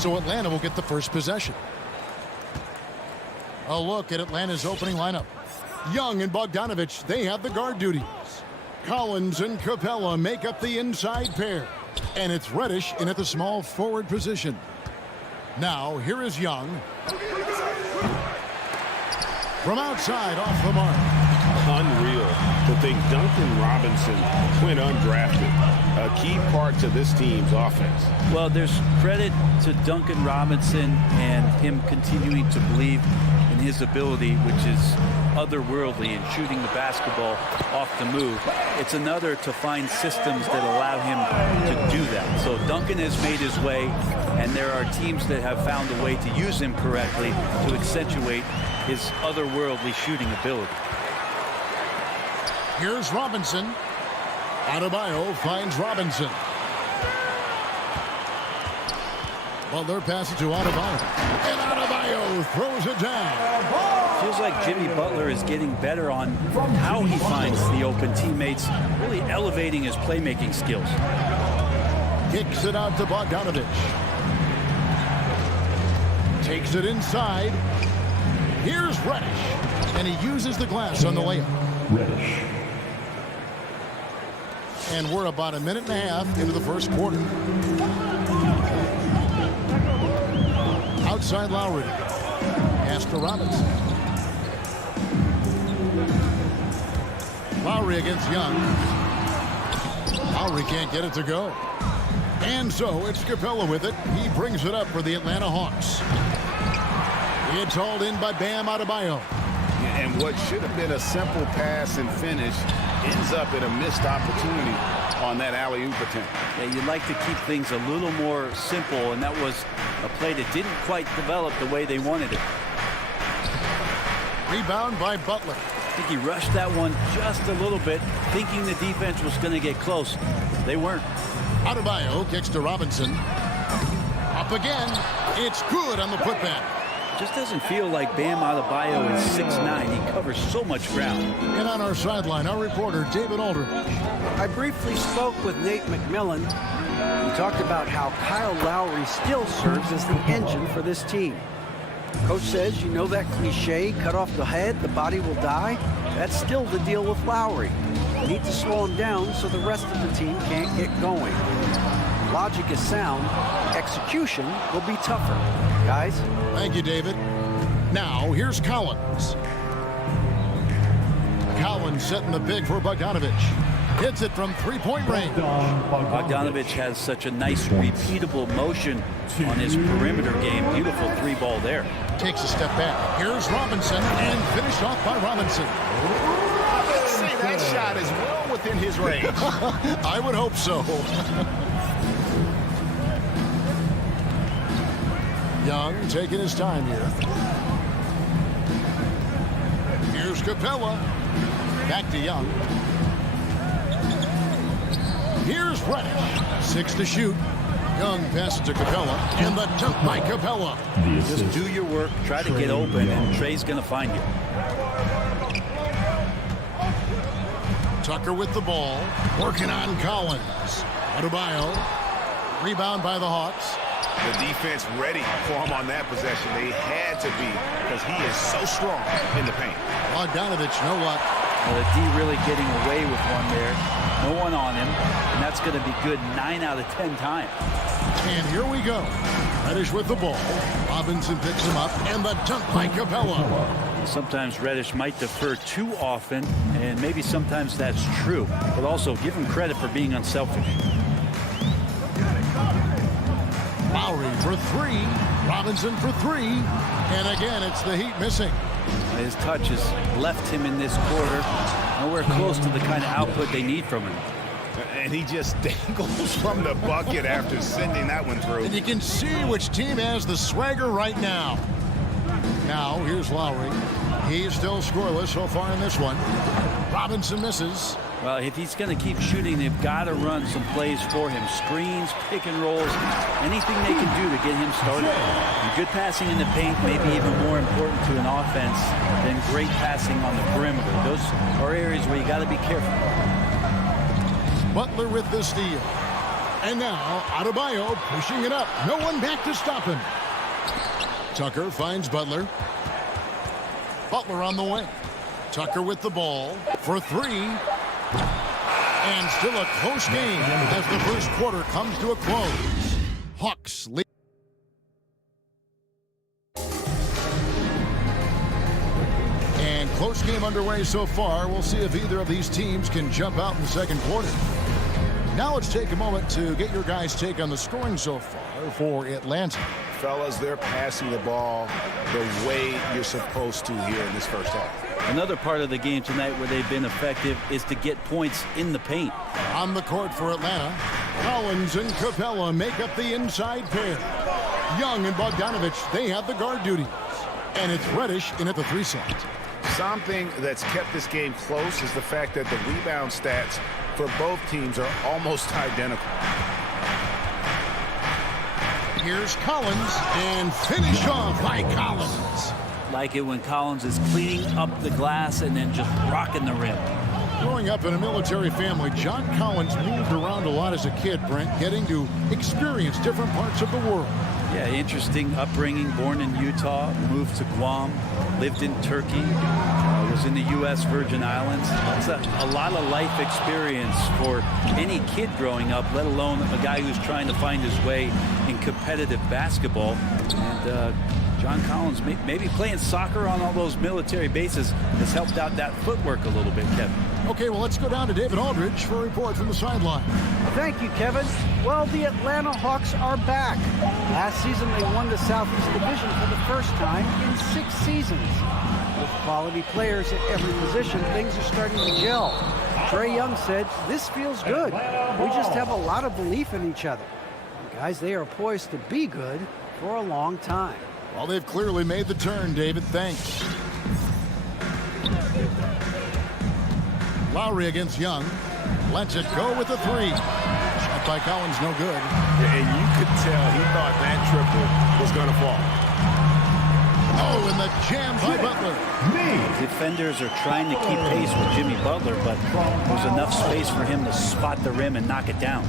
So Atlanta will get the first possession. A look at Atlanta's opening lineup. Young and Bogdanovich, they have the guard duties. Collins and Capella make up the inside pair. And it's Reddish in at the small forward position. Now, here is Young. From outside, off the mark. Unreal to think Duncan Robinson went undrafted. A key part to this team's offense. Well, there's credit to Duncan Robinson and him continuing to believe in his ability, which is otherworldly in shooting the basketball off the move. It's another to find systems that allow him to do that. So Duncan has made his way, and there are teams that have found a way to use him correctly to accentuate his otherworldly shooting ability. Here's Robinson. Adebayo finds Robinson. Butler passes to Adebayo. And Adebayo throws it down. Feels like Jimmy Butler is getting better on how he finds the open teammates, really elevating his playmaking skills. Kicks it out to Bogdanovich. Takes it inside. Here's Reddish. And he uses the glass on the layup. Reddish. And we're about a minute and a half into the first quarter. Outside Lowry. Pass to Robinson. Lowry against Young. Lowry can't get it to go. And so it's Capella with it. He brings it up for the Atlanta Hawks. It's hauled in by Bam Adebayo. And what should have been a simple pass and finish ends up in a missed opportunity on that alley-oop attempt. Yeah, you'd like to keep things a little more simple, and that was a play that didn't quite develop the way they wanted it. Rebound by Butler. I think he rushed that one just a little bit, thinking the defense was going to get close. They weren't. Adebayo kicks to Robinson. Up again. It's good on the putback. Just doesn't feel like Bam Adebayo is 6'9". He covers so much ground. And on our sideline, our reporter, David Aldridge. I briefly spoke with Nate McMillan. He talked about how Kyle Lowry still serves as the engine for this team. Coach says, you know that cliche, cut off the head, the body will die? That's still the deal with Lowry. You need to slow him down so the rest of the team can't get going. Logic is sound. Execution will be tougher. Guys? Thank you, David. Now, here's Collins. Collins setting the big for Bogdanovich. Hits it from three-point range. Bogdanovich has such a nice, repeatable motion on his perimeter game. Beautiful three-ball there. Takes a step back. Here's Robinson, and finished off by Robinson. I'd say that shot is well within his range. I would hope so. Young taking his time here. Here's Capella. Back to Young. Here's Reddish. 6 to shoot. Young passes to Capella. And the dunk by Capella. Just do your work. Try to get open, and Trey's going to find you. Tucker with the ball. Working on Collins. Adebayo. Rebound by the Hawks. The defense ready for him on that possession. They had to be, because he is so strong in the paint. Bogdanovich, no luck. Well, the D really getting away with one there. No one on him, and that's going to be good 9 out of 10 times. And here we go. Reddish with the ball. Robinson picks him up, and the dunk by Capella. Sometimes Reddish might defer too often, and maybe sometimes that's true. But also give him credit for being unselfish. Lowry for 3. Robinson for 3. And again, it's the Heat missing. His touch has left him in this quarter. Nowhere close to the kind of output they need from him. And he just dangles from the bucket after sending that one through. And you can see which team has the swagger right now. Now, here's Lowry. He's still scoreless so far in this one. Robinson misses. Well, if he's going to keep shooting, they've got to run some plays for him. Screens, pick and rolls, anything they can do to get him started. And good passing in the paint may be even more important to an offense than great passing on the perimeter. Those are areas where you got to be careful. Butler with the steal. And now, Adebayo pushing it up. No one back to stop him. Tucker finds Butler. Butler on the way. Tucker with the ball for three. And still a close game as the first quarter comes to a close. Hawks lead. And close game underway so far. We'll see if either of these teams can jump out in the second quarter. Now let's take a moment to get your guys' take on the scoring so far for Atlanta. Fellas, they're passing the ball the way you're supposed to here in this first half. Another part of the game tonight where they've been effective is to get points in the paint. On the court for Atlanta, Collins and Capella make up the inside pair. Young and Bogdanovich, they have the guard duties. And it's Reddish in at the 3 slot. Something that's kept this game close is the fact that the rebound stats for both teams are almost identical. Here's Collins, and finish off by Collins. Like it when Collins is cleaning up the glass and then just rocking the rim. Growing up in a military family, John Collins moved around a lot as a kid, Brent, getting to experience different parts of the world. Yeah, interesting upbringing. Born in Utah, moved to Guam, lived in Turkey, was in the U.S. Virgin Islands. It's a lot of life experience for any kid growing up, let alone a guy who's trying to find his way in competitive basketball. And John Collins, maybe playing soccer on all those military bases has helped out that footwork a little bit, Kevin. Okay, well, let's go down to David Aldridge for a report from the sideline. Thank you, Kevin. Well, the Atlanta Hawks are back. Last season, they won the Southeast Division for the first time in 6 seasons. With quality players at every position, things are starting to gel. Trae Young said, "This feels good. We just have a lot of belief in each other." And guys, they are poised to be good for a long time. Well, they've clearly made the turn, David. Thanks. Lowry against Young. Lets it go with the 3. Shot by Collins, no good. And you could tell he thought that triple was going to fall. Oh, and the jam by Butler. Defenders are trying to keep pace with Jimmy Butler, but there's enough space for him to spot the rim and knock it down.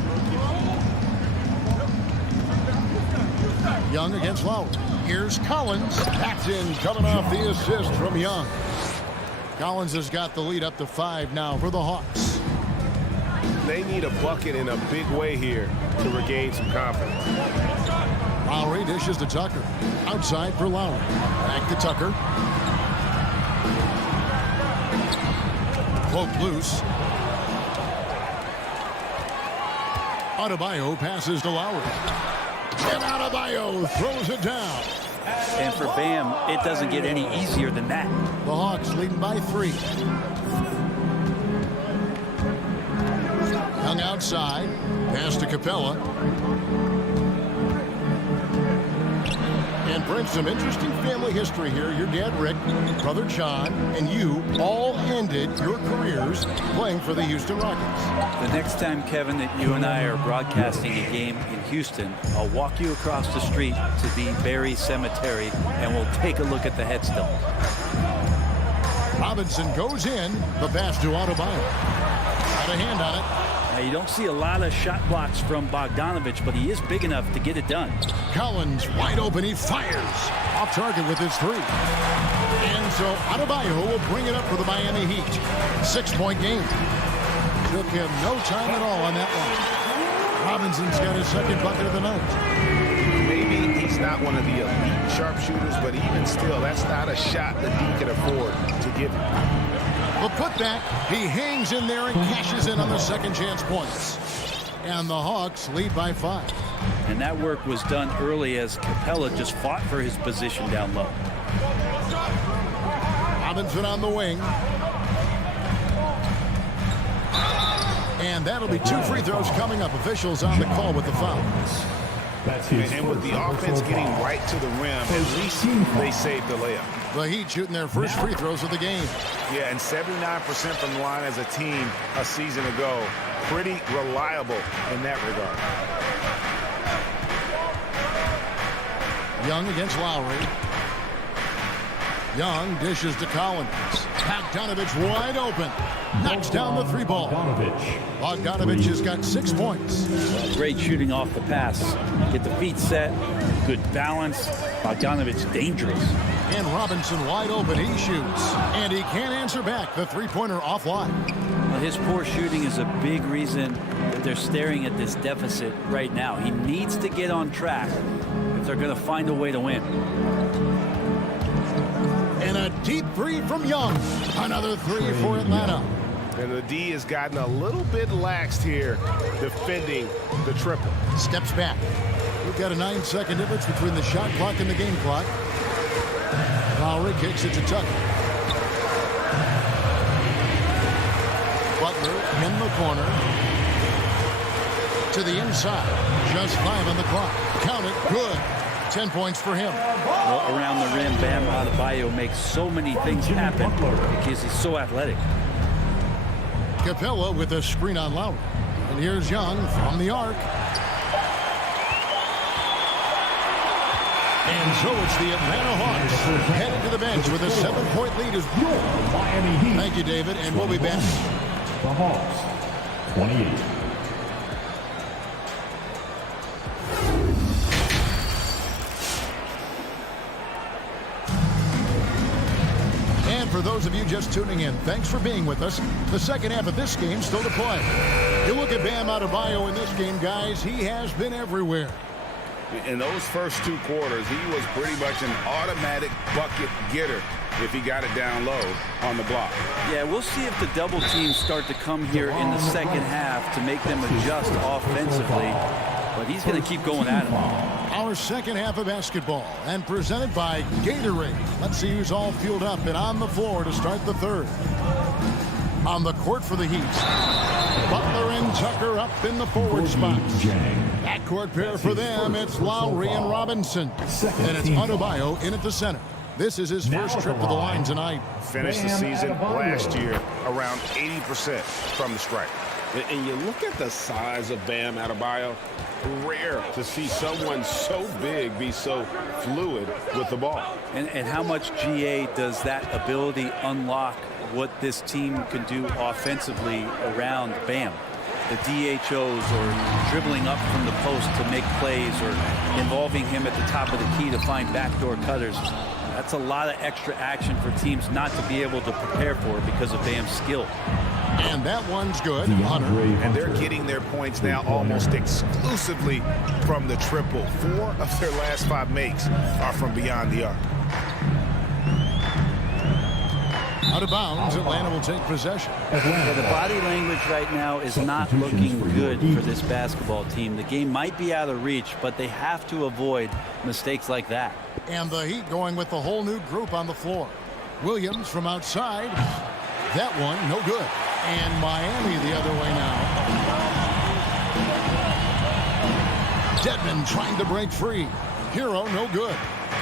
Young against Lowry. Here's Collins. That's in, coming off the assist from Young. Collins has got the lead up to 5 now for the Hawks. They need a bucket in a big way here to regain some confidence. Lowry dishes to Tucker. Outside for Lowry. Back to Tucker. Cloak loose. Adebayo passes to Lowry. And Adebayo throws it down. And for Bam, it doesn't get any easier than that. The Hawks leading by 3. Young outside. Pass to Capella. And Brent, some interesting family history here. Your dad, Rick, brother John, and you all ended your careers playing for the Houston Rockets. The next time, Kevin, that you and I are broadcasting a game in Houston, I'll walk you across the street to the Berry Cemetery, and we'll take a look at the headstone. Robinson goes in. The pass to Adebayo. Got a hand on it. Now, you don't see a lot of shot blocks from Bogdanovich, but he is big enough to get it done. Collins wide open. He fires. Off target with his 3. And so Adebayo will bring it up for the Miami Heat. 6-point game. Took him no time at all on that one. Robinson's got his second bucket of the night. Maybe he's not one of the elite sharpshooters, but even still, that's not a shot that he can afford to give him. The putback, he hangs in there and cashes in on the second chance points. And the Hawks lead by 5. And that work was done early as Capella just fought for his position down low. Robinson on the wing. And that'll be 2 free throws coming up. Officials on the call with the fouls. And with the offense getting right to the rim, at least they saved the layup. The Heat shooting their first free throws of the game. Yeah, and 79% from the line as a team a season ago. Pretty reliable in that regard. Young against Lowry. Young dishes to Collins. Bogdanovich wide open. knocks down the three ball. Bogdanovich has got 6 points. Great shooting off the pass. Get the feet set, good balance. Bogdanovich dangerous. And Robinson wide open. He shoots. And he can't answer back. The three-pointer offline. Well, his poor shooting is a big reason that they're staring at this deficit right now. He needs to get on track if they're going to find a way to win. And a deep three from Young. Another three for Atlanta. And the D has gotten a little bit laxed here defending the triple. Steps back. We've got a 9-second difference between the shot clock and the game clock. Lowry kicks it to Tucker. Butler in the corner. To the inside. Just 5 on the clock. Count it. Good. 10 points for him. Well, around the rim, Bam Adebayo makes so many things happen because he's so athletic. Capella with a screen on Lowry. And here's Young from the arc. And so it's the Atlanta Hawks headed to the bench with a 7-point lead. Thank you, David, and we'll be back. The Hawks, 28. And for those of you just tuning in, thanks for being with us. The second half of this game still to play. You look at Bam Adebayo in this game, guys. He has been everywhere. In those first 2 quarters, he was pretty much an automatic bucket getter if he got it down low on the block. Yeah, we'll see if the double teams start to come here in the second half to make them adjust offensively. But he's going to keep going at him. Our second half of basketball and presented by Gatorade. Let's see who's all fueled up and on the floor to start the third. On the court for the Heat. Butler and Tucker up in the forward spots. Backcourt pair for them. It's Lowry and Robinson. And it's Adebayo in at the center. This is his first trip to the line tonight. Finished the season last year around 80% from the stripe. And you look at the size of Bam Adebayo, rare to see someone so big be so fluid with the ball. And how much GA does that ability unlock what this team can do offensively around Bam? The DHOs or dribbling up from the post to make plays or involving him at the top of the key to find backdoor cutters. That's a lot of extra action for teams not to be able to prepare for because of Bam's skill. And that one's good. Hunter. And they're getting their points now almost exclusively from the triple. 4 of their last 5 makes are from beyond the arc. Out of bounds, Atlanta will take possession. Yeah, the body language right now is not looking good for this basketball team. The game might be out of reach, but they have to avoid mistakes like that. And the Heat going with the whole new group on the floor. Williams from outside. That one, no good. And Miami the other way now. Dedmon trying to break free. Hero, no good.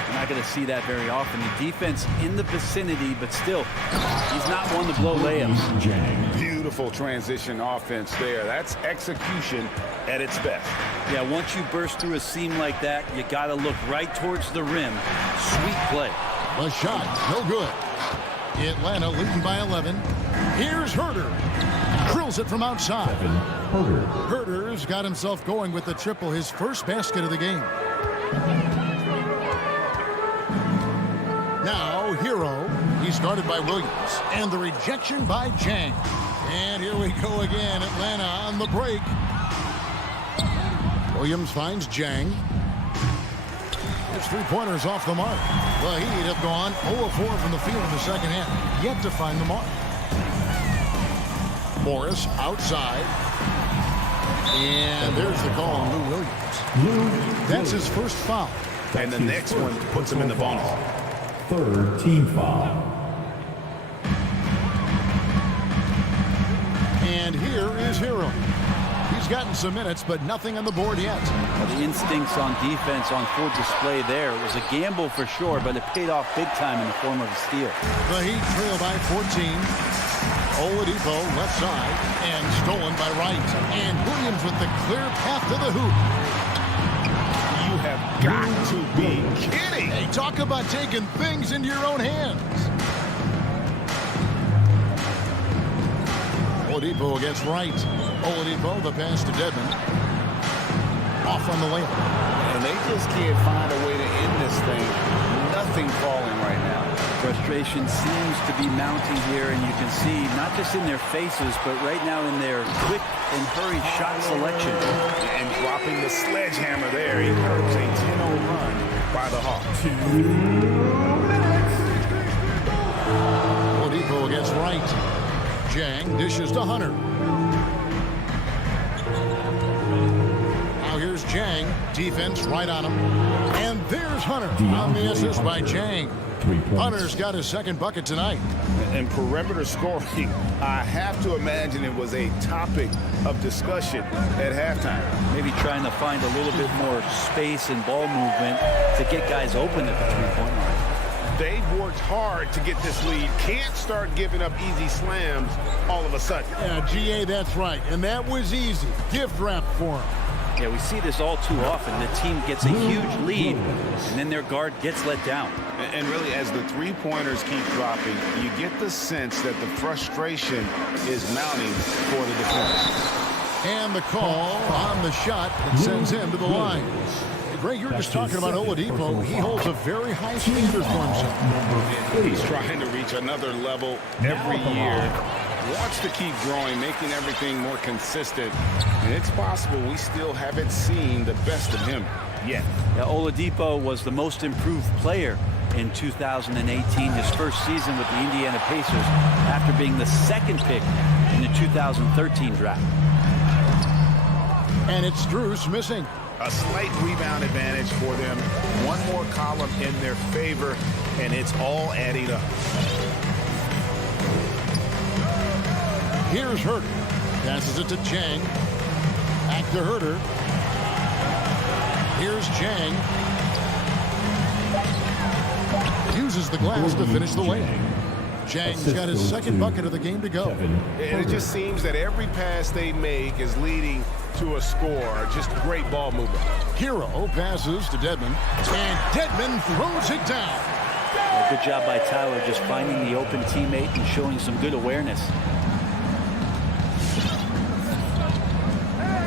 You're not going to see that very often. The defense in the vicinity, but still, he's not one to blow layups. Beautiful transition offense there. That's execution at its best. Yeah, once you burst through a seam like that, you got to look right towards the rim. Sweet play. The shot, no good. Atlanta leading by 11. Here's Herter. Drills it from outside. Herter's got himself going with the triple, his first basket of the game. Now, Hero. He's guarded by Williams. And the rejection by Jang. And here we go again. Atlanta on the break. Williams finds Jang. His three-pointers off the mark. The Heat have gone 0 of 4 from the field in the second half. Yet to find the mark. Morris outside. And there's the call on Lou Williams. That's his first foul. And the next one puts him in the bonus. Third team foul. And here is Hero. He's gotten some minutes, but nothing on the board yet. Well, the instincts on defense on full display there. It was a gamble for sure, but it paid off big time in the form of a steal. The Heat trail by 14. Oladipo left side and stolen by Wright. And Williams with the clear path to the hoop. You have got to be kidding. Hey, talk about taking things into your own hands. Oladipo against Wright. Oladipo, the pass to Dedmon. Off on the layup. And they just can't find a way to end this thing. Nothing falling right now. Frustration seems to be mounting here, and you can see not just in their faces, but right now in their quick and hurried shot selection. And dropping the sledgehammer there, he curbs a 10-0 run by the Hawks. Oladipo against Wright. Jang dishes to Hunter. Now here's Jang. Defense right on him. And there's Hunter on the assist by Jang. Hunter's got his second bucket tonight. And perimeter scoring, I have to imagine it was a topic of discussion at halftime. Maybe trying to find a little bit more space and ball movement to get guys open at the three-point line. They've worked hard to get this lead. Can't start giving up easy slams all of a sudden. Yeah, GA, that's right. And that was easy. Gift wrap for him. Yeah, we see this all too often. The team gets a huge lead, and then their guard gets let down. And really, as the three-pointers keep dropping, you get the sense that the frustration is mounting for the defense. And the call on the shot that sends him to the line. Greg, you're just talking about Oladipo. He holds a very high standard for himself. He's trying to reach another level every year. Wants to keep growing, making everything more consistent. And it's possible we still haven't seen the best of him yet. Yeah, Oladipo was the most improved player in 2018, his first season with the Indiana Pacers, after being the second pick in the 2013 draft. And it's Strus missing. A slight rebound advantage for them. One more column in their favor, and it's all adding up. Here's Herter. Passes it to Jang. Back to Herter. Here's Jang. Uses the glass to finish the layup. Jang's got his second bucket of the game to go. And it just seems that every pass they make is leading to a score. Just great ball movement. Hero passes to Dedmon. And Dedmon throws it down. Good job by Tyler just finding the open teammate and showing some good awareness.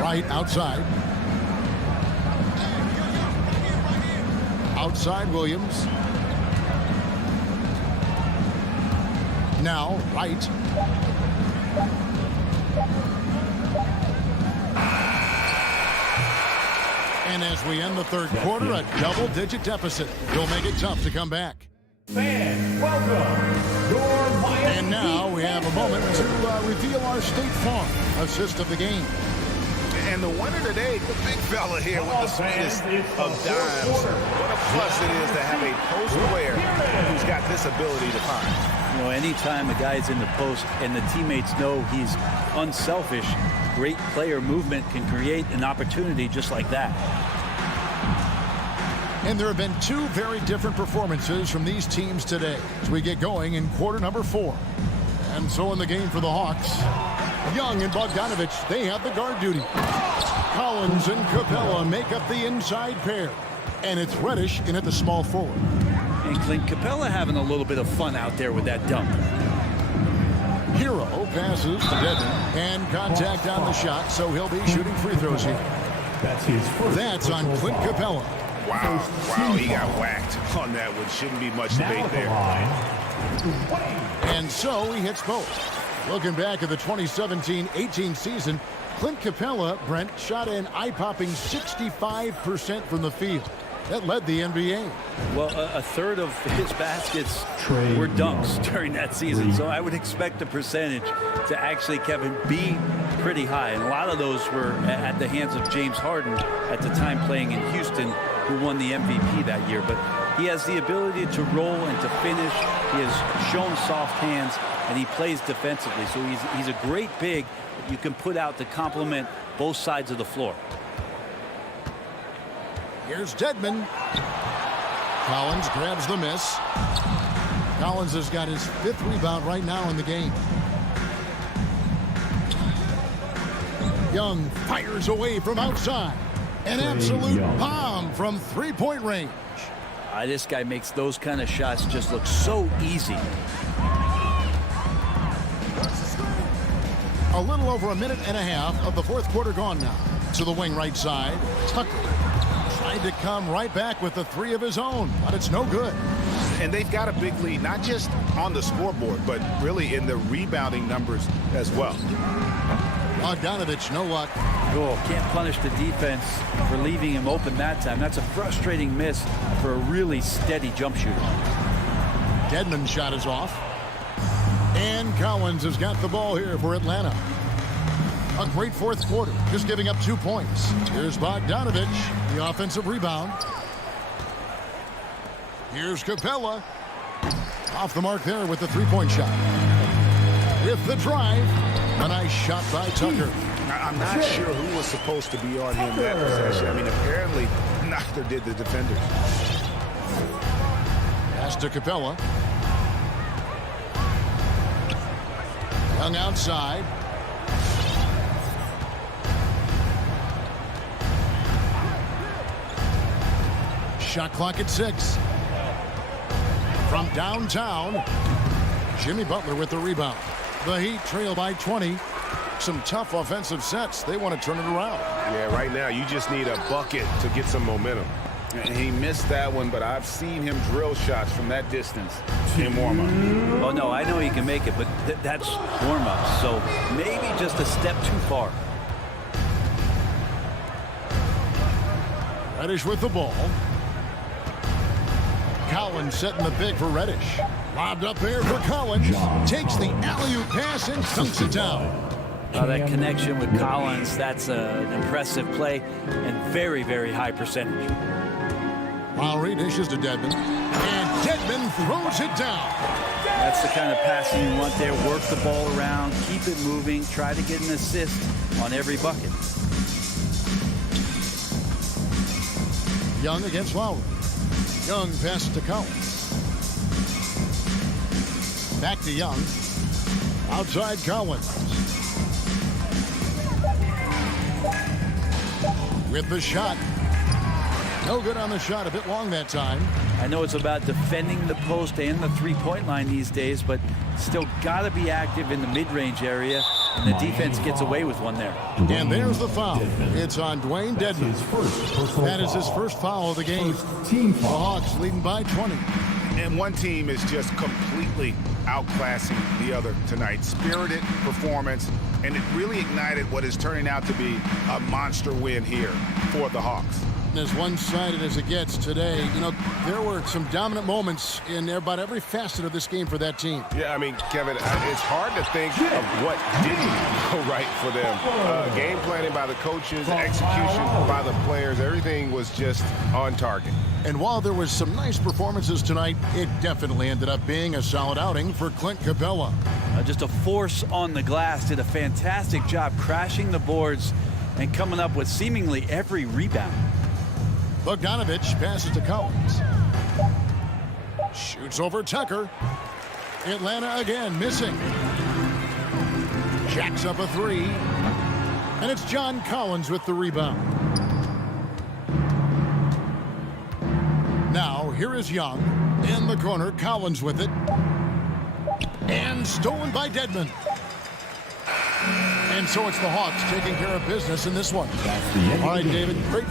Right outside. Outside Williams. Now Wright. And as we end the third quarter, a double-digit deficit will make it tough to come back. Fans, welcome your Miami. And now we have a moment to reveal our State Farm assist of the game. And the winner today, the big fella here with the sweetest of dimes. What a plus it is to have a post player who's got this ability to find. You know, anytime a guy's in the post and the teammates know he's unselfish, great player movement can create an opportunity just like that. And there have been two very different performances from these teams today as we get going in quarter number 4. And so in the game for the Hawks, Young and Bogdanovich, they have the guard duty. Collins and Capella make up the inside pair. And it's Reddish in at the small forward. And Clint Capella having a little bit of fun out there with that dunk. Hero passes to Dedmon, and contact on the shot, so he'll be shooting free throws here. That's his first. That's on Clint Capella. Wow, he got whacked on that one. Shouldn't be much debate there. And so he hits both. Looking back at the 2017-18 season, Clint Capella, Brent, shot an eye-popping 65% from the field. That led the NBA. Well, a third of his baskets were dunks during that season, so I would expect the percentage to actually, Kevin, be pretty high. And a lot of those were at the hands of James Harden at the time playing in Houston, who won the MVP that year. But he has the ability to roll and to finish. He has shown soft hands, and he plays defensively. So he's a great big that you can put out to complement both sides of the floor. Here's Dedmon. Collins grabs the miss. Collins has got his 5th rebound right now in the game. Young fires away from outside. An absolute bomb from three-point range. This guy makes those kind of shots just look so easy. A little over a minute and a half of the fourth quarter gone now. To the wing right side. Tucker tried to come right back with the three of his own, but it's no good. And they've got a big lead, not just on the scoreboard, but really in the rebounding numbers as well. Bogdanovich, no luck. Oh, can't punish the defense for leaving him open that time. That's a frustrating miss for a really steady jump shooter. Dedmon's shot is off. And Collins has got the ball here for Atlanta. A great fourth quarter, just giving up 2 points. Here's Bogdanovich, the offensive rebound. Here's Capella. Off the mark there with the three-point shot. With the drive, a nice shot by Tucker. I'm not sure who was supposed to be on him that possession. I mean, apparently neither did the defenders. Pass to Capella. Young outside. Shot clock at 6. From downtown, Jimmy Butler with the rebound. The Heat trail by 20. Some tough offensive sets. They want to turn it around. Yeah, right now you just need a bucket to get some momentum. And he missed that one, but I've seen him drill shots from that distance in warm-up. Oh, no, I know he can make it, but that's warm-up. So maybe just a step too far. Reddish with the ball. Collins setting the pick for Reddish. Lobbed up there for Collins. Takes the alley-oop pass and dunks it down. That connection with Collins, that's an impressive play and very, very high percentage. Lowry dishes to Dedmon. And Dedmon throws it down. That's the kind of passing you want there. Work the ball around, keep it moving, try to get an assist on every bucket. Young against Lowry. Young passes to Collins. Back to Young. Outside Collins. With the shot. No good on the shot. A bit long that time. I know it's about defending the post and the three-point line these days, but still got to be active in the mid-range area, and the defense gets away with one there. And there's the foul. It's on Dwayne Dedmon. That is his first foul of the game. The Hawks leading by 20. And one team is just completely outclassing the other tonight. Spirited performance, and it really ignited what is turning out to be a monster win here for the Hawks. As one-sided as it gets today, you know, there were some dominant moments in about every facet of this game for that team. Yeah, I mean, Kevin, it's hard to think of what didn't go right for them. Game planning by the coaches, execution by the players, everything was just on target. And while there was some nice performances tonight, it definitely ended up being a solid outing for Clint Capella. Just a force on the glass, did a fantastic job crashing the boards and coming up with seemingly every rebound. Bogdanovich passes to Collins. Shoots over Tucker. Atlanta again missing. Jacks up a three. And it's John Collins with the rebound. Now here is Young. In the corner, Collins with it. And stolen by Dedmon. And so it's the Hawks taking care of business in this one. All right, David, great.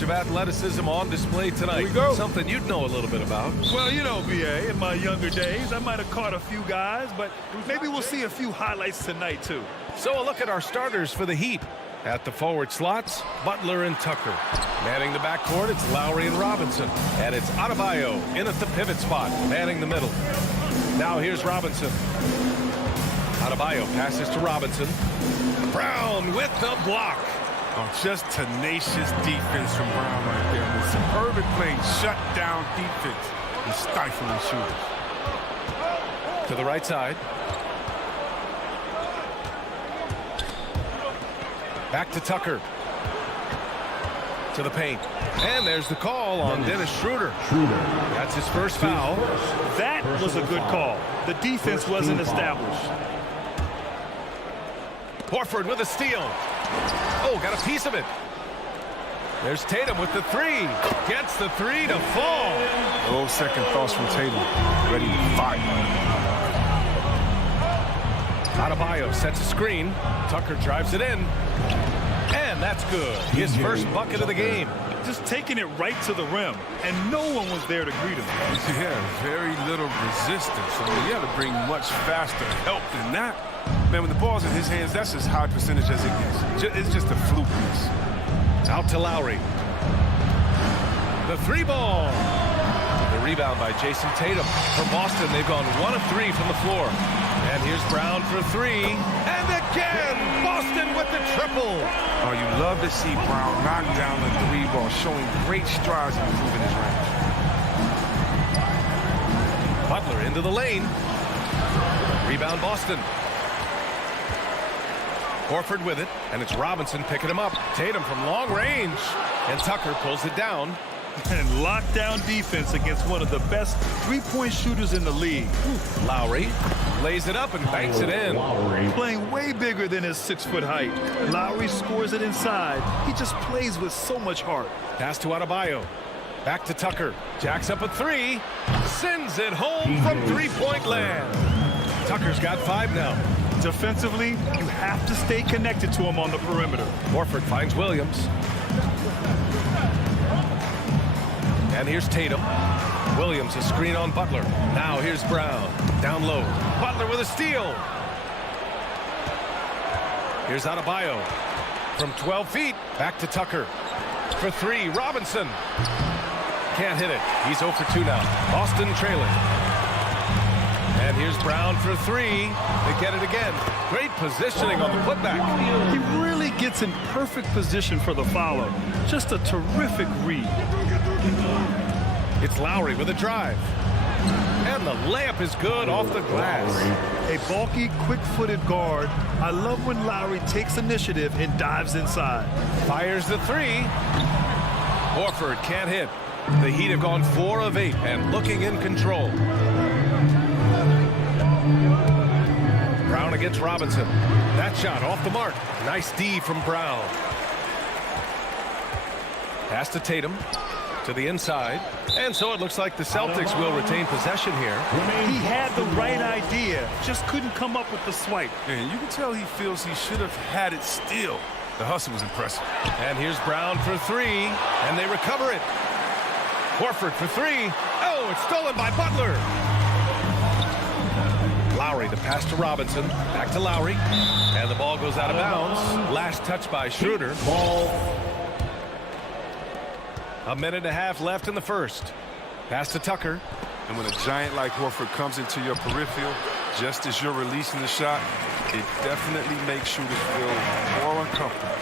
bunch of athleticism on display tonight. Here we go. Something you'd know a little bit about. Well, you know, BA, in my younger days, I might have caught a few guys, but maybe we'll see a few highlights tonight, too. So a look at our starters for the Heat. At the forward slots, Butler and Tucker. Manning the backcourt, it's Lowry and Robinson. And it's Adebayo in at the pivot spot, manning the middle. Now here's Robinson. Adebayo passes to Robinson. Brown with the block. Oh, just tenacious defense from Brown right there. With superb playing, shut down defense and stifling shooters. To the right side. Back to Tucker. To the paint. And there's the call on Dennis Schroeder. That's his first foul. That was a good call. The defense wasn't established. Horford with a steal. Oh, got a piece of it. There's Tatum with the three. Gets the three to fall. No second thoughts from Tatum. Ready to fight. Adebayo sets a screen. Tucker drives it in. And that's good. His first bucket of the game. Just taking it right to the rim, and no one was there to greet him. Yeah, very little resistance. I mean, you have to bring much faster help than that. Man, when the ball's in his hands, that's as high percentage as it gets. It's just a fluke miss. Out to Lowry. The three ball. The rebound by Jason Tatum. For Boston, they've gone 1 of 3 from the floor. And here's Brown for three. And again, Boston with the triple. Oh, you love to see Brown knock down the three ball, showing great strides in improving his range. Butler into the lane. Rebound Boston. Horford with it, and it's Robinson picking him up. Tatum from long range, and Tucker pulls it down. And lockdown defense against one of the best three-point shooters in the league. Lowry lays it up and banks it in. Playing way bigger than his 6-foot height. Lowry scores it inside. He just plays with so much heart. Pass to Adebayo. Back to Tucker. Jacks up a three. Sends it home from three-point land. Tucker's got 5 now. Defensively, you have to stay connected to him on the perimeter. Horford finds Williams. And here's Tatum. Williams a screen on Butler. Now here's Brown. Down low. Butler with a steal. Here's Adebayo. From 12 feet. Back to Tucker. For 3, Robinson. Can't hit it. He's 0 for 2 now. Boston trailing. And here's Brown for 3. They get it again. Great positioning on the putback. He really gets in perfect position for the follow. Just a terrific read. It's Lowry with a drive. And the layup is good off the glass. A bulky, quick-footed guard. I love when Lowry takes initiative and dives inside. Fires the 3. Horford can't hit. The Heat have gone 4 of 8 and looking in control. Brown against Robinson. That shot off the mark. Nice D from Brown. Pass to Tatum. To the inside. And so it looks like the Celtics will retain possession here. He had the right idea, just couldn't come up with the swipe. And you can tell he feels he should have had it still. The hustle was impressive. And here's Brown for 3, and they recover it. Horford for 3. Oh, it's stolen by Butler. Lowry, the pass to Robinson. Back to Lowry. And the ball goes out of bounds. Last touch by Schroeder. A minute and a half left in the first. Pass to Tucker. And when a giant like Horford comes into your peripheral, just as you're releasing the shot, it definitely makes shooters feel more uncomfortable.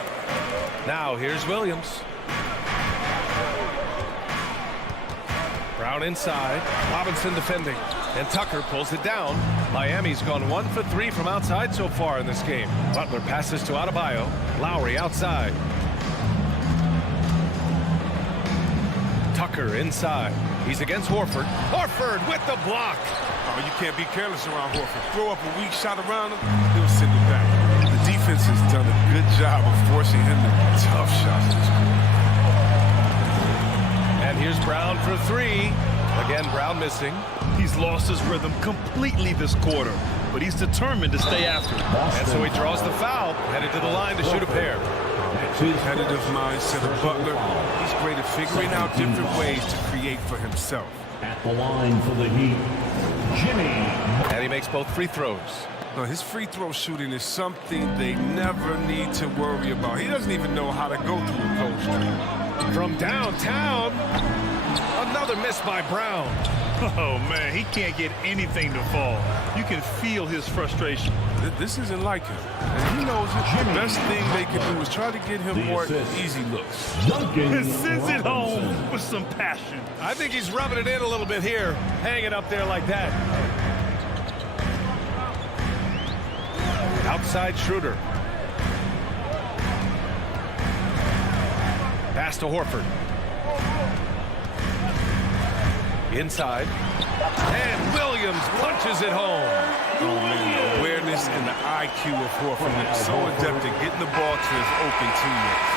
Now here's Williams. Brown inside. Robinson defending. And Tucker pulls it down. Miami's gone 1 for 3 from outside so far in this game. Butler passes to Adebayo. Lowry outside. Tucker inside. He's against Horford. Horford with the block. Oh, you can't be careless around Horford. Throw up a weak shot around him, he'll send it back. The defense has done a good job of forcing him to tough shots. And here's Brown for 3. Again, Brown missing. He's lost his rhythm completely this quarter, but he's determined to stay after it. And so he draws the foul, headed to the line to shoot a pair. competitive mindset of Butler. He's great at figuring out different ways to create for himself. At the line for the Heat, Jimmy. And he makes both free throws. Now, his free throw shooting is something they never need to worry about. He doesn't even know how to go through a cold streak. From downtown, another miss by Brown. Oh, man, he can't get anything to fall. You can feel his frustration. This isn't like him. And he knows it. The best thing they can do is try to get him more easy looks. And sends it home with some passion. I think he's rubbing it in a little bit here, hanging up there like that. Outside Schroeder. Pass to Horford. Inside. And Williams punches it home. Oh, man, the awareness and the IQ of Horford is so adept at getting the ball to his open teammates.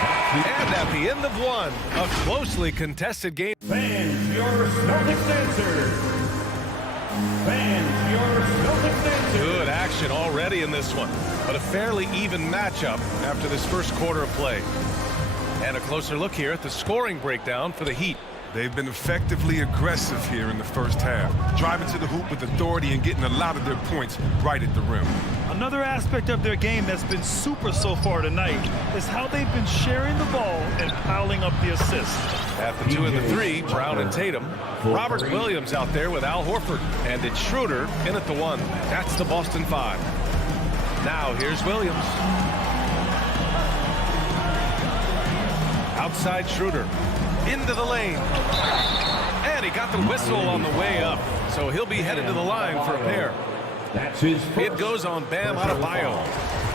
And at the end of one, a closely contested game. Fans, your Celtics answer. Fans, your Celtics answer. Good action already in this one, but a fairly even matchup after this first quarter of play. And a closer look here at the scoring breakdown for the Heat. They've been effectively aggressive here in the first half, driving to the hoop with authority and getting a lot of their points right at the rim. Another aspect of their game that's been super so far tonight is how they've been sharing the ball and piling up the assists. At the 2 and the 3, Brown and Tatum. Robert Williams out there with Al Horford. And it's Schroeder in at the 1. That's the Boston 5. Now here's Williams. Outside Schroeder. Into the lane. And he got the whistle on the way up. So he'll be headed to the line for a pair. That's his first. It goes on Bam Adebayo.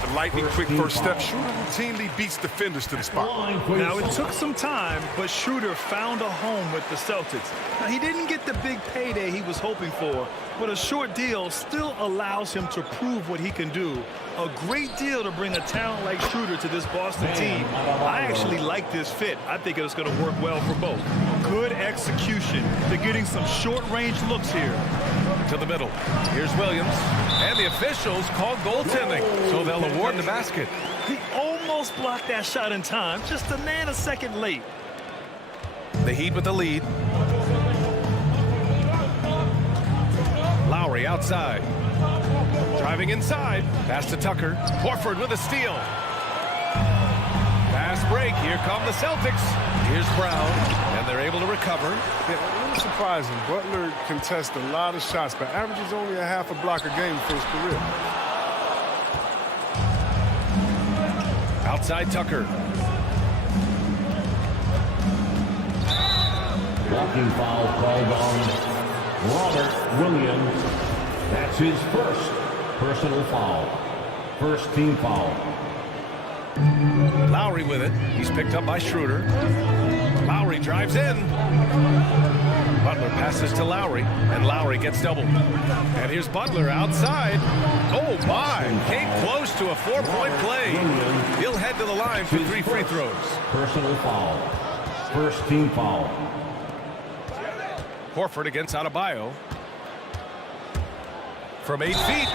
The lightning quick first step. Schroeder routinely beats defenders to the spot. Now, it took some time, but Schroeder found a home with the Celtics. Now, he didn't get the big payday he was hoping for, but a short deal still allows him to prove what he can do. A great deal to bring a talent like Schroeder to this Boston team. I actually like this fit. I think it's going to work well for both. Good execution. They're getting some short-range looks here. To the middle. Here's Williams. And the officials called goaltending, so they'll award the basket. He almost blocked that shot in time, just a nanosecond late. The Heat with the lead. Lowry outside. Driving inside. Pass to Tucker. Horford with a steal. Fast break. Here come the Celtics. Here's Brown. And they're able to recover. Yeah, a little surprising. Butler contests a lot of shots, but averages only a half a block a game for his career. Outside Tucker. Blocking foul called on Robert Williams. That's his first personal foul. First team foul. Lowry with it. He's picked up by Schroeder. Lowry drives in. Butler passes to Lowry, and Lowry gets doubled. And here's Butler outside. Oh, my. Came close to a 4-point play. He'll head to the line for 3 free throws. Personal foul. First team foul. Horford against Adebayo. From 8 feet.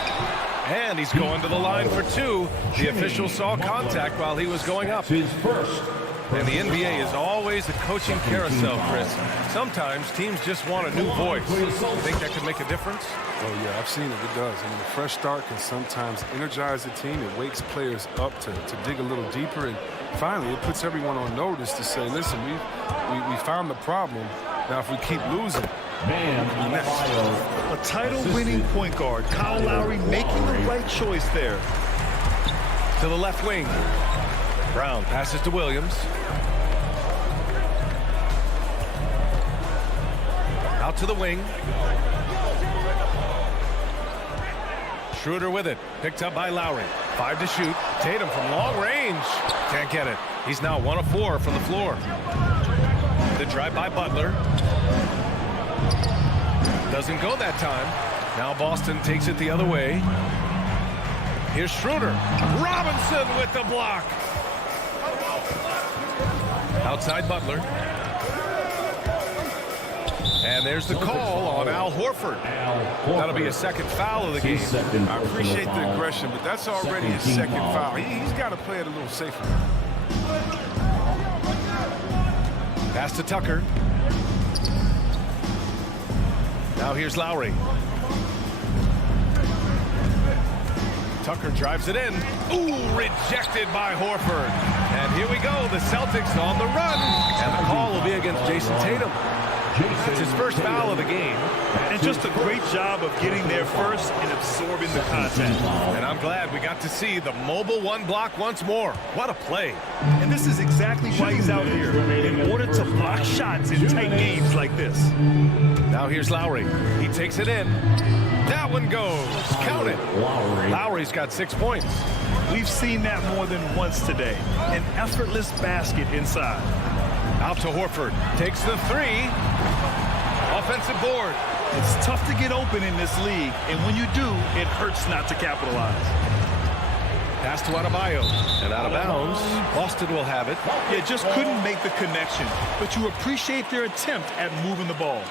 And he's going to the line for 2. The official saw contact while he was going up. His first. And the NBA is always a coaching carousel, Chris. Sometimes teams just want a new voice. You think that could make a difference? Oh, yeah, I've seen it. It does. I mean, a fresh start can sometimes energize the team. It wakes players up to dig a little deeper. And finally, it puts everyone on notice to say, listen, we found the problem. Now, if we keep losing, a title-winning point guard, Kyle Lowry, making the right choice there. To the left wing. Brown passes to Williams. Out to the wing. Schroeder with it. Picked up by Lowry. 5 to shoot. Tatum from long range. Can't get it. He's now 1 of 4 from the floor. The drive by Butler. Doesn't go that time. Now Boston takes it the other way. Here's Schroeder. Robinson with the block. Outside Butler. And there's the call on Al Horford. That'll be a second foul of the game. I appreciate the aggression, but that's already his second foul. He's got to play it a little safer. Pass to Tucker. Now here's Lowry. Tucker drives it in. Ooh, rejected by Horford. And here we go, the Celtics on the run. And the call will be against Jason Tatum. That's his first foul of the game. And just a great job of getting there first and absorbing the contact. And I'm glad we got to see the mobile one block once more. What a play. And this is exactly why he's out here, in order to block shots in tight games like this. Now here's Lowry. He takes it in. That one goes. Count it. Lowry's got 6 points. We've seen that more than once today. An effortless basket inside. Out to Horford. Takes the three. Offensive board. It's tough to get open in this league, and when you do, it hurts not to capitalize. Pass to Adebayo. And out of bounds. Boston will have it. Yeah, just couldn't make the connection, but you appreciate their attempt at moving the ball.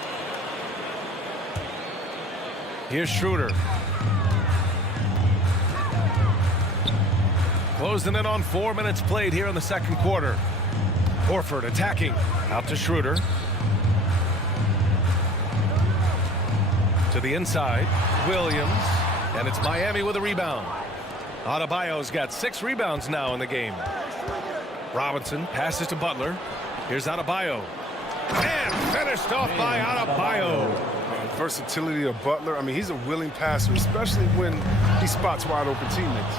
Here's Schroeder. Closing in on 4 minutes played here in the second quarter. Horford attacking. Out to Schroeder. To the inside. Williams. And it's Miami with a rebound. Adebayo's got 6 rebounds now in the game. Robinson passes to Butler. Here's Adebayo. And finished off by Adebayo. Versatility of Butler. I mean, he's a willing passer, especially when he spots wide open teammates.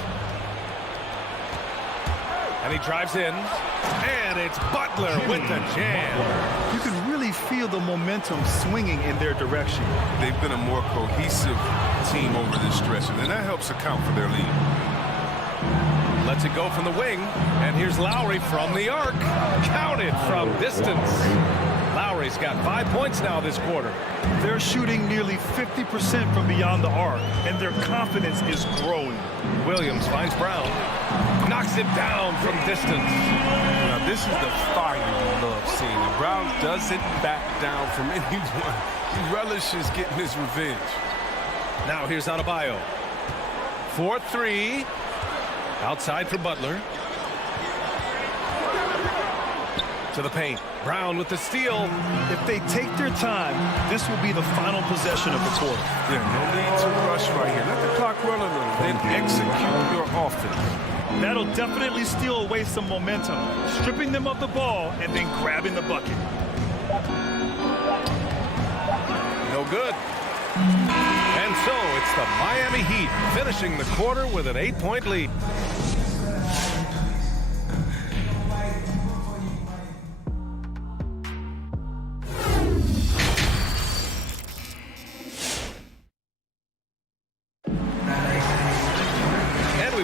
And he drives in. And it's Butler with the jam. You can really feel the momentum swinging in their direction. They've been a more cohesive team over this stretch, and that helps account for their lead. Lets it go from the wing. And here's Lowry from the arc. Counted from distance. Lowry's got 5 points now this quarter. They're shooting nearly 50% from beyond the arc, and their confidence is growing. Williams finds Brown. Knocks it down from distance. Now, this is the fire we love seeing. And Brown doesn't back down from anyone. He relishes getting his revenge. Now here's Adebayo. 4-3. Outside for Butler. To the paint. Brown with the steal. If they take their time, this will be the final possession of the quarter. Yeah, no need to rush right here. Let the clock run a little, then execute your offense. That'll definitely steal away some momentum, stripping them of the ball and then grabbing the bucket. No good. And so it's the Miami Heat finishing the quarter with an 8-point lead.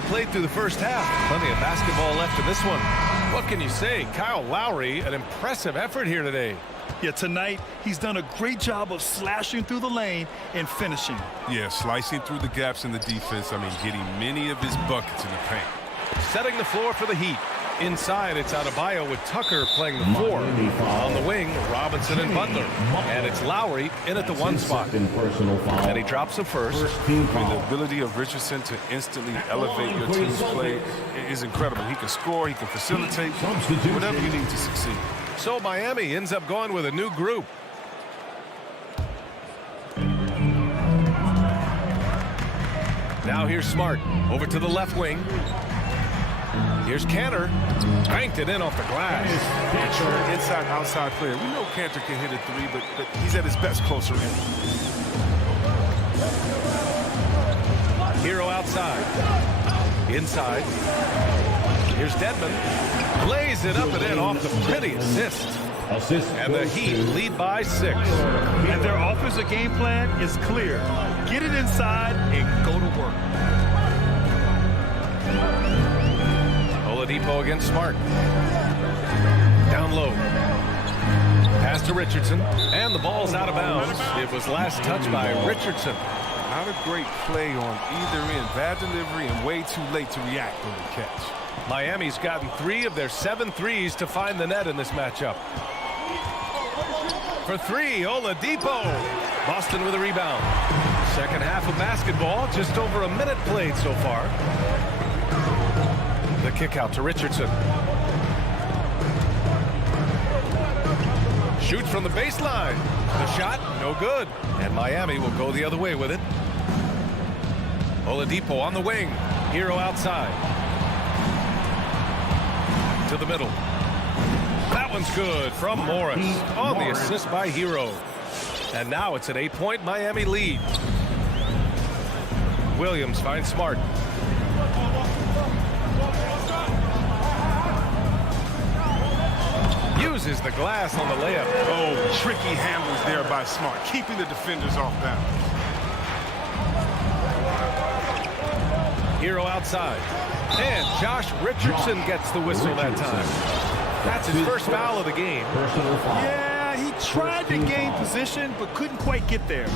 Played through the first half. Plenty of basketball left in this one. What can you say? Kyle Lowry, an impressive effort here today. Yeah, tonight he's done a great job of slashing through the lane and finishing. Yeah, slicing through the gaps in the defense. I mean, getting many of his buckets in the paint. Setting the floor for the Heat. Inside, it's Adebayo with Tucker playing the 4. On the wing, Robinson and Butler. And it's Lowry in at the 1 spot. And he drops the first. I mean, the ability of Richardson to instantly elevate your team's play is incredible. He can score, he can facilitate, whatever you need to succeed. So Miami ends up going with a new group. Now here's Smart. Over to the left wing. Here's Cantor. Banked it in off the glass. Cantor, inside-outside player. We know Cantor can hit a 3, but he's at his best closer in. Hero outside. Inside. Here's Dedmon. Lays it up and in off the pretty assist. And the Heat lead by 6. And their offensive game plan is clear. Get it inside and go to work. Oladipo against Smart. Down low. Pass to Richardson. And the ball's out of bounds. It was last touched by Richardson. Not a great play on either end. Bad delivery and way too late to react on the catch. Miami's gotten 3 of their 7 threes to find the net in this matchup. For 3, Oladipo. Boston with a rebound. Second half of basketball, just over a minute played so far. The kick out to Richardson. from the baseline. The shot, no good. And Miami will go the other way with it. Oladipo on the wing. Hero outside. To the middle. That one's good from Morris on the assist by Hero. And now it's an 8-point Miami lead. Williams finds Smart. Uses the glass on the layup. Oh, tricky handles there by Smart, keeping the defenders off balance. Hero outside. And Josh Richardson gets the whistle that time. That's his first foul of the game. Yeah, he tried to gain position, but couldn't quite get there.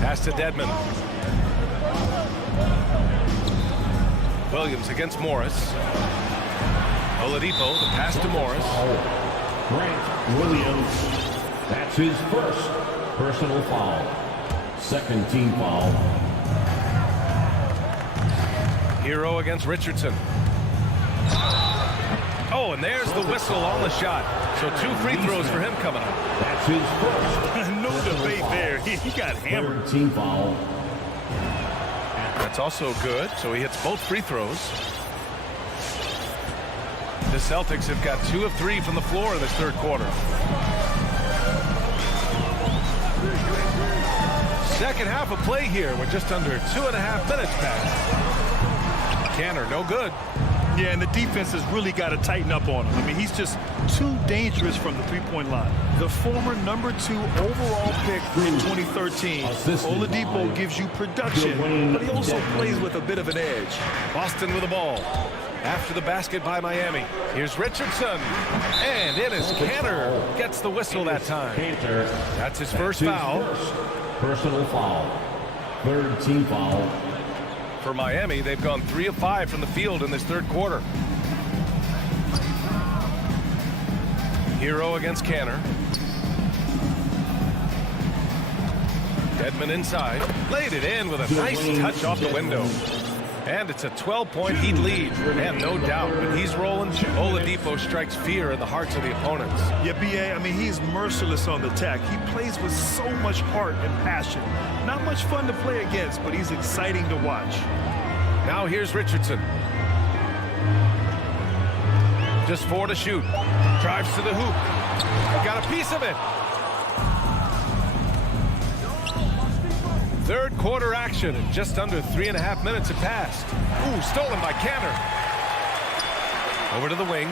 Pass to Dedmon. Williams against Morris. Oladipo, the pass to Morris. Grant Williams. That's his first personal foul. Second team foul. Hero against Richardson. Oh, and there's the whistle on the shot. So 2 free throws for him coming up. That's his first. No debate there. He got hammered. Third team foul. That's also good. So he hits both free throws. The Celtics have got 2 of 3 from the floor in this third quarter. Second half of play here. We're just under 2.5 minutes past. Canner, no good. Yeah, and the defense has really got to tighten up on him. I mean, he's just too dangerous from the three-point line. The former number 2 overall pick in 2013, Oladipo gives you production, but he also plays with a bit of an edge. Boston with the ball. After the basket by Miami. Here's Richardson. And it is Canner. Gets the whistle that time. That's his first foul. Personal foul. Third team foul. For Miami, they've gone 3 of 5 from the field in this third quarter. Hero against Canner. Dedmon inside. Laid it in with a nice touch off the window. And it's a 12-point Heat lead. And no doubt, when he's rolling, Oladipo strikes fear in the hearts of the opponents. Yeah, B.A., I mean, he's merciless on the attack. He plays with so much heart and passion. Not much fun to play against, but he's exciting to watch. Now here's Richardson. Just 4 to shoot. Drives to the hoop. Got a piece of it. Third quarter action, and just under 3.5 minutes have passed. Ooh, stolen by Canner. Over to the wing.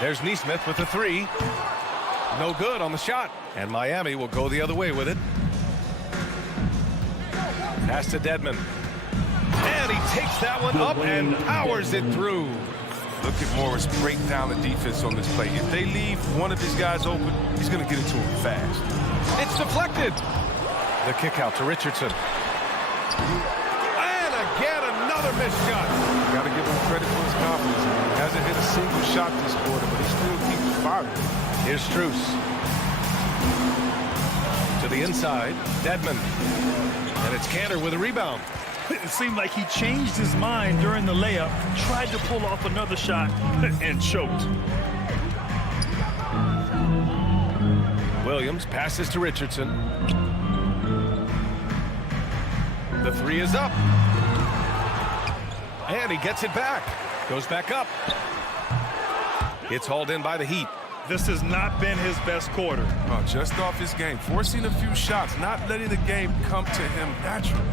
There's Nesmith with the 3. No good on the shot. And Miami will go the other way with it. Pass to Dedmon. And he takes that one up and powers it through. Look at Morris break down the defense on this play. If they leave one of his guys open, he's going to get it to him fast. It's deflected. The kick out to Richardson. And again, another missed shot. Got to give him credit for his confidence. He hasn't hit a single shot this quarter, but he still keeps firing. Here's Strus. To the inside, Dedmon. And it's Canner with a rebound. It seemed like he changed his mind during the layup, tried to pull off another shot, and choked. Williams passes to Richardson. The 3 is up. And he gets it back. Goes back up. It's hauled in by the Heat. This has not been his best quarter. Oh, just off his game. Forcing a few shots, not letting the game come to him naturally.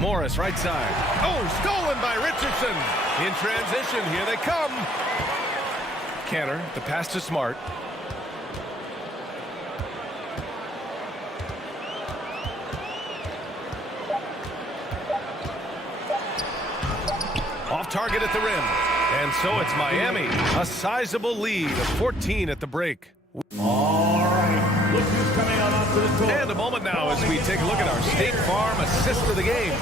Morris, right side. Oh, stolen by Richardson. In transition, here they come. Canner, the pass to Smart. Off target at the rim. And so it's Miami. A sizable lead of 14 at the break. All right. Look who's coming out onto the court. And a moment now as we take a look at our State Farm assist of the game.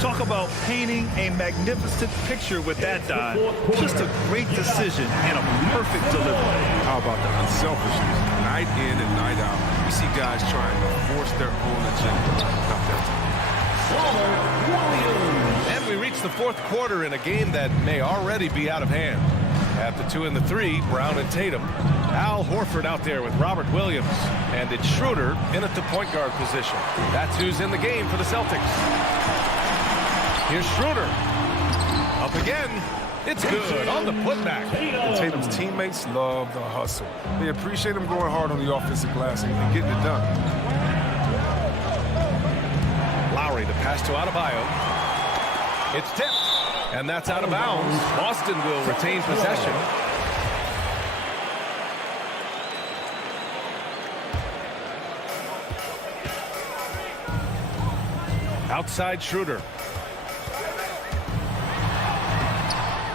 Talk about painting a magnificent picture with that dive. Just a great decision and a perfect delivery. How about the unselfishness? Night in and night out. We see guys trying to force their own agenda. Not that time. And we reach the fourth quarter in a game that may already be out of hand. At the 2 and the 3, Brown and Tatum. Al Horford out there with Robert Williams. And it's Schroeder in at the point guard position. That's who's in the game for the Celtics. Here's Schroeder. Up again. It's good on the putback. And Tatum's teammates love the hustle. They appreciate him going hard on the offensive glass and getting it done. Lowry, the pass to Adebayo. It's tipped, and that's out of bounds. Boston will retain possession. Outside Schroeder.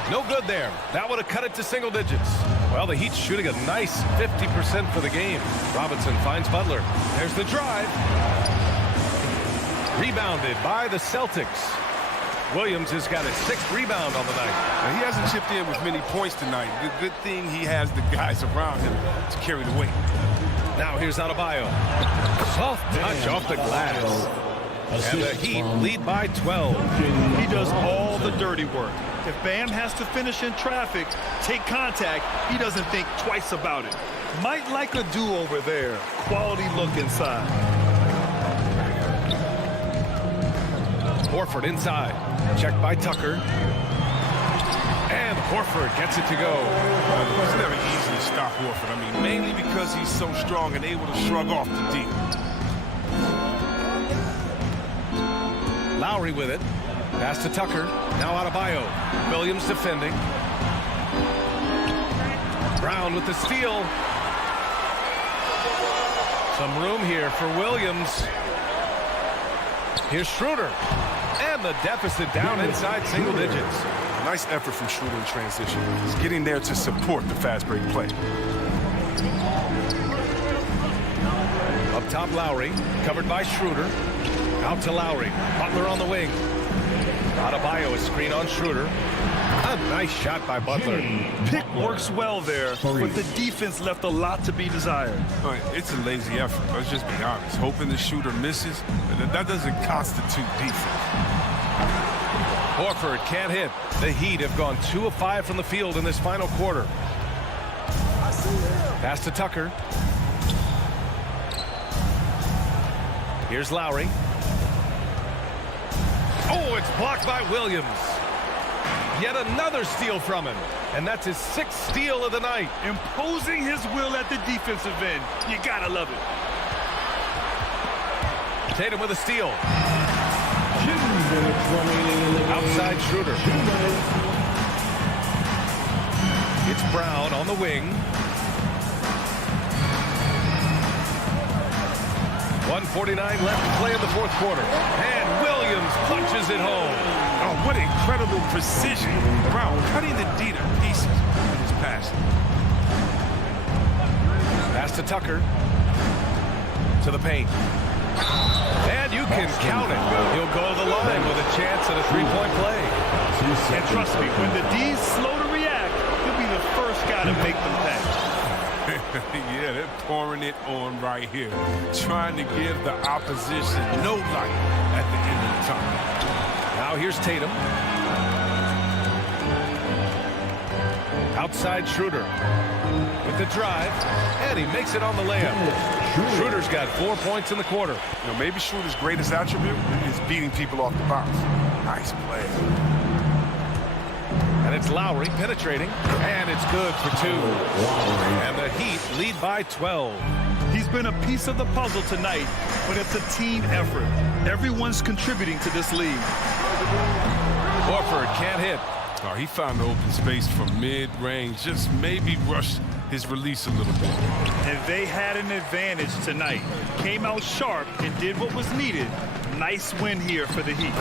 No good there. That would have cut it to single digits. Well, the Heat's shooting a nice 50% for the game. Robinson finds Butler. There's the drive. Rebounded by the Celtics. Williams has got his 6th rebound on the night. Now, he hasn't chipped in with many points tonight. Good thing he has the guys around him to carry the weight. Now here's Adebayo. Soft touch off the glass. And the Heat lead by 12. He does all the dirty work. If Bam has to finish in traffic, take contact, he doesn't think twice about it. Might like a do-over there. Quality look inside. Horford inside. Checked by Tucker. And Horford gets it to go. It's never easy to stop Horford. I mean, mainly because he's so strong and able to shrug off the D. Lowry with it. Pass to Tucker. Now Adebayo. Williams defending. Brown with the steal. Some room here for Williams. Here's Schroeder. And the deficit down inside single digits. Nice effort from Schroeder in transition. He's getting there to support the fast break play. Up top, Lowry. Covered by Schroeder. Out to Lowry. Butler on the wing. Adebayo is screen on Schroeder. A nice shot by Butler. Pick works well there, but the defense left a lot to be desired. It's a lazy effort. Let's just be honest. Hoping the shooter misses, that doesn't constitute defense. Horford can't hit. The Heat have gone 2 of 5 from the field in this final quarter. Pass to Tucker. Here's Lowry. Oh, it's blocked by Williams. Yet another steal from him. And that's his 6th steal of the night. Imposing his will at the defensive end. You gotta love it. Tatum with a steal. Outside Schroeder. It's Brown on the wing. 1:49 left to play in the 4th quarter. And Williams punches it home. Oh, what incredible precision. Brown cutting the D to pieces with his pass. Pass to Tucker. To the paint. And you can count it. He'll go to the line with a chance at a 3-point play. And trust me, when the D's slow to react, he'll be the first guy to make them pay. Yeah, they're pouring it on right here. Trying to give the opposition no light at the end of the tunnel. Now here's Tatum. Outside Schroeder. With the drive. And he makes it on the layup. Schroeder's got 4 points in the quarter. You know, maybe Schroeder's greatest attribute is beating people off the bounce. Nice play. And it's Lowry penetrating. And it's good for 2. And the Heat lead by 12. He's been a piece of the puzzle tonight, but it's a team effort. Everyone's contributing to this lead. Horford can't hit. Oh, he found the open space from mid-range. Just maybe rushed his release a little bit. And they had an advantage tonight. Came out sharp and did what was needed. Nice win here for the Heat.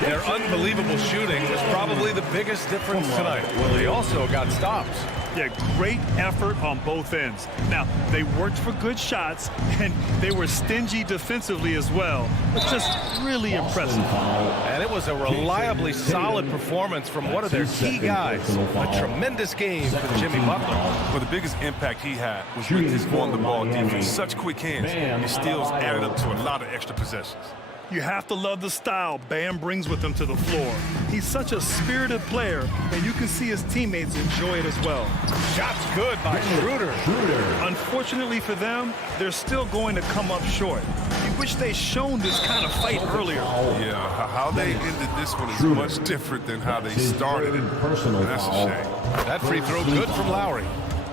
Their unbelievable shooting was probably the biggest difference tonight. They also got stops. Yeah, great effort on both ends. Now, they worked for good shots, and they were stingy defensively as well. It's just really impressive. And it was a reliably solid performance from one of their key guys. A tremendous game for Jimmy Butler. Well, the biggest impact he had was with his on-the-ball defense. Such quick hands. His steals added up to a lot of extra possessions. You have to love the style Bam brings with him to the floor. He's such a spirited player, and you can see his teammates enjoy it as well. Shot's good by Schroeder. Unfortunately for them, they're still going to come up short. You wish they'd shown this kind of fight earlier. Yeah, how they ended this one is much different than how they started it. And that's a shame. That free throw good from Lowry.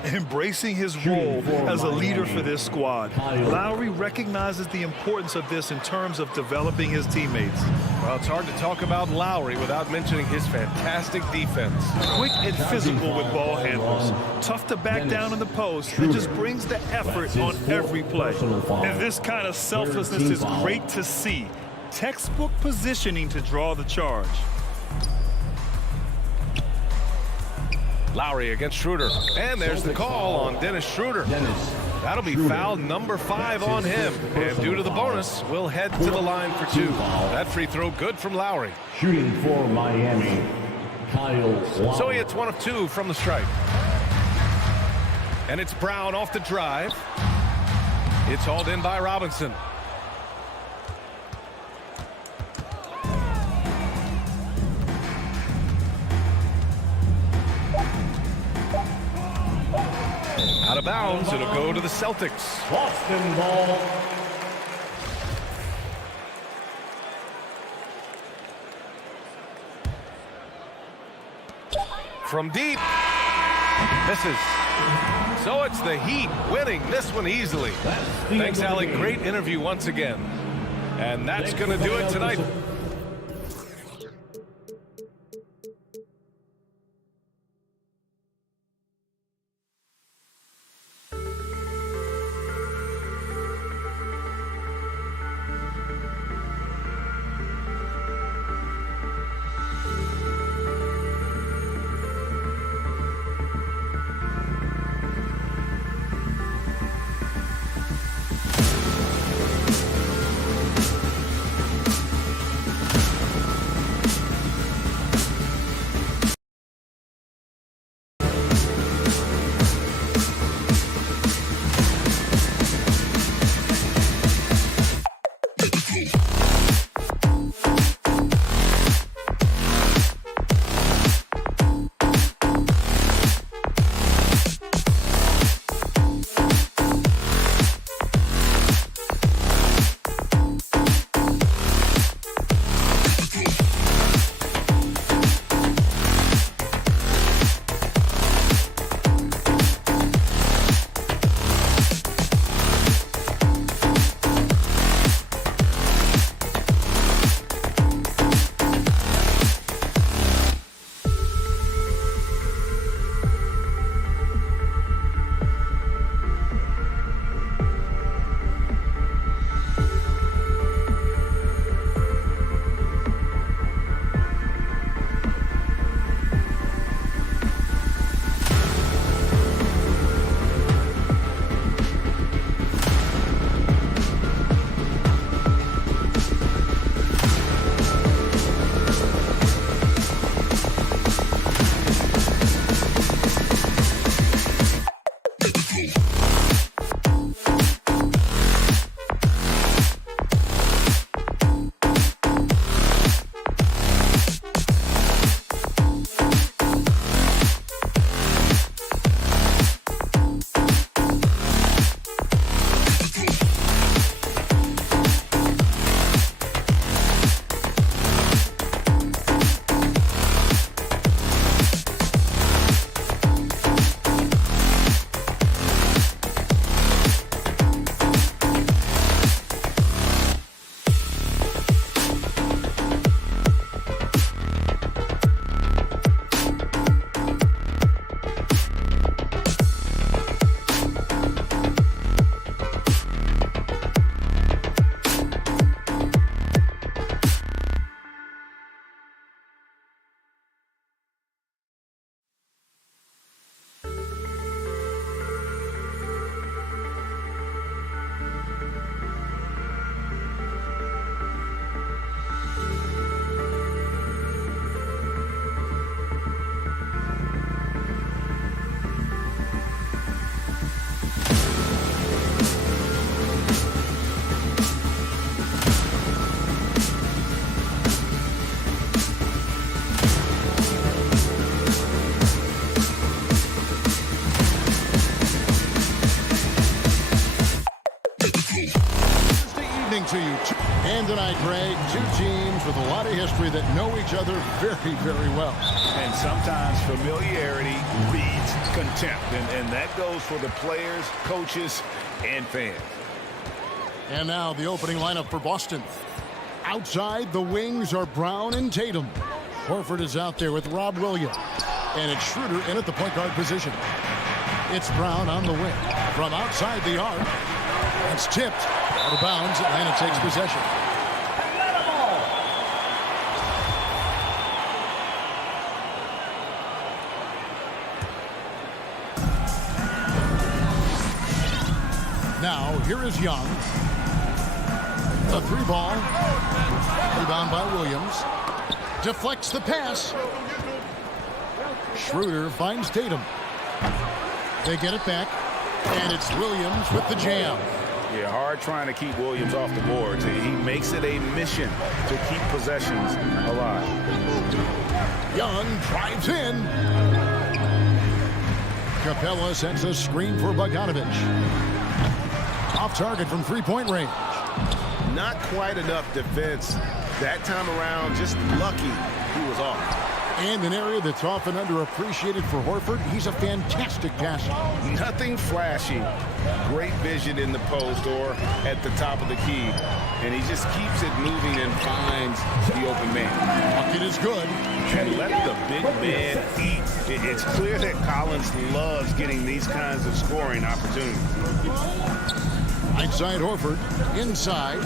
Embracing his role as a leader for this squad, Lowry recognizes the importance of this in terms of developing his teammates. Well, it's hard to talk about Lowry without mentioning his fantastic defense. Quick and physical with ball handlers. Tough to back down in the post and just brings the effort on every play. And this kind of selflessness is great to see. Textbook positioning to draw the charge. Lowry against Schroeder. And there's the call on Dennis Schroeder. That'll be foul number 5 on him. And due to the bonus, we'll head to the line for 2. That free throw good from Lowry. Shooting for Miami, Kyle Lowry. So he hits 1 of 2 from the stripe. And it's Brown off the drive. It's hauled in by Robinson. Out of bounds, it'll go to the Celtics. Boston ball. From deep. Misses. So it's the Heat winning this one easily. Thanks, Alec. Great interview once again. And that's going to do it tonight. to you. And tonight, Greg, two teams with a lot of history that know each other very, very well. And sometimes familiarity breeds contempt. And that goes for the players, coaches, and fans. And now the opening lineup for Boston. Outside, the wings are Brown and Tatum. Horford is out there with Rob Williams. And it's Schroeder in at the point guard position. It's Brown on the wing. From outside the arc. It's tipped. Out of bounds. Atlanta takes possession. Now, here is Young. The three ball. Rebound by Williams. Deflects the pass. Schroeder finds Tatum. They get it back. And it's Williams with the jam. Yeah, hard trying to keep Williams off the board. He makes it a mission to keep possessions alive. Young drives in. Capella sends a screen for Bogdanovich. Off target from three-point range. Not quite enough defense that time around. Just lucky he was off. And an area that's often underappreciated for Horford. He's a fantastic passer. Nothing flashy. Great vision in the post or at the top of the key. And he just keeps it moving and finds the open man. Bucket is good. And let the big man eat. It's clear that Collins loves getting these kinds of scoring opportunities. Outside Horford. Inside.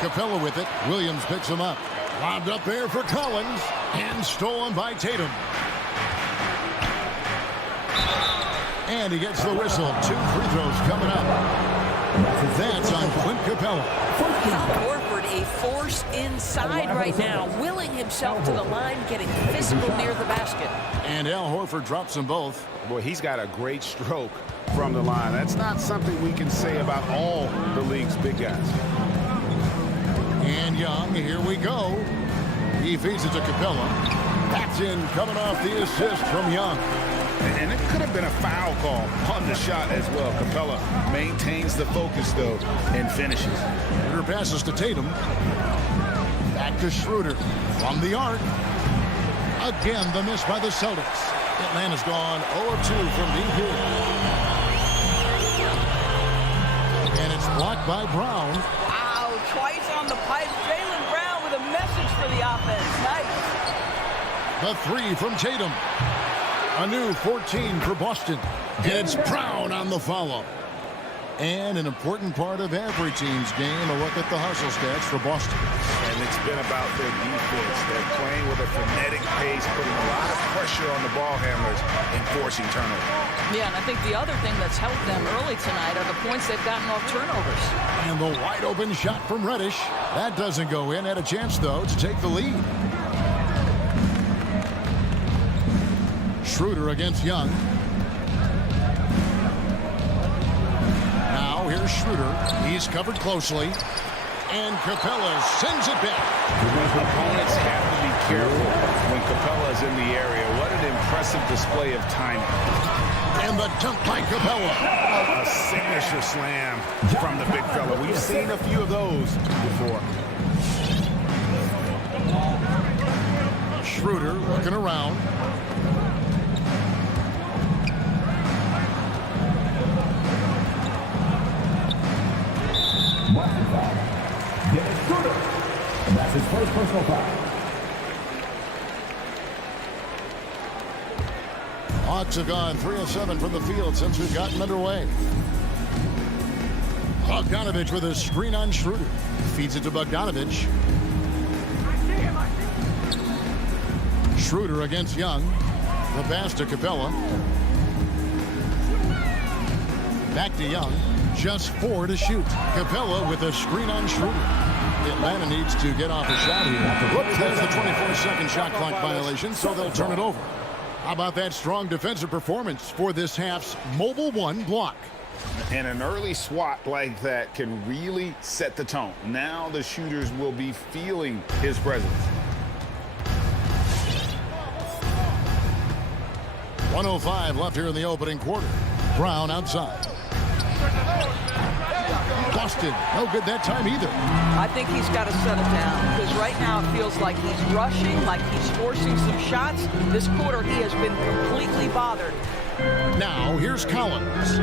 Capella with it. Williams picks him up. Lobbed up there for Collins. And stolen by Tatum. And he gets the whistle. 2 free throws coming up. That's on Clint Capella. Horford, a force inside right now, willing himself to the line, getting physical near the basket. And Al Horford drops them both. Boy, he's got a great stroke from the line. That's not something we can say about all the league's big guys. And Young, here we go. He feeds it to Capella. That's in, coming off the assist from Young. And it could have been a foul call on the shot as well. Capella maintains the focus, though, and finishes. Schroeder passes to Tatum. Back to Schroeder from the arc. Again, the miss by the Celtics. Atlanta's gone 0 of 2 from deep here. And it's blocked by Brown. Wow, twice on the pipe. Jaylen Brown with a message for the offense. Nice. The three from Tatum. A new 14 for Boston. And it's Brown on the follow. And an important part of every team's game, a look at the hustle stats for Boston. And it's been about their defense. They're playing with a frenetic pace, putting a lot of pressure on the ball handlers and forcing turnovers. Yeah, and I think the other thing that's helped them early tonight are the points they've gotten off turnovers. And the wide open shot from Reddish. That doesn't go in. Had a chance, though, to take the lead. Schroeder against Young. Now here's Schroeder. He's covered closely. And Capella sends it back. Opponents have to be careful when Capella's in the area. What an impressive display of timing. And the dunk by Capella. A signature slam from the big fella. We've seen a few of those before. Schroeder looking around. That's his first personal foul. Hawks have gone 3 of 7 from the field since we've gotten underway. Bogdanovich with a screen on Schroeder. Feeds it to Bogdanovich. Schroeder against Young. The pass to Capella. Back to Young. Just 4 to shoot. Capella with a screen on Schroeder. Atlanta needs to get off a shot here. Whoops, there's the 24-second shot clock violation, so they'll turn it over. How about that strong defensive performance for this half's Mobile One block? And an early swat like that can really set the tone. Now the shooters will be feeling his presence. 1:05 left here in the opening quarter. Brown outside. Boston, no good that time either. I think he's got to settle down because right now it feels like he's rushing, like he's forcing some shots. This quarter he has been completely bothered. Now here's Collins.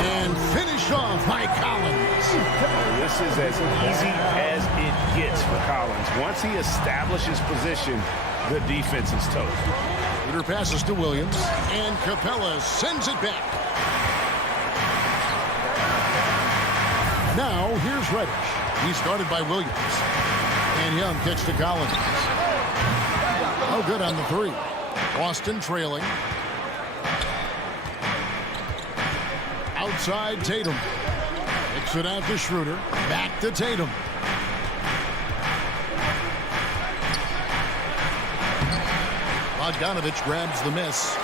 And finish off by Collins. This is as easy as it gets for Collins. Once he establishes position, the defense is toast. Peter passes to Williams, and Capella sends it back. Now here's Reddish. He's guarded by Williams. And Young kicks to Collins. No good on the three. Boston trailing. Outside Tatum. Kicks it out to Schroeder. Back to Tatum. Bogdanovich grabs the miss.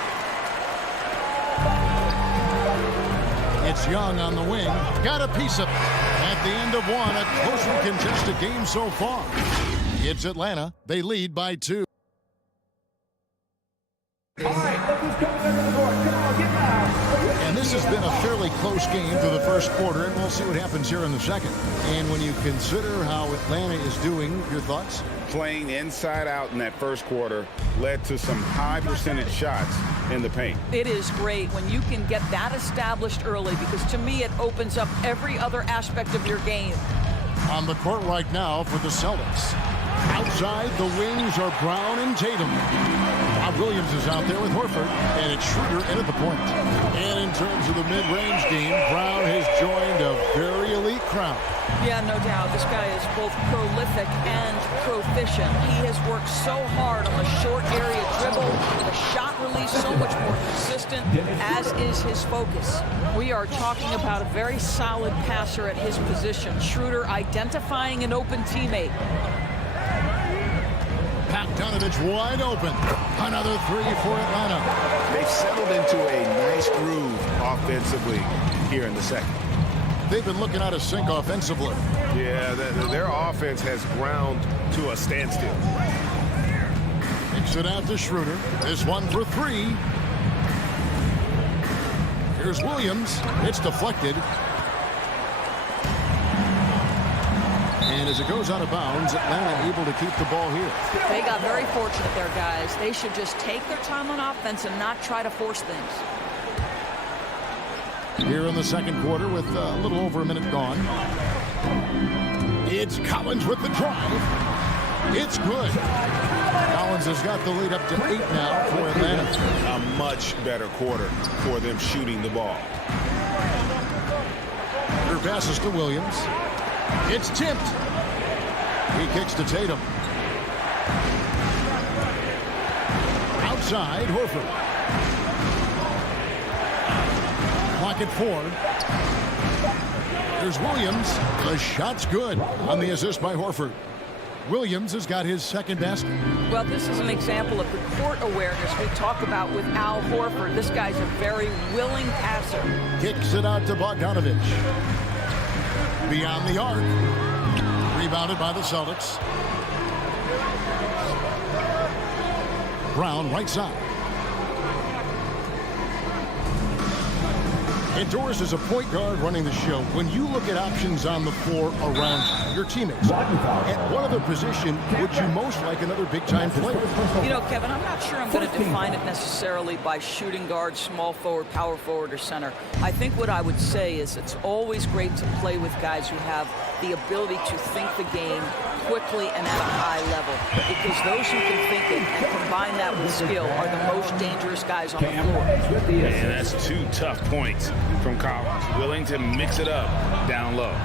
It's Young on the wing. Got a piece of it. At the end of one, a closely contested game so far. It's Atlanta. They lead by 2. And this has been a fairly close game through the first quarter, and we'll see what happens here in the second. And when you consider how Atlanta is doing, your thoughts? Playing inside out in that first quarter led to some high percentage shots in the paint. It is great when you can get that established early because to me it opens up every other aspect of your game. On the court right now for the Celtics. Outside, the wings are Brown and Tatum. Bob Williams is out there with Horford, and it's Schroeder in at the point. And in terms of the mid-range game, Brown has joined a very elite crowd. Yeah, no doubt. This guy is both prolific and proficient. He has worked so hard on the short area dribble, the shot release so much more consistent, as is his focus. We are talking about a very solid passer at his position. Schroeder identifying an open teammate. Bogdanovich wide open. Another three for Atlanta. They've settled into a nice groove offensively here in the second. They've been looking out of sync offensively. Yeah, their offense has ground to a standstill. Kicks it out to Schroeder. This one for three. Here's Williams. It's deflected. And as it goes out of bounds, Atlanta able to keep the ball here. They got very fortunate there, guys. They should just take their time on offense and not try to force things. Here in the second quarter with a little over a minute gone. It's Collins with the drive. It's good. Collins has got the lead up to 8 now for Atlanta. A much better quarter for them shooting the ball. Her passes to Williams. It's tipped. He kicks to Tatum. Outside, Horford. Clock at 4. There's Williams. The shot's good on the assist by Horford. Williams has got his second basket. Well, this is an example of the court awareness we talk about with Al Horford. This guy's a very willing passer. Kicks it out to Bogdanovich. Beyond the arc. Rebounded by the Celtics. Brown right side. Indoors is a point guard running the show. When you look at options on the floor around you, your teammates, at what other position would you most like another big-time player? You know, Kevin, I'm not sure I'm going to define it necessarily by shooting guard, small forward, power forward, or center. I think what I would say is it's always great to play with guys who have the ability to think the game quickly and at a high level. Because those who can think it and combine that with skill are the most dangerous guys on the floor. And that's 2 tough points from Collins. Willing to mix it up down low.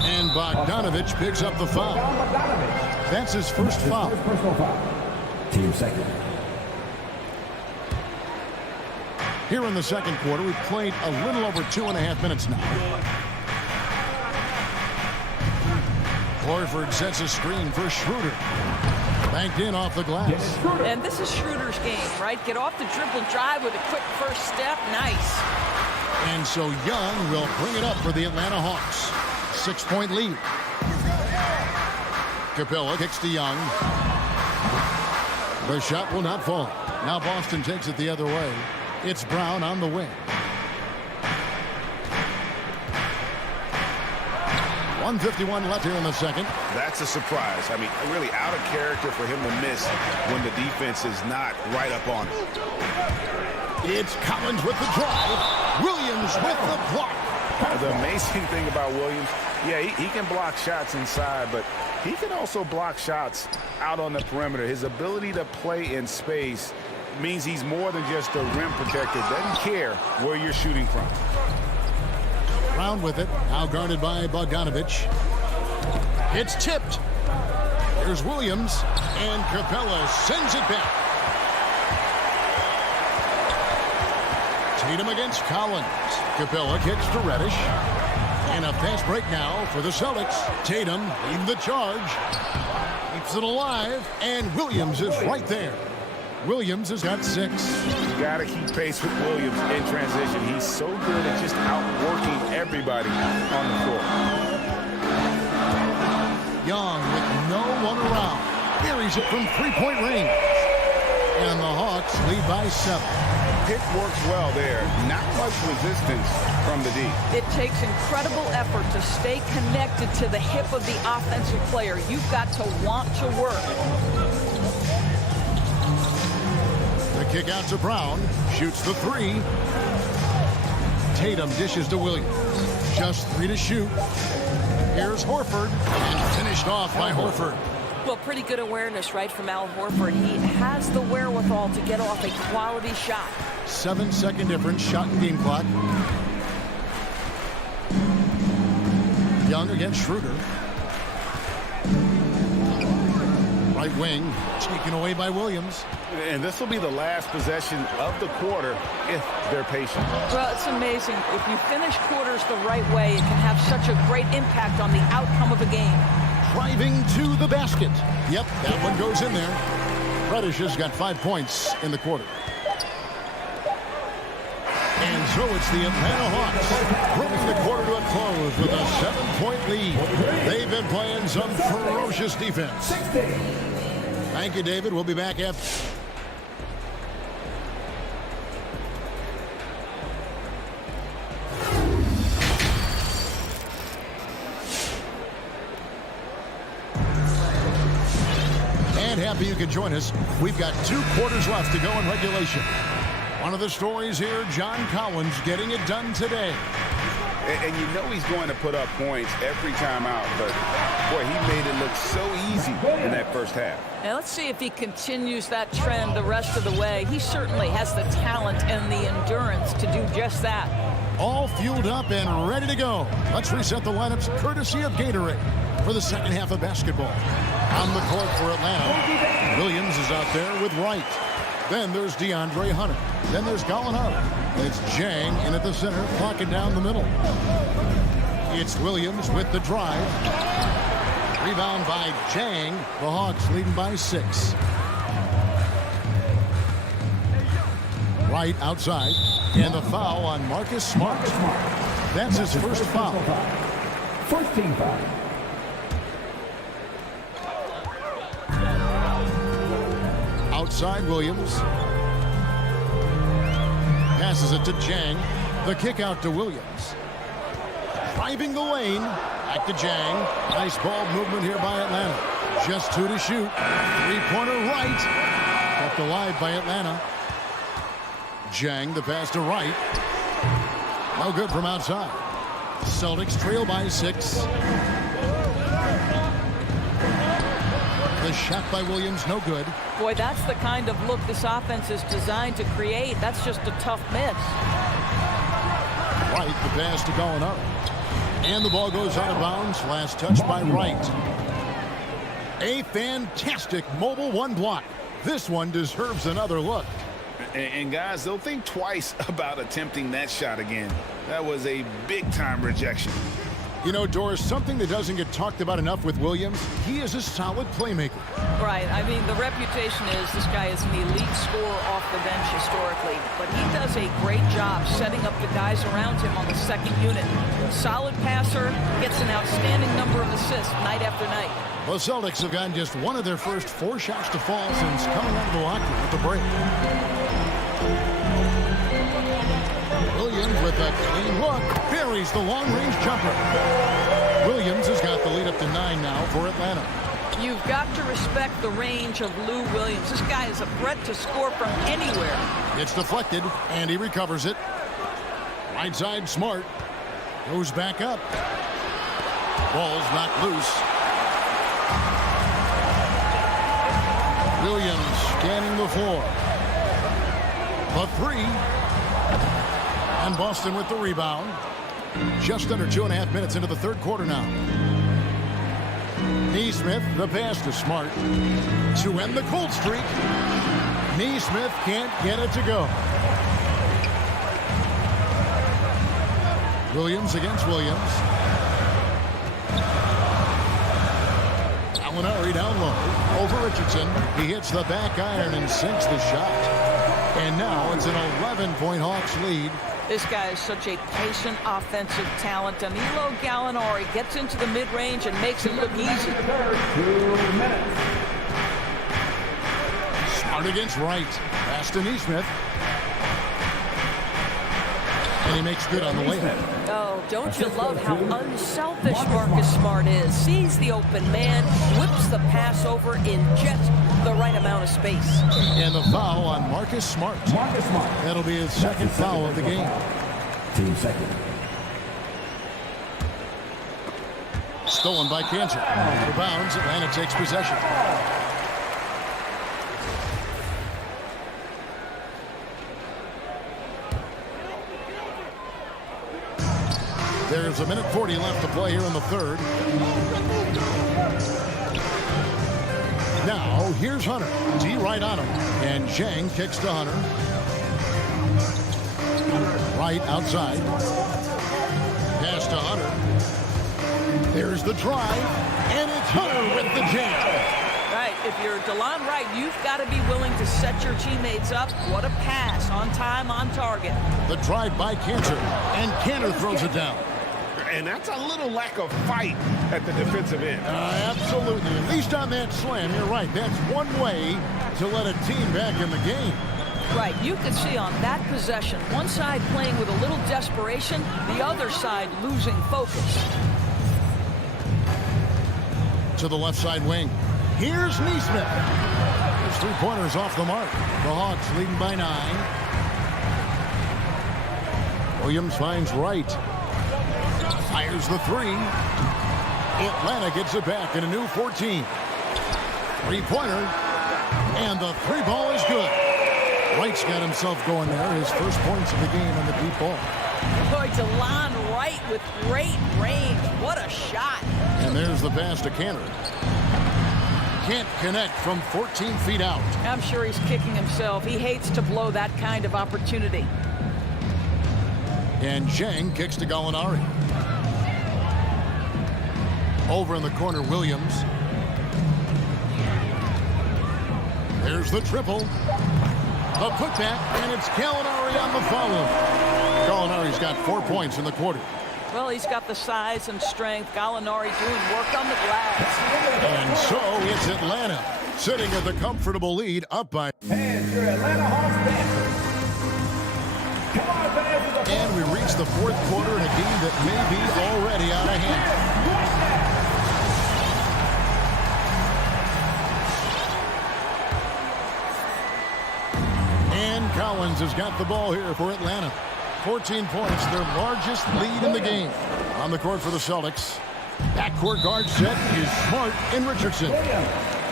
And Bogdanovich picks up the foul. That's his first foul. Team second. Here in the second quarter, we've played a little over 2.5 minutes now. Horford sets a screen for Schroeder. Banked in off the glass. And this is Schroeder's game, right? Get off the dribble drive with a quick first step. Nice. And so Young will bring it up for the Atlanta Hawks. 6-point lead. Capella kicks to Young. The shot will not fall. Now Boston takes it the other way. It's Brown on the wing. 1:51 left here in the second. That's a surprise. I mean, really out of character for him to miss when the defense is not right up on him. It's Collins with the drive. Williams with the block. The amazing thing about Williams, yeah, he can block shots inside, but he can also block shots out on the perimeter. His ability to play in space means he's more than just a rim protector. Doesn't care where you're shooting from. Brown with it. Now guarded by Bogdanovich. It's tipped. Here's Williams. And Capella sends it back. Tatum against Collins. Capella kicks to Reddish. And a fast break now for the Celtics. Tatum leading the charge. Keeps it alive. And Williams is right there. Williams has got 6. You got to keep pace with Williams in transition. He's so good at just outworking everybody on the floor. Young with no one around. Buries it from three-point range. And the Hawks lead by 7. Pick works well there. Not much resistance from the D. It takes incredible effort to stay connected to the hip of the offensive player. You've got to want to work. The kick out to Brown. Shoots the 3. Tatum dishes to Williams. Just 3 to shoot. Here's Horford. And finished off by Horford. Well, pretty good awareness, right, from Al Horford. He has the wherewithal to get off a quality shot. 7-second difference, shot and game clock. Young against Schroeder. Right wing, taken away by Williams. And this will be the last possession of the quarter if they're patient. Well, it's amazing. If you finish quarters the right way, it can have such a great impact on the outcome of a game. Driving to the basket. Yep, that one goes in there. Reddish has got 5 points in the quarter. And so it's the Atlanta Hawks bringing the quarter to a close with a 7-point lead. They've been playing some ferocious defense. Thank you, David. We'll be back after. And happy you could join us. We've got 2 quarters left to go in regulation. One of the stories here, John Collins getting it done today. And you know he's going to put up points every time out, but boy, he made it look so easy in that first half. Now let's see if he continues that trend the rest of the way. He certainly has the talent and the endurance to do just that. All fueled up and ready to go. Let's reset the lineups courtesy of Gatorade for the second half of basketball. On the court for Atlanta, Williams is out there with Wright. Then there's DeAndre Hunter. Then there's Gallinari. And it's Jang in at the center, clocking down the middle. It's Williams with the drive. Rebound by Jang. The Hawks leading by 6. Wright outside. And the foul on Marcus Smart. That's his first foul. First team foul. Outside Williams. Passes it to Jang. The kick out to Williams. Driving the lane. Back to Jang. Nice ball movement here by Atlanta. Just 2 to shoot. 3-pointer right. Kept alive by Atlanta. Jang, the pass to Wright. No good from outside. Celtics trail by 6. The shot by Williams, no good. Boy, that's the kind of look this offense is designed to create. That's just a tough miss. Wright, the pass to Gallinari. And the ball goes out of bounds. Last touch by Wright. A fantastic mobile 1 block. This one deserves another look. And guys, they'll think twice about attempting that shot again. That was a big-time rejection. You know, Doris, something that doesn't get talked about enough with Williams, he is a solid playmaker. Right. I mean, the reputation is this guy is an elite scorer off the bench historically, but he does a great job setting up the guys around him on the second unit. Solid passer, gets an outstanding number of assists night after night. The Celtics have gotten just one of their first 4 shots to fall since coming out of the locker room at the break. Williams with a clean look. Buries the long-range jumper. Williams has got the lead up to 9 now for Atlanta. You've got to respect the range of Lou Williams. This guy is a threat to score from anywhere. It's deflected, and he recovers it. Right side, Smart. Goes back up. Ball's knocked loose. Williams scanning the floor. The three. And Boston with the rebound. Just under 2.5 minutes into the third quarter now. Neesmith, the pass to Smart. To end the cold streak. Neesmith can't get it to go. Williams against Williams. Gallinari down low. Over Richardson. He hits the back iron and sinks the shot. And now it's an 11-point Hawks lead. This guy is such a patient offensive talent. Danilo Gallinari gets into the mid-range and makes it look easy. 2 minutes. Smart against Wright. Pass to Neesmith. And he makes good on the layup. Oh, don't you love how unselfish Marcus Smart is? Sees the open man, whips the pass over in just the right amount of space. And the foul on Marcus Smart. That'll be his second foul of the game. Team second. Stolen by Cantor. Out of bounds, Atlanta takes possession. There's 1:40 left to play here in the third. Now, here's Hunter. D right on him. And Zhang kicks to Hunter. Right outside. Pass to Hunter. There's the drive. And it's Hunter with the jam. Right, if you're DeLon Wright, you've got to be willing to set your teammates up. What a pass. On time, on target. The drive by Cantor. And Cantor throws it down. And that's a little lack of fight at the defensive end. Absolutely. At least on that slam, you're right. That's one way to let a team back in the game. Right, you could see on that possession, one side playing with a little desperation, the other side losing focus. To the left side wing. Here's Neesmith. His three-pointers off the mark. The Hawks leading by 9. Williams finds Wright. Fires the three. Atlanta gets it back in a new 14. Three-pointer. And the three ball is good. Wright's got himself going there. His first points of the game on the deep ball. Boy, DeLon Wright with great range. What a shot. And there's the pass to Cantor. Can't connect from 14 feet out. I'm sure he's kicking himself. He hates to blow that kind of opportunity. And Zhang kicks to Gallinari. Over in the corner, Williams. There's the triple. The putback, and it's Gallinari on the follow. Gallinari's got 4 points in the quarter. Well, he's got the size and strength. Gallinari doing work on the glass. And so it's Atlanta sitting at the comfortable lead up by. And your Atlanta Hawks Dancers. Come on, fans. And we reach the fourth quarter in a game that may be already out of hand. And Collins has got the ball here for Atlanta. 14 points, their largest lead in the game. On the court for the Celtics. Backcourt guard set is Smart and Richardson.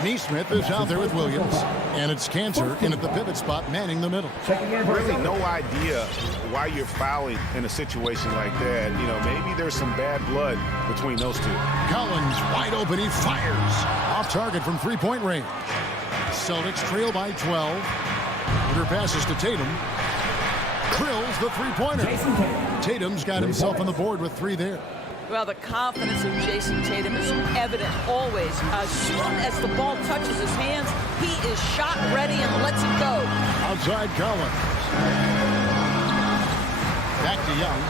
Neesmith is out there with Williams. And it's Cantor in at the pivot spot, manning the middle. Really no idea why you're fouling in a situation like that. You know, maybe there's some bad blood between those two. Collins wide open, he fires. Off target from three-point range. Celtics trail by 12. Under passes to Tatum. Drills the three-pointer. Tatum's got himself on the board with 3 there. Well, the confidence of Jason Tatum is evident always. As soon as the ball touches his hands, he is shot ready and lets it go. Outside Collins. Back to Young.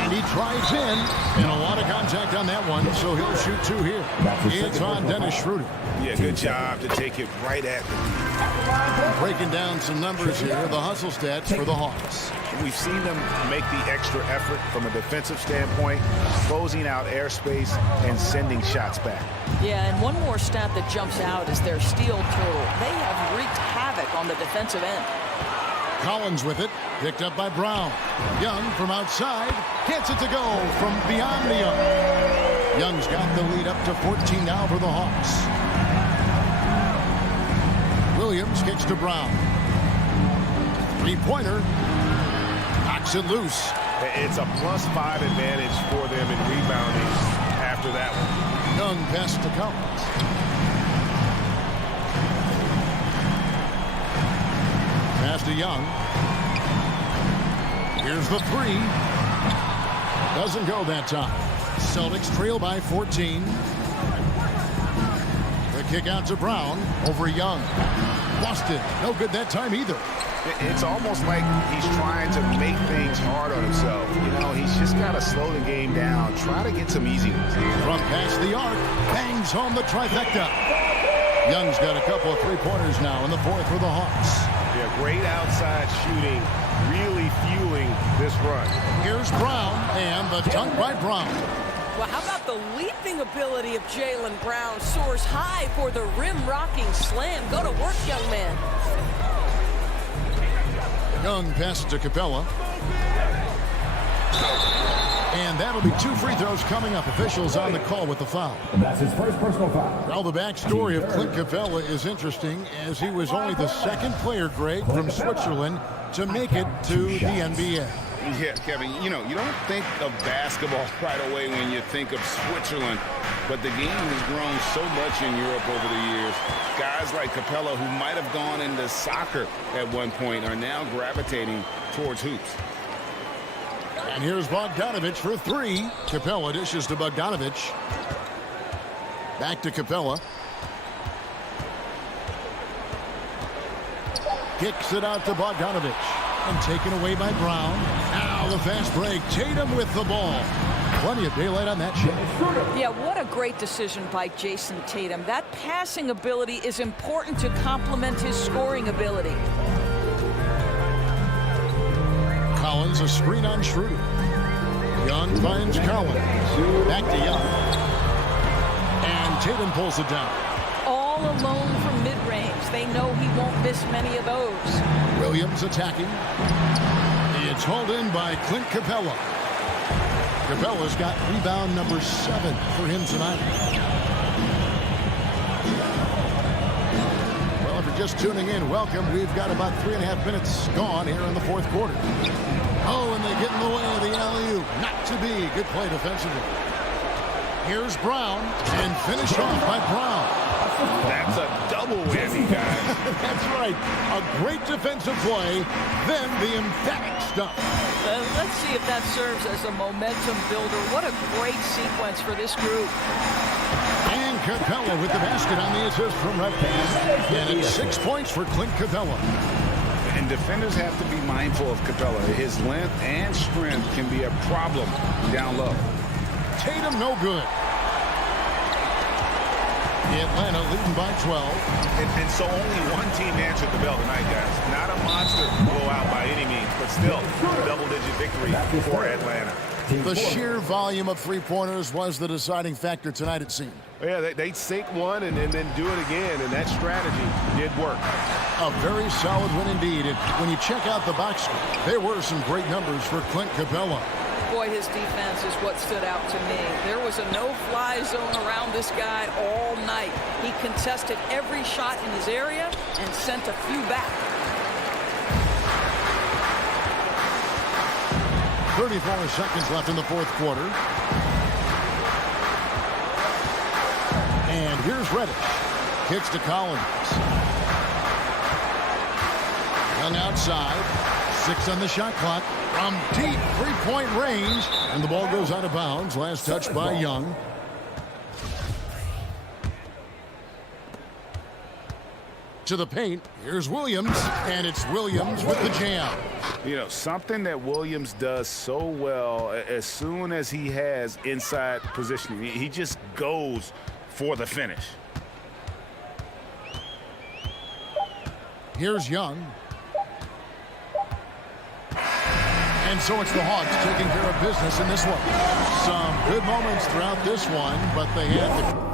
And he drives in. And a lot of contact on that one, so he'll shoot 2 here. It's on Dennis Schroeder. Yeah, good job to take it right at him. Breaking down some numbers here, the hustle stats for the Hawks. We've seen them make the extra effort from a defensive standpoint, closing out airspace and sending shots back. Yeah, and one more stat that jumps out is their steal total. They have wreaked havoc on the defensive end. Collins with it, picked up by Brown. Young from outside, gets it to go from beyond the arc. Young's got the lead up to 14 now for the Hawks. Williams kicks to Brown. Three-pointer. Knocks it loose. It's a +5 advantage for them in rebounding after that one. Young pass to Collins. Pass to Young. Here's the three. Doesn't go that time. Celtics trail by 14. The kick out to Brown over Young. Lost it. No good that time either. It's almost like he's trying to make things hard on himself. You know, he's just got to slow the game down. Try to get some easy ones. From past the arc, bangs home the trifecta. Young's got a couple of three-pointers now in the fourth for the Hawks. Yeah, great outside shooting, really fueling this run. Here's Brown, and the dunk by Brown. Well, how about the leaping ability of Jaylen Brown? Soars high for the rim-rocking slam. Go to work, young man. Young pass to Capella. And that'll be 2 free throws coming up. Officials on the call with the foul. That's his first personal foul. Well, the backstory of Clint Capella is interesting, as he was only the second player, Greg, from Switzerland to make it to the NBA. Yeah, Kevin, you know, you don't think of basketball right away when you think of Switzerland, but the game has grown so much in Europe over the years. Guys like Capella, who might have gone into soccer at one point, are now gravitating towards hoops. And here's Bogdanovich for three. Capella dishes to Bogdanovich. Back to Capella. Kicks it out to Bogdanovich. And taken away by Brown. Now the fast break. Tatum with the ball. Plenty of daylight on that shot. Yeah, what a great decision by Jason Tatum. That passing ability is important to complement his scoring ability. Collins, a screen on Schroeder. Young finds Collins. Back to Young. And Tatum pulls it down. All alone from mid-range. They know he won't miss many of those. Williams attacking. It's hauled in by Clint Capella. Capella's got rebound number 7 for him tonight. Well, if you're just tuning in, welcome. We've got about 3.5 minutes gone here in the fourth quarter. Oh, and they get in the way of the alley-oop. Not to be. Good play defensively. Here's Brown, and finish off by Brown. That's a double whammy, guys. That's right. A great defensive play, then the emphatic stuff. Let's see if that serves as a momentum builder. What a great sequence for this group. And Capella with the basket on the assist from right hand. And it's 6 points for Clint Capella. And defenders have to be mindful of Capella. His length and strength can be a problem down low. Tatum no good. Atlanta leading by 12. And so only one team answered the bell tonight, guys. Not a monster blowout by any means, but still a double-digit victory for Atlanta. The sheer volume of three-pointers was the deciding factor tonight, it seemed. Yeah, they'd sink one and then do it again, and that strategy did work. A very solid win indeed. And when you check out the box score, there were some great numbers for Clint Capella. Boy, his defense is what stood out to me. There was a no-fly zone around this guy all night. He contested every shot in his area and sent a few back. 34 seconds left in the fourth quarter. And here's Reddish. Kicks to Collins. Young outside. 6 on the shot clock. From deep three-point range. And the ball goes out of bounds. Last touch by Young. To the paint. Here's Williams. And it's Williams with the jam. You know, something that Williams does so well, as soon as he has inside positioning, he just goes for the finish. Here's Young. And so it's the Hawks taking care of business in this one. Some good moments throughout this one, but they had the...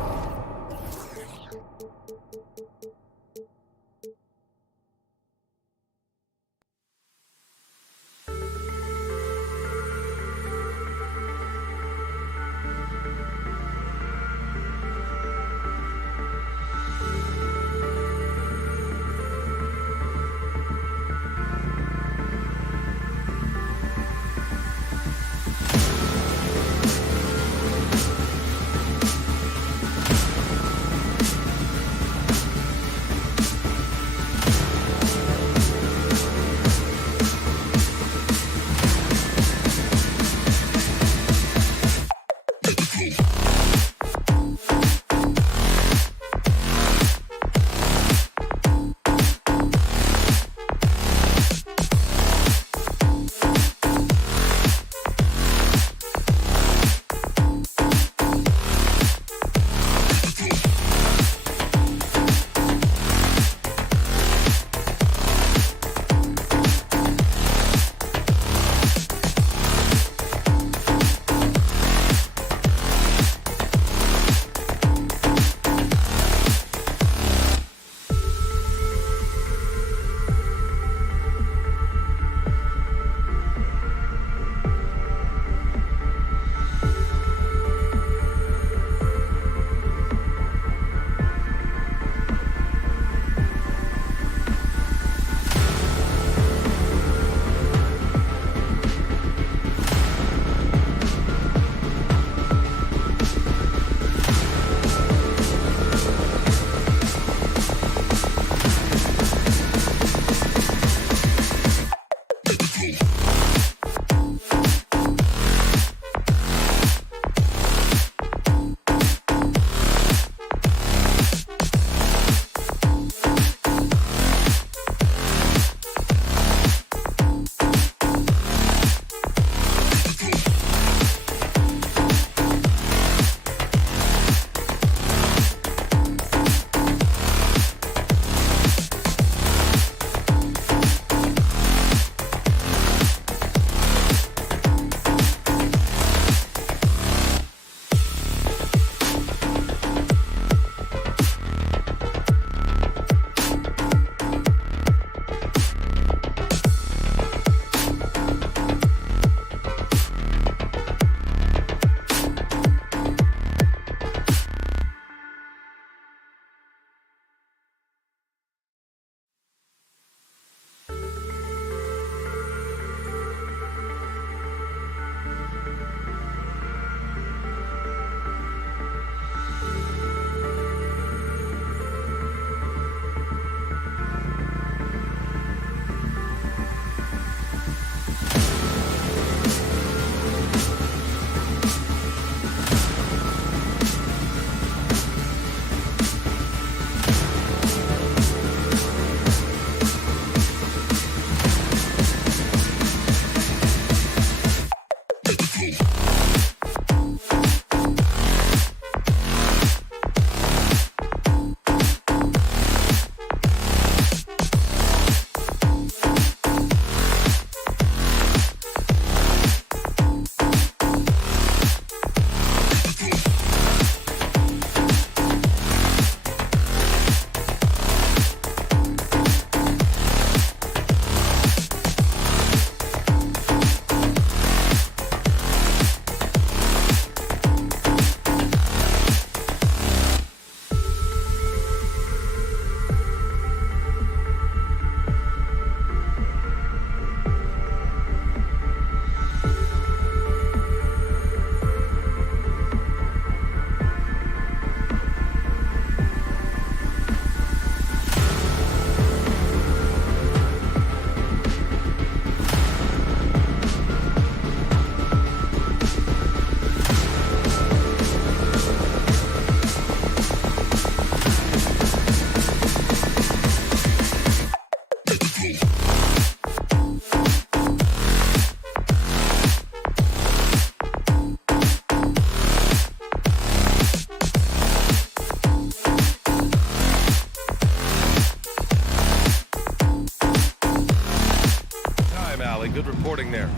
Good reporting there.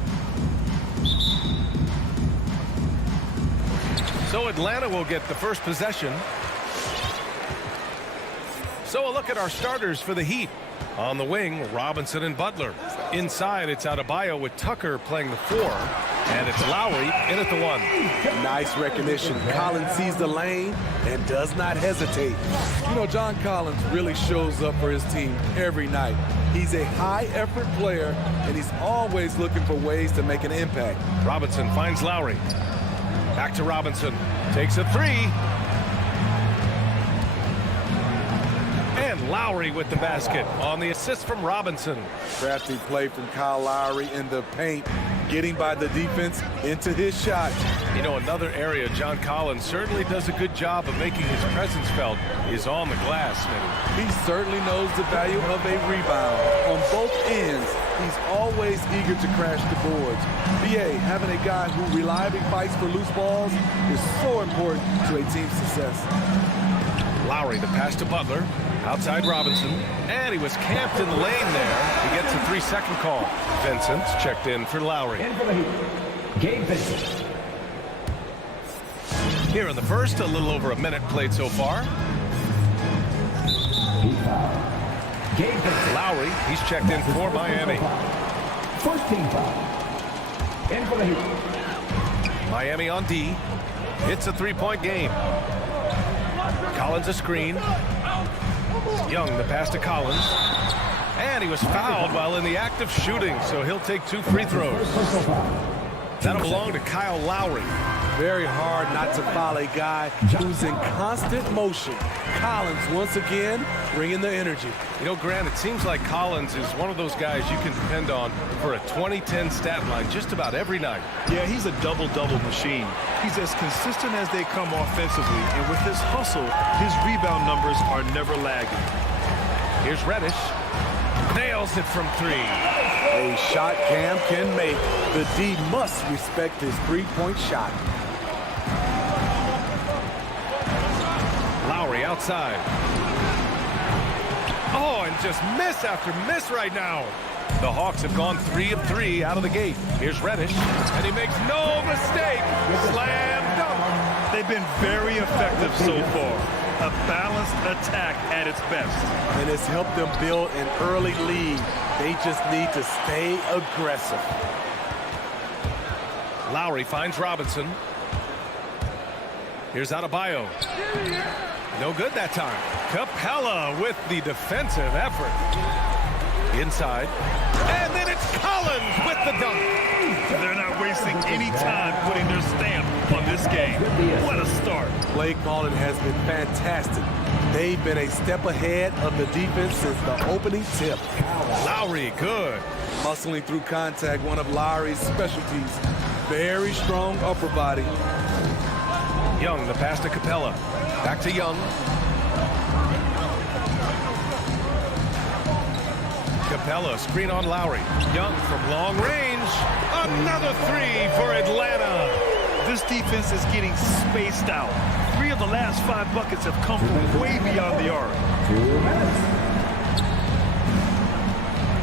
So Atlanta will get the first possession. So a look at our starters for the Heat. On the wing, Robinson and Butler. Inside, it's Adebayo with Tucker playing the 4. And it's Lowry in at the 1. Nice recognition. Collins sees the lane and does not hesitate. You know, John Collins really shows up for his team every night. He's a high-effort player, and he's always looking for ways to make an impact. Robinson finds Lowry. Back to Robinson. Takes a 3. And Lowry with the basket on the assist from Robinson. Crafty play from Kyle Lowry in the paint, getting by the defense into his shot. You know, another area John Collins certainly does a good job of making his presence felt is on the glass. He certainly knows the value of a rebound. On both ends, he's always eager to crash the boards. BA, having a guy who reliably fights for loose balls is so important to a team's success. Lowry, the pass to Butler. Outside Robinson. And he was camped in the lane there. He gets a 3-second call. Vincent's checked in for Lowry. And for the Heat, Gabe Vincent. Here in the first, a little over a minute played so far. Heat foul. Gabe Vincent. Lowry, he's checked in for Miami. First team foul. And for the Heat. Miami on D. It's a 3-point game. Collins a screen. Young, the pass to Collins. And he was fouled while in the act of shooting, so he'll take 2 free throws. That'll belong to Kyle Lowry. Very hard not to foul a guy who's in constant motion. Collins, once again, bringing the energy. You know, Grant, it seems like Collins is one of those guys you can depend on for a 20-10 stat line just about every night. Yeah, he's a double-double machine. He's as consistent as they come offensively, and with his hustle, his rebound numbers are never lagging. Here's Reddish. Nails it from 3. A shot Cam can make. The D must respect his 3-point shot. Lowry outside. Oh, and just miss after miss right now. The Hawks have gone 3 of 3 out of the gate. Here's Reddish, and he makes no mistake. Slam dunk. They've been very effective so far. A balanced attack at its best. And it's helped them build an early lead. They just need to stay aggressive. Lowry finds Robinson. Here's Adebayo. No good that time. Capella with the defensive effort. Inside. And then it's Collins with the dunk. They're not wasting any time putting their stamp on this game. What a start. Play calling has been fantastic. They've been a step ahead of the defense since the opening tip. Lowry, good. Hustling through contact, one of Lowry's specialties. Very strong upper body. Young, the pass to Capella. Back to Young. Capella, screen on Lowry. Young from long range. Another 3 for Atlanta. This defense is getting spaced out. 3 of the last 5 buckets have come from way beyond the arc. 2 minutes.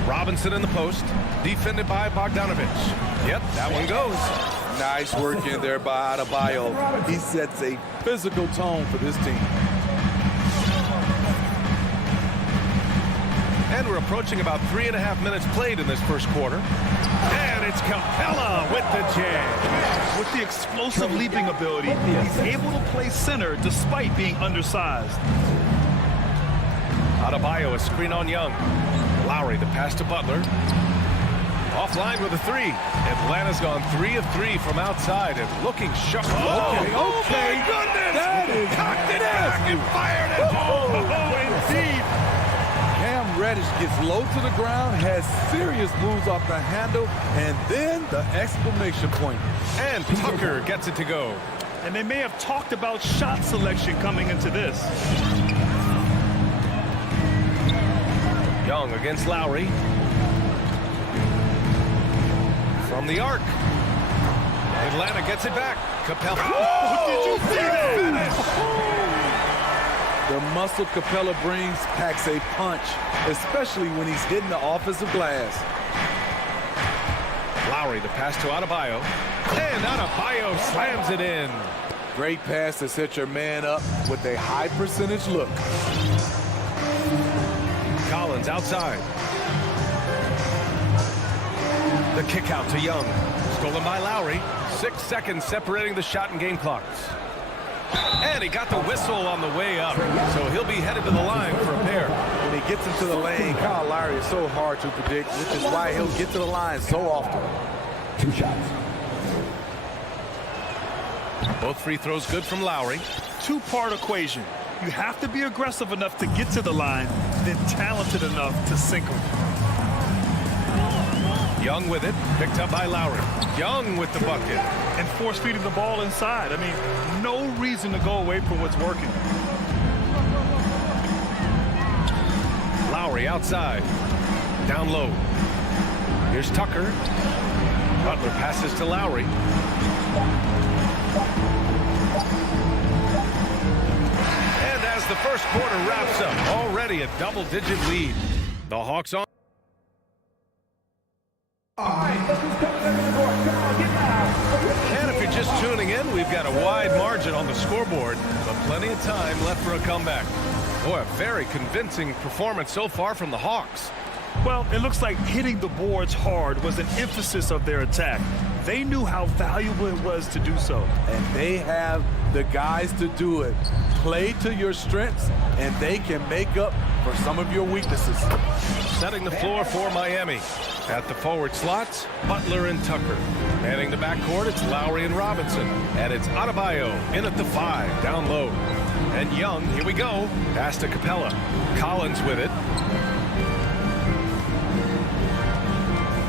Robinson in the post. Defended by Bogdanovich. Yep, that one goes. Nice work in there by Adebayo. He sets a physical tone for this team. And we're approaching about 3.5 minutes played in this first quarter. And it's Capella with the jam. With the explosive leaping ability, he's able to play center despite being undersized. Adebayo, a screen on Young. Lowry, the pass to Butler. Offline with a 3. Atlanta's gone 3 of 3 from outside and looking sharp. Oh, okay. My goodness! That is cocked it back and fired it. Oh, indeed. Cam Reddish gets low to the ground, has serious moves off the handle, and then the exclamation point. And Tucker gets it to go. And they may have talked about shot selection coming into this. Young against Lowry. From the arc. Atlanta gets it back. Capella. Oh, did you see that? The muscle Capella brings packs a punch, especially when he's hitting the offensive glass. Lowry, the pass to Adebayo. And Adebayo slams it in. Great pass to set your man up with a high percentage look. Collins outside. The kick out to Young. Stolen by Lowry. 6 seconds separating the shot and game clocks. And he got the whistle on the way up. So he'll be headed to the line for a pair. When he gets into the lane, Kyle Lowry is so hard to predict, which is why he'll get to the line so often. 2 shots. Both free throws good from Lowry. Two-part equation. You have to be aggressive enough to get to the line, then talented enough to sink them. Young with it, picked up by Lowry. Young with the bucket. And force feeding the ball inside. I mean, no reason to go away from what's working. Lowry outside. Down low. Here's Tucker. Butler passes to Lowry. And as the first quarter wraps up, already a double-digit lead. The Hawks on. And if you're just tuning in, we've got a wide margin on the scoreboard, but plenty of time left for a comeback. Boy, a very convincing performance so far from the Hawks. Well, it looks like hitting the boards hard was an emphasis of their attack. They knew how valuable it was to do so. And they have the guys to do it. Play to your strengths, and they can make up for some of your weaknesses. Setting the floor for Miami. At the forward slots, Butler and Tucker. Manning the backcourt, it's Lowry and Robinson. And it's Adebayo in at the 5, down low. And Young, here we go. Pass to Capella. Collins with it.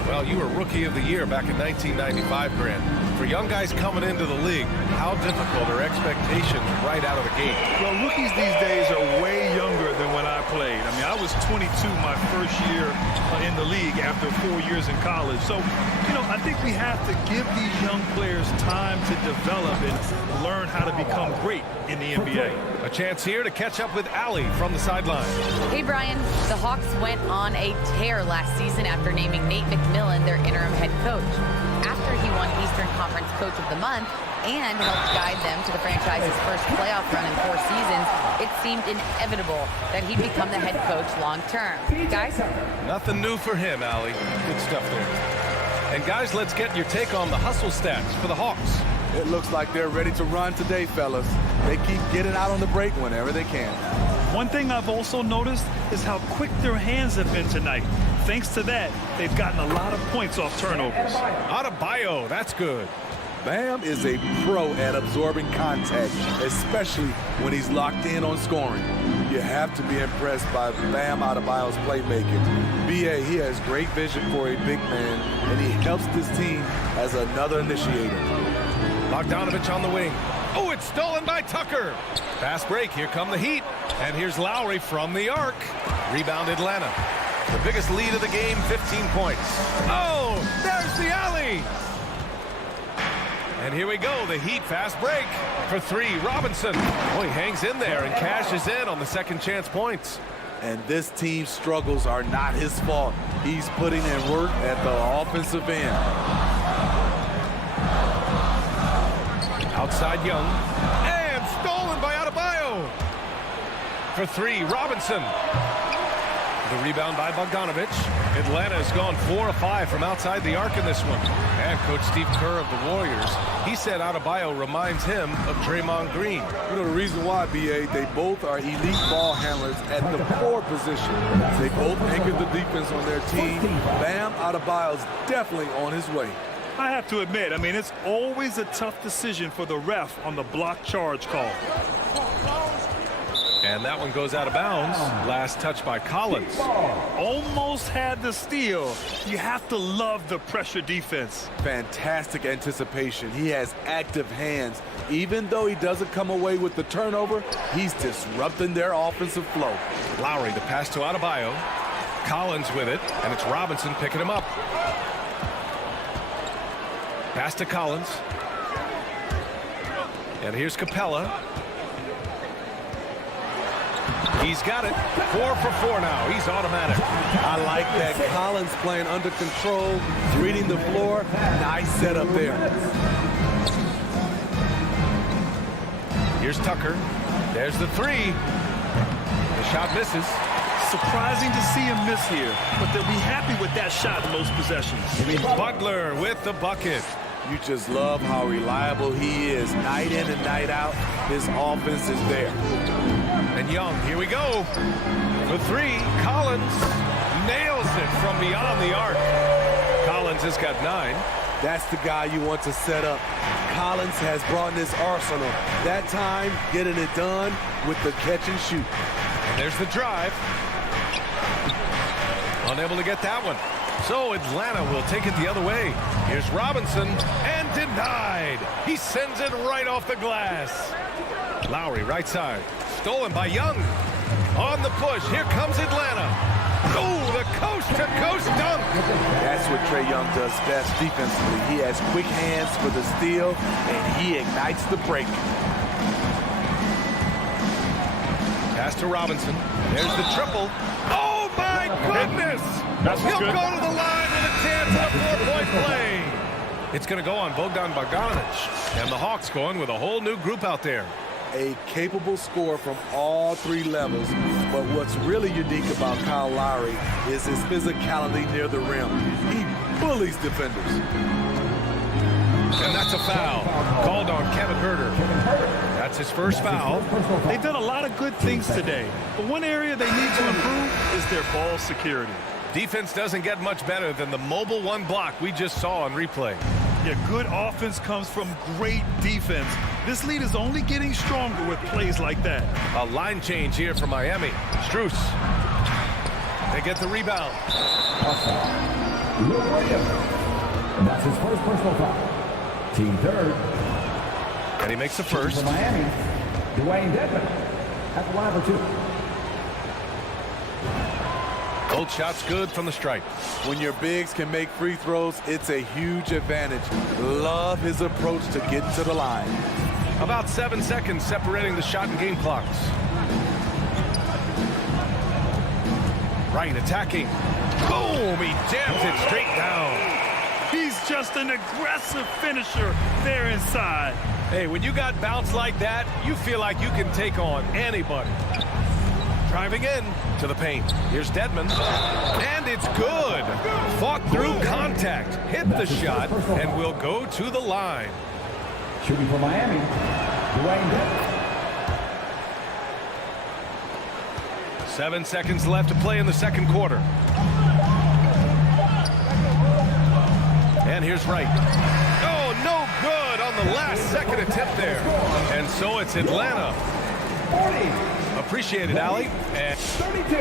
Well, you were Rookie of the Year back in 1995, Grant. For young guys coming into the league, how difficult are expectations right out of the gate? Well, rookies these days are way younger than when I played. I mean, I was 22 my first year in the league after 4 years in college. So, you know, I think we have to give these young players time to develop and learn how to become great in the NBA. A chance here to catch up with Allie from the sideline. Hey, Brian. The Hawks went on a tear last season after naming Nate McMillan their interim head coach. After he won Eastern Conference Coach of the Month and helped guide them to the franchise's first playoff run in 4 seasons, it seemed inevitable that he'd become the head coach long term. Guys? Nothing new for him, Allie. Good stuff there. And guys, let's get your take on the hustle stats for the Hawks. It looks like they're ready to run today, fellas. They keep getting out on the break whenever they can. One thing I've also noticed is how quick their hands have been tonight. Thanks to that, they've gotten a lot of points off turnovers. Adebayo, that's good. Bam is a pro at absorbing contact, especially when he's locked in on scoring. You have to be impressed by Bam Adebayo's playmaking. B.A., he has great vision for a big man, and he helps this team as another initiator. Bogdanovich on the wing. Oh, it's stolen by Tucker. Fast break. Here come the Heat. And here's Lowry from the arc. Rebound Atlanta. The biggest lead of the game, 15 points. Oh, there's the alley. And here we go, the Heat fast break for 3. Robinson. Oh, he hangs in there and cashes in on the second chance points. And this team's struggles are not his fault. He's putting in work at the offensive end. Outside Young. And stolen by Adebayo. For 3, Robinson. The rebound by Bogdanovich. Atlanta has gone 4 of 5 from outside the arc in this one. And Coach Steve Kerr of the Warriors, he said Adebayo reminds him of Draymond Green. You know the reason why, B.A., they both are elite ball handlers at the 4 position. They both anchor the defense on their team. Bam Adebayo's definitely on his way. I have to admit, I mean, it's always a tough decision for the ref on the block charge call. And that one goes out of bounds. Last touch by Collins. Almost had the steal. You have to love the pressure defense. Fantastic anticipation. He has active hands. Even though he doesn't come away with the turnover, he's disrupting their offensive flow. Lowry, the pass to Adebayo. Collins with it, and it's Robinson picking him up. Pass to Collins. And here's Capella. He's got it. 4 for 4 now. He's automatic. I like that. Collins playing under control, reading the floor. Nice setup there. Here's Tucker. There's the 3. The shot misses. Surprising to see him miss here, but they'll be happy with that shot in most possessions. Butler with the bucket. You just love how reliable he is. Night in and night out, his offense is there. And Young, here we go. The 3, Collins nails it from beyond the arc. Collins has got 9. That's the guy you want to set up. Collins has brought in his arsenal. That time, getting it done with the catch and shoot. And there's the drive. Unable to get that one. So Atlanta will take it the other way. Here's Robinson, and denied. He sends it right off the glass. Lowry, right side. Stolen by Young. On the push, here comes Atlanta. Oh, the coast-to-coast dunk. That's what Trae Young does best defensively. He has quick hands for the steal, and he ignites the break. Pass to Robinson. There's the triple. Oh, my goodness! He'll go to the line with a chance at a 4-point play. It's going to go on Bogdan Bogdanovic. And the Hawks going with a whole new group out there. A capable scorer from all 3 levels. But what's really unique about Kyle Lowry is his physicality near the rim. He bullies defenders. And that's a foul called on Kevin Huerter. That's his first foul. They've done a lot of good things today, but one area they need to improve is their ball security. Defense doesn't get much better than the mobile 1 block we just saw on replay. Yeah, good offense comes from great defense. This lead is only getting stronger with plays like that. A line change here for Miami. Strus. They get the rebound. Lou Williams. And that's his first personal foul. Team third. And he makes the first. For Miami, Dwayne Dedmon at the line for 2. Both shots good from the stripe. When your bigs can make free throws, it's a huge advantage. Love his approach to getting to the line. About 7 seconds separating the shot and game clocks. Right, attacking. Boom! He jams it straight down. He's just an aggressive finisher there inside. Hey, when you got bounce like that, you feel like you can take on anybody. Driving in to the paint. Here's Dedmon. And it's good. Fought through contact. Hit the shot and will go to the line. Shooting for Miami, Dwayne Dedmon. 7 seconds left to play in the second quarter. And here's Wright. Oh, no good on the last second attempt there. And so it's Atlanta. 40. Appreciate it, Allie. And 32.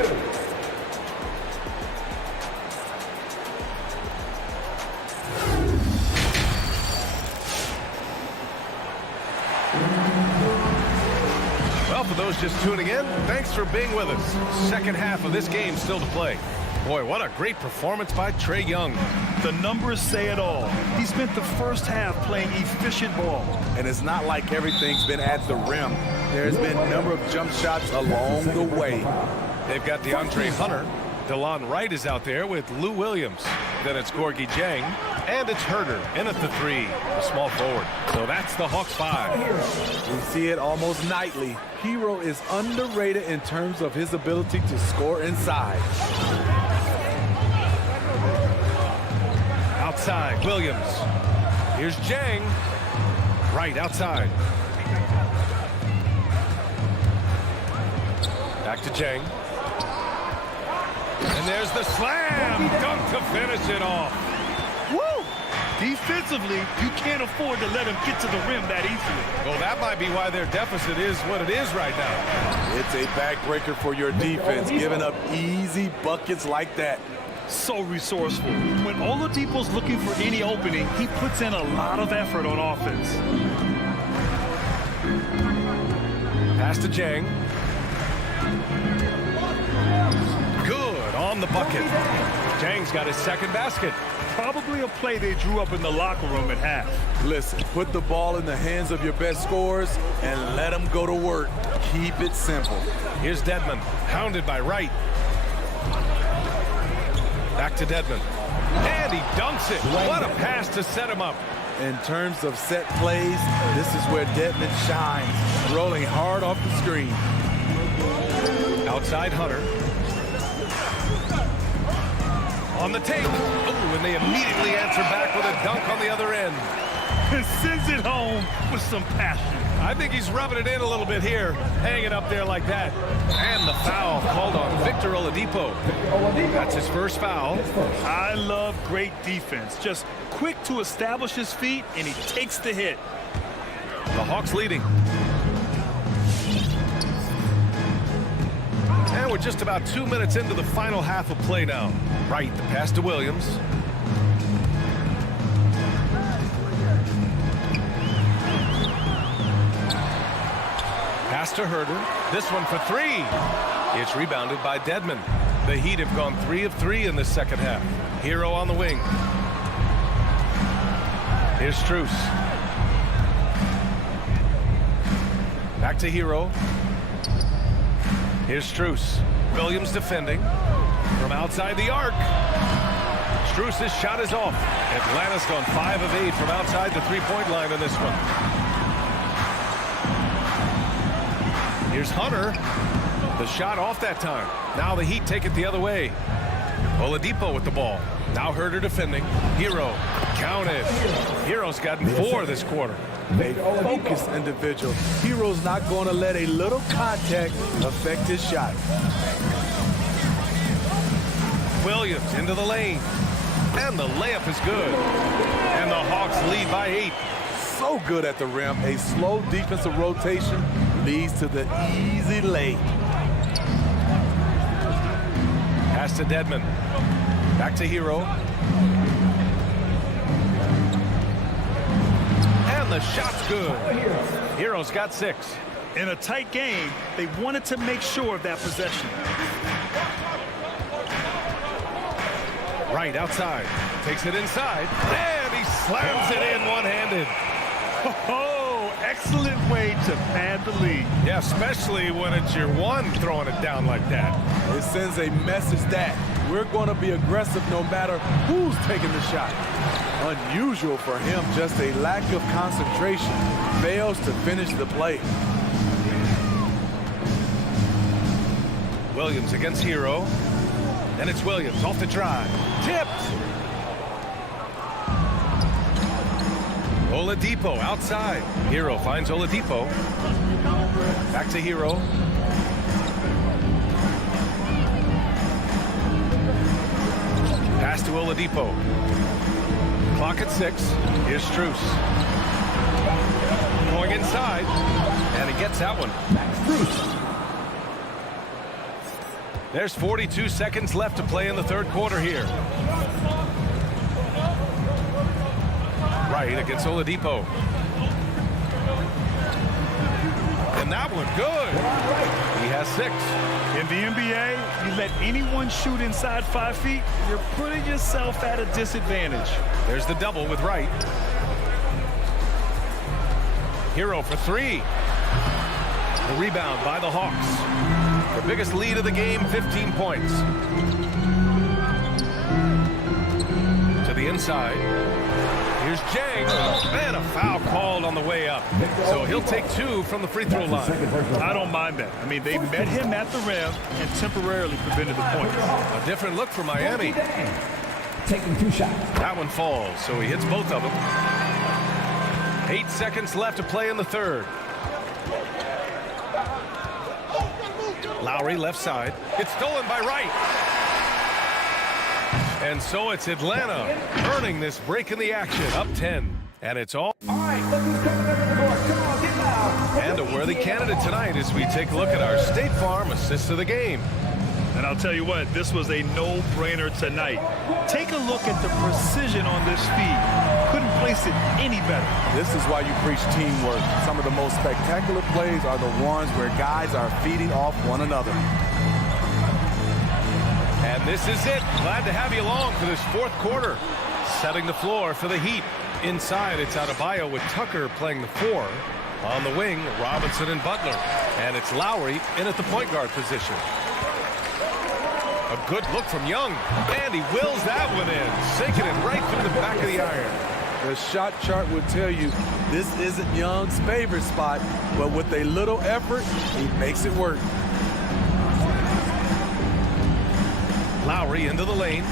Well, for those just tuning in, thanks for being with us. Second half of this game still to play. Boy, what a great performance by Trae Young. The numbers say it all. He spent the first half playing efficient ball. And it's not like everything's been at the rim. There's been a number of jump shots along the way. They've got DeAndre Hunter. DeLon Wright is out there with Lou Williams. Then it's Gorgie Jang. And it's Huerter in at the 3, the small forward. So that's the Hawks 5. We see it almost nightly. Hero is underrated in terms of his ability to score inside. Outside, Williams. Here's Jang. Right outside. Back to Jang. And there's the slam dunk to finish it off. Woo! Defensively, you can't afford to let him get to the rim that easily. Well, that might be why their deficit is what it is right now. It's a backbreaker for your defense, giving up easy buckets like that. So resourceful. When Oladipo's looking for any opening, he puts in a lot of effort on offense. Pass to Jang. Good on the bucket. Jang's got his second basket. Probably a play they drew up in the locker room at half. Listen, put the ball in the hands of your best scorers and let them go to work. Keep it simple. Here's Dedmon, hounded by Wright. Back to Dedmon. And he dunks it. What a pass to set him up. In terms of set plays, this is where Dedmon shines, rolling hard off the screen. Outside Hunter. On the take. Oh, and they immediately answer back with a dunk on the other end. Sends it home with some passion. I think he's rubbing it in a little bit here, hanging up there like that. And the foul called on Victor Oladipo. That's his first foul. I love great defense. Just quick to establish his feet, and he takes the hit. The Hawks leading. And we're just about 2 minutes into the final half of play now. Right, the pass to Williams. Pass to Herder. This one for three. It's rebounded by Dedmon. The Heat have gone 3 of 3 in the second half. Hero on the wing. Here's Strus. Back to Hero. Here's Strus. Williams defending. From outside the arc. Strus' shot is off. Atlanta's gone 5 of 8 from outside the three-point line in this one. Here's Hunter. The shot off that time. Now the Heat take it the other way. Oladipo with the ball. Now Herder defending. Hero. Counted. Hero's gotten 4 this quarter. A focused individual. Hero's not going to let a little contact affect his shot. Williams into the lane. And the layup is good. And the Hawks lead by 8. So good at the rim. A slow defensive rotation leads to the easy lay. Pass to Dedmon. Back to Hero. And the shot's good. Hero's got 6. In a tight game, they wanted to make sure of that possession. Right outside. Takes it inside. And he slams it in one-handed. Oh, excellent way to pad the lead. Yeah, especially when it's your one throwing it down like that. It sends a message that we're going to be aggressive no matter who's taking the shot. Unusual for him, just a lack of concentration. Fails to finish the play. Williams against Hero. And it's Williams off the drive. Tipped. Oladipo outside. Hero finds Oladipo. Back to Hero. Pass to Oladipo. Clock at 6. Here's Strus. Going inside. And he gets that one. There's 42 seconds left to play in the third quarter here. Right against Oladipo. And that one, good. He has 6. In the NBA, you let anyone shoot inside 5 feet, you're putting yourself at a disadvantage. There's the double with Wright. Hero for 3. The rebound by the Hawks. The biggest lead of the game, 15 points. To the inside. Here's Jang. And a foul called on the way up. So he'll take 2 from the free throw line. I don't mind that. I mean, they met him at the rim and temporarily prevented the points. A different look for Miami. Taking 2 shots. That one falls, so he hits both of them. 8 seconds left to play in the third. Lowry left side. It's stolen by Wright. And so it's Atlanta earning this break in the action. Up 10. And it's all. And a worthy candidate tonight as we take a look at our State Farm assist of the game. And I'll tell you what, this was a no-brainer tonight. Take a look at the precision on this feed. Couldn't place it any better. This is why you preach teamwork. Some of the most spectacular plays are the ones where guys are feeding off one another. And this is it. Glad to have you along for this fourth quarter. Setting the floor for the Heat. Inside, it's Adebayo with Tucker playing the 4. On the wing, Robinson and Butler. And it's Lowry in at the point guard position. A good look from Young. And he wills that one in. Sinking it right through the back of the iron. The shot chart would tell you this isn't Young's favorite spot, but with a little effort, he makes it work. Lowry into the lane.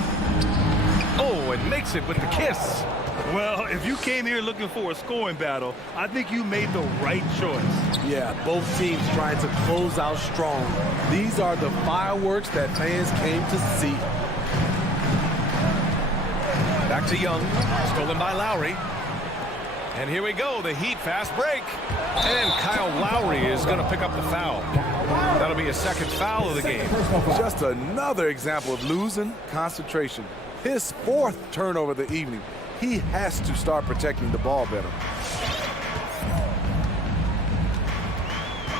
Oh, and makes it with the kiss. Well, if you came here looking for a scoring battle, I think you made the right choice. Yeah, both teams trying to close out strong. These are the fireworks that fans came to see. Back to Young, stolen by Lowry. And here we go, the Heat fast break. And Kyle Lowry is going to pick up the foul. That'll be a second foul of the game. Just another example of losing concentration. His 4th turnover of the evening. He has to start protecting the ball better.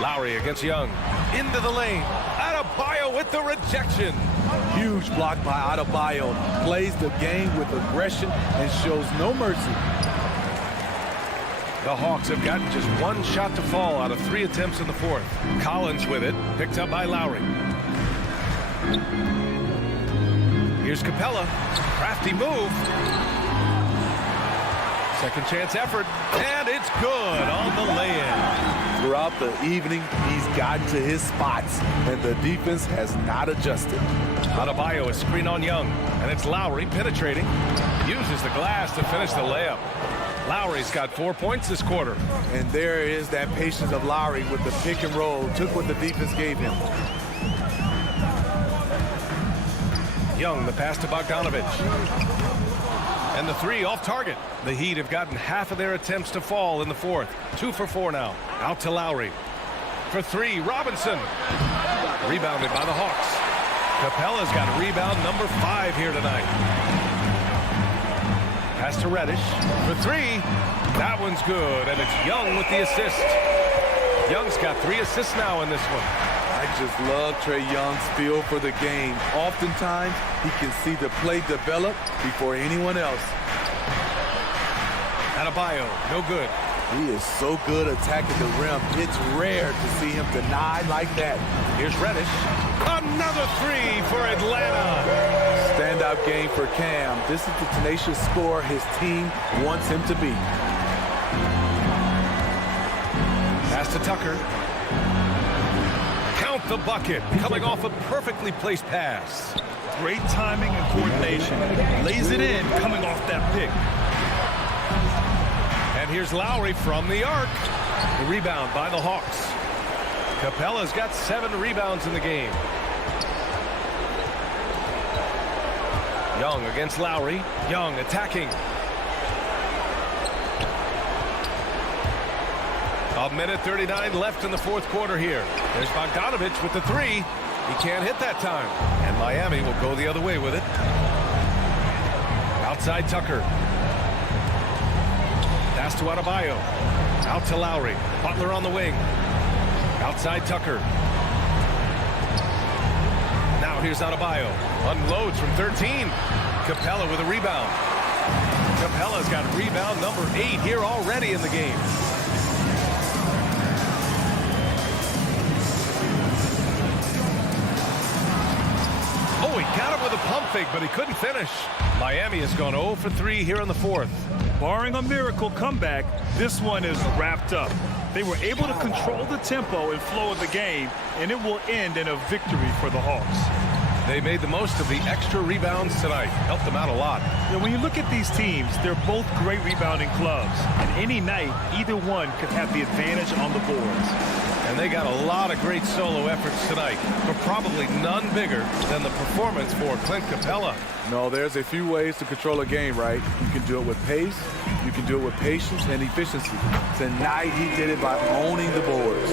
Lowry against Young. Into the lane. Adebayo with the rejection. Huge block by Adebayo. Plays the game with aggression and shows no mercy. The Hawks have gotten just one shot to fall out of 3 attempts in the 4th. Collins with it. Picked up by Lowry. Here's Capella. Crafty move. Second chance effort. And it's good on the lay-in. Throughout the evening, he's gotten to his spots, and the defense has not adjusted. Adebayo is screen on Young, and it's Lowry penetrating. Uses the glass to finish the layup. Lowry's got 4 points this quarter. And there is that patience of Lowry with the pick and roll. Took what the defense gave him. Young, the pass to Bogdanovich. And the 3 off target. The Heat have gotten half of their attempts to fall in the 4th. 2 for 4 now. Out to Lowry. For 3, Robinson. Rebounded by the Hawks. Capella's got rebound number 5 here tonight. Pass to Reddish. For 3. That one's good. And it's Young with the assist. Young's got 3 assists now in this one. I just love Trae Young's feel for the game. Oftentimes, he can see the play develop before anyone else. Adebayo, no good. He is so good attacking the rim. It's rare to see him denied like that. Here's Reddish. Another 3 for Atlanta. Standout game for Cam. This is the tenacious scorer his team wants him to be. Pass to Tucker. Count the bucket. Coming off a perfectly placed pass. Great timing and coordination. Lays it in coming off that pick. And here's Lowry from the arc. The rebound by the Hawks. Capella's got 7 rebounds in the game. Young against Lowry. Young attacking. A minute 39 left in the 4th quarter here. There's Bogdanovich with the 3. He can't hit that time. And Miami will go the other way with it. Outside Tucker. Pass to Adebayo. Out to Lowry. Butler on the wing. Outside Tucker. Now here's Adebayo. Unloads from 13. Capella with a rebound. Capella's got rebound number 8 here already in the game. Oh, he got him with a pump fake, but he couldn't finish. Miami has gone 0 for 3 here in the 4th. Barring a miracle comeback, this one is wrapped up. They were able to control the tempo and flow of the game, and it will end in a victory for the Hawks. They made the most of the extra rebounds tonight. Helped them out a lot. You know, when you look at these teams, they're both great rebounding clubs. And any night, either one could have the advantage on the boards. And they got a lot of great solo efforts tonight, but probably none bigger than the performance for Clint Capella. No, there's a few ways to control a game, right? You can do it with pace, you can do it with patience and efficiency. Tonight, he did it by owning the boards.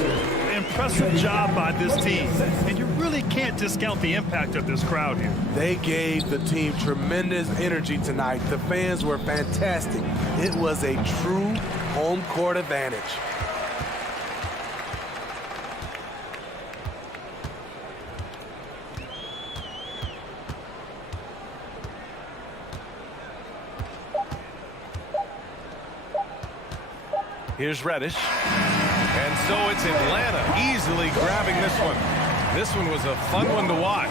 Impressive job by this team, and you really can't discount the impact of this crowd here. They gave the team tremendous energy tonight. The fans were fantastic. It was a true home court advantage. Here's Reddish. And so it's Atlanta easily grabbing this one. This one was a fun one to watch.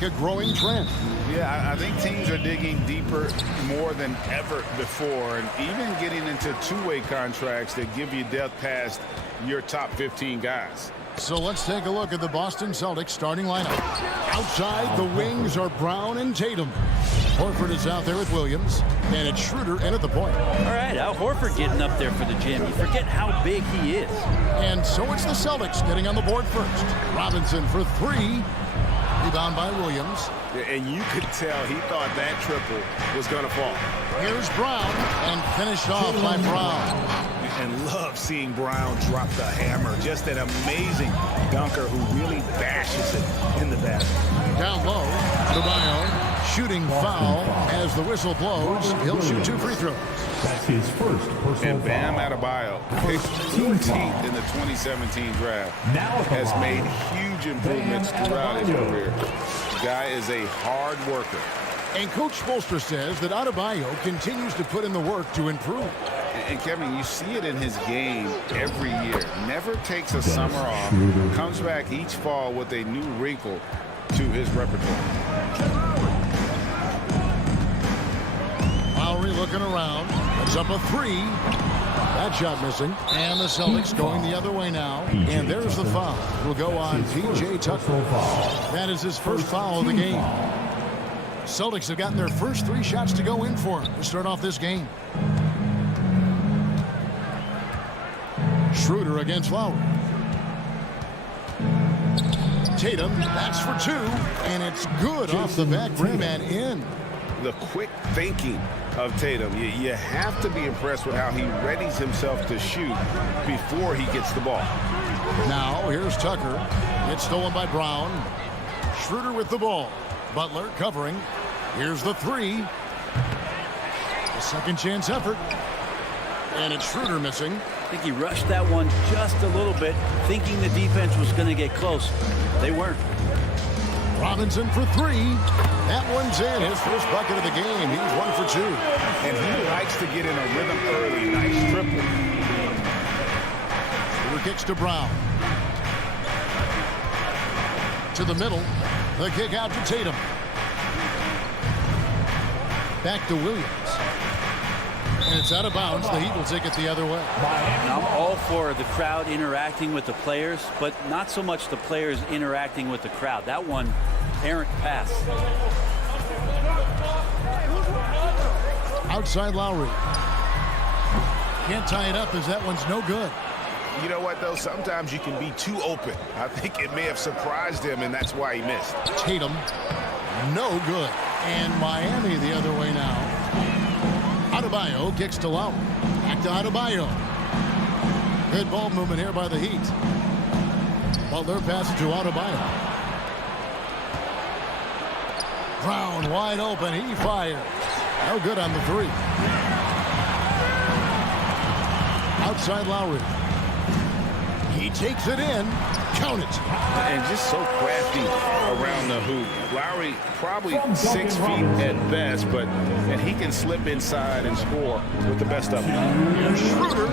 like a growing trend. Yeah, I think teams are digging deeper more than ever before, and even getting into two-way contracts that give you depth past your top 15 guys. So let's take a look at the Boston Celtics starting lineup. Outside, the wings are Brown and Tatum. Horford is out there with Williams, and it's Schroeder in at the point. All right, Al Horford getting up there for the jam. You forget how big he is. And so it's the Celtics getting on the board first. Robinson for three. Rebound by Williams. And you could tell he thought that triple was going to fall. Here's Brown, and finished off by Brown. And love seeing Brown drop the hammer. Just an amazing dunker who really bashes it in the basket. Down low, Adebayo. Shooting foul as the whistle blows. He'll shoot 2 free throws. That's his first personal And Bam Adebayo, picked 14th in the 2017 draft, has made huge improvements throughout his career. The guy is a hard worker. And Coach Spoelstra says that Adebayo continues to put in the work to improve. And Kevin, you see it in his game every year. Never takes a summer off. Comes back each fall with a new wrinkle to his repertoire. Lowry looking around. Puts up a three. That shot missing. And the Celtics going the other way now. And there's the foul. Will go on P.J. Tucker. That is his first foul of the game. Celtics have gotten their first 3 shots to go in for him to start off this game. Schroeder against Lowry. Tatum, that's for 2. And it's good off the back rim and in. The quick thinking of Tatum. You have to be impressed with how he readies himself to shoot before he gets the ball. Now, here's Tucker. It's stolen by Brown. Schroeder with the ball. Butler covering. Here's the 3. A second chance effort. And it's Schroeder missing. I think he rushed that one just a little bit, thinking the defense was going to get close. They weren't. Robinson for 3. That one's in. His first bucket of the game. He's 1 for 2. And he likes to get in a rhythm early. Nice triple. Schroeder kicks to Brown. To the middle. The kick out to Tatum. Back to Williams. And it's out of bounds. The Heat will take it the other way. And I'm all for the crowd interacting with the players, but not so much the players interacting with the crowd. That one, errant pass. Outside Lowry. Can't tie it up as that one's no good. You know what, though? Sometimes you can be too open. I think it may have surprised him, and that's why he missed. Tatum, no good. And Miami the other way now. Adebayo kicks to Lowry. Back to Adebayo. Good ball movement here by the Heat. Butler passes to Adebayo. Brown wide open. He fires. No good on the 3. Outside Lowry. He takes it in. Count it. And just so crafty around the hoop. Lowry probably 6 feet at best, and he can slip inside and score with the best of them. Here's Schroeder.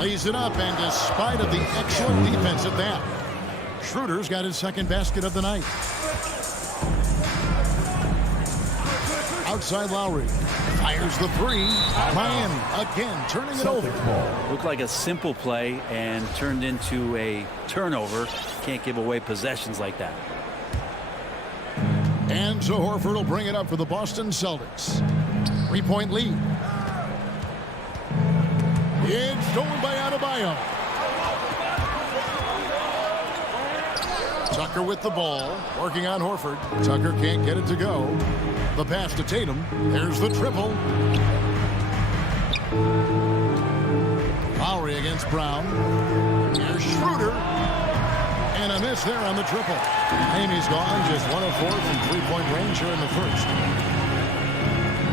Lays it up, and despite of the excellent defense at that, Schroeder's got his second basket of the night. Outside Lowry. Fires the 3. Miami again turning it over. Looked like a simple play and turned into a turnover. Can't give away possessions like that. And so Horford will bring it up for the Boston Celtics. 3-point lead. It's stolen by Adebayo. Tucker with the ball, working on Horford. Tucker can't get it to go. The pass to Tatum. There's the triple. Lowry against Brown. Here's Schroeder. And a miss there on the triple. Amy's gone, just 1 of 4 from 3-point range here in the first.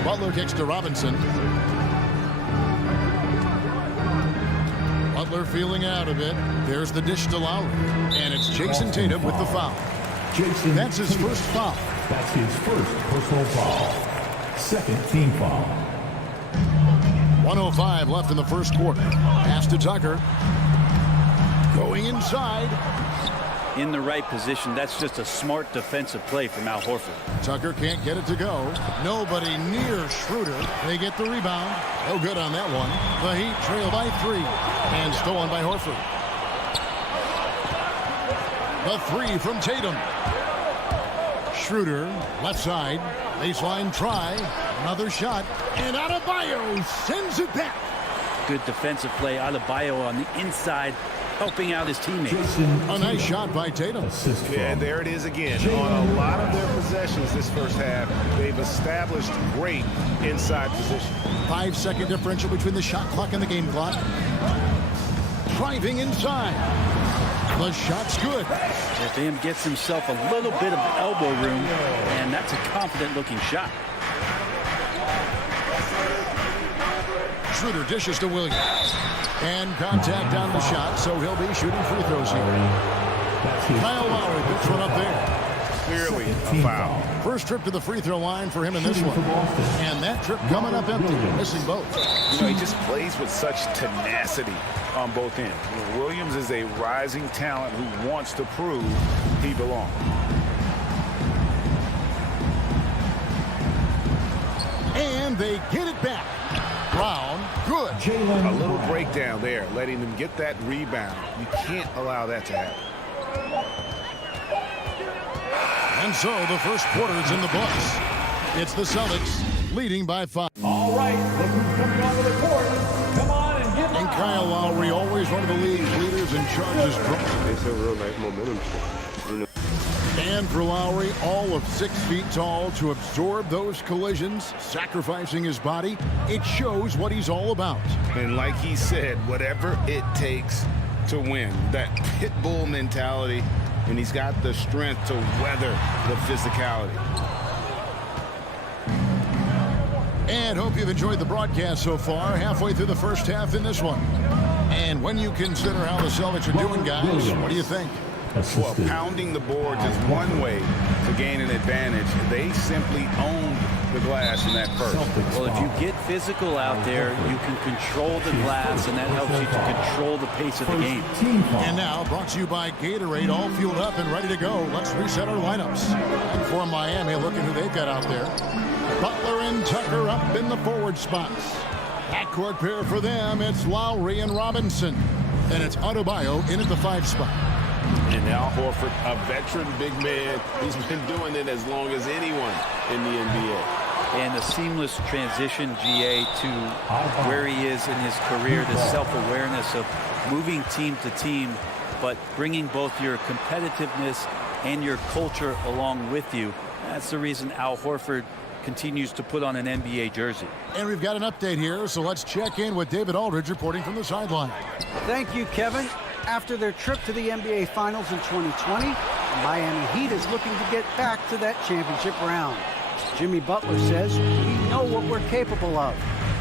Butler kicks to Robinson. Butler feeling out a bit. There's the dish to Lowry. And it's Jason Tatum with the foul. That's his first foul. That's his first personal foul. Second team foul. 1:05 left in the first quarter. Pass to Tucker. Going inside. in the right position. That's just a smart defensive play from Al Horford. Tucker can't get it to go. Nobody near Schroeder. They get the rebound. No good on that one. The Heat trail by 3 and stolen by Horford. The 3 from Tatum. Schroeder, left side. Baseline try. Another shot. And Adebayo sends it back. Good defensive play. Adebayo on the inside, helping out his teammates. A nice shot by Tatum. Yeah, and there it is again. On a lot of their possessions this first half, they've established great inside position. 5-second differential between the shot clock and the game clock. Driving inside. The shot's good. Bam gets himself a little bit of elbow room, and that's a confident-looking shot. Schroeder dishes to Williams. And contact on the shot, so he'll be shooting free throws here. Kyle Lowry puts one up there. Clearly a foul. First trip to the free throw line for him in this one. And that trip coming up empty, missing both. You know, he just plays with such tenacity on both ends. You know, Williams is a rising talent who wants to prove he belongs. And they get it back. Brown, good. A little breakdown there, letting them get that rebound. You can't allow that to happen. And so the first quarter's in the books. It's the Celtics leading by 5. All right, look who's coming onto the court. Come on and get And Kyle Lowry, always one of the league's leaders in charges. It's a real nice momentum. And for Lowry, all of 6 feet tall, to absorb those collisions, sacrificing his body, it shows what he's all about. And like he said, whatever it takes to win, that pit bull mentality, and he's got the strength to weather the physicality. And hope you've enjoyed the broadcast so far, halfway through the first half in this one. And when you consider how the Celtics are doing, guys, what do you think? Well, pounding the boards is one way to gain an advantage. They simply owned the glass in that first. Well, if you get physical out there, you can control the glass, and that helps you to control the pace of the game. And now, brought to you by Gatorade, all fueled up and ready to go. Let's reset our lineups. And for Miami, looking who they've got out there. Butler and Tucker up in the forward spots. Backcourt pair for them, it's Lowry and Robinson. Then it's Adebayo in at the 5 spot. And Al Horford, a veteran big man. He's been doing it as long as anyone in the NBA. And a seamless transition, GA, to where he is in his career, the self-awareness of moving team to team, but bringing both your competitiveness and your culture along with you. That's the reason Al Horford continues to put on an NBA jersey. And we've got an update here, so let's check in with David Aldridge reporting from the sideline. Thank you, Kevin. After their trip to the NBA Finals in 2020, Miami Heat is looking to get back to that championship round. Jimmy Butler says, we know what we're capable of.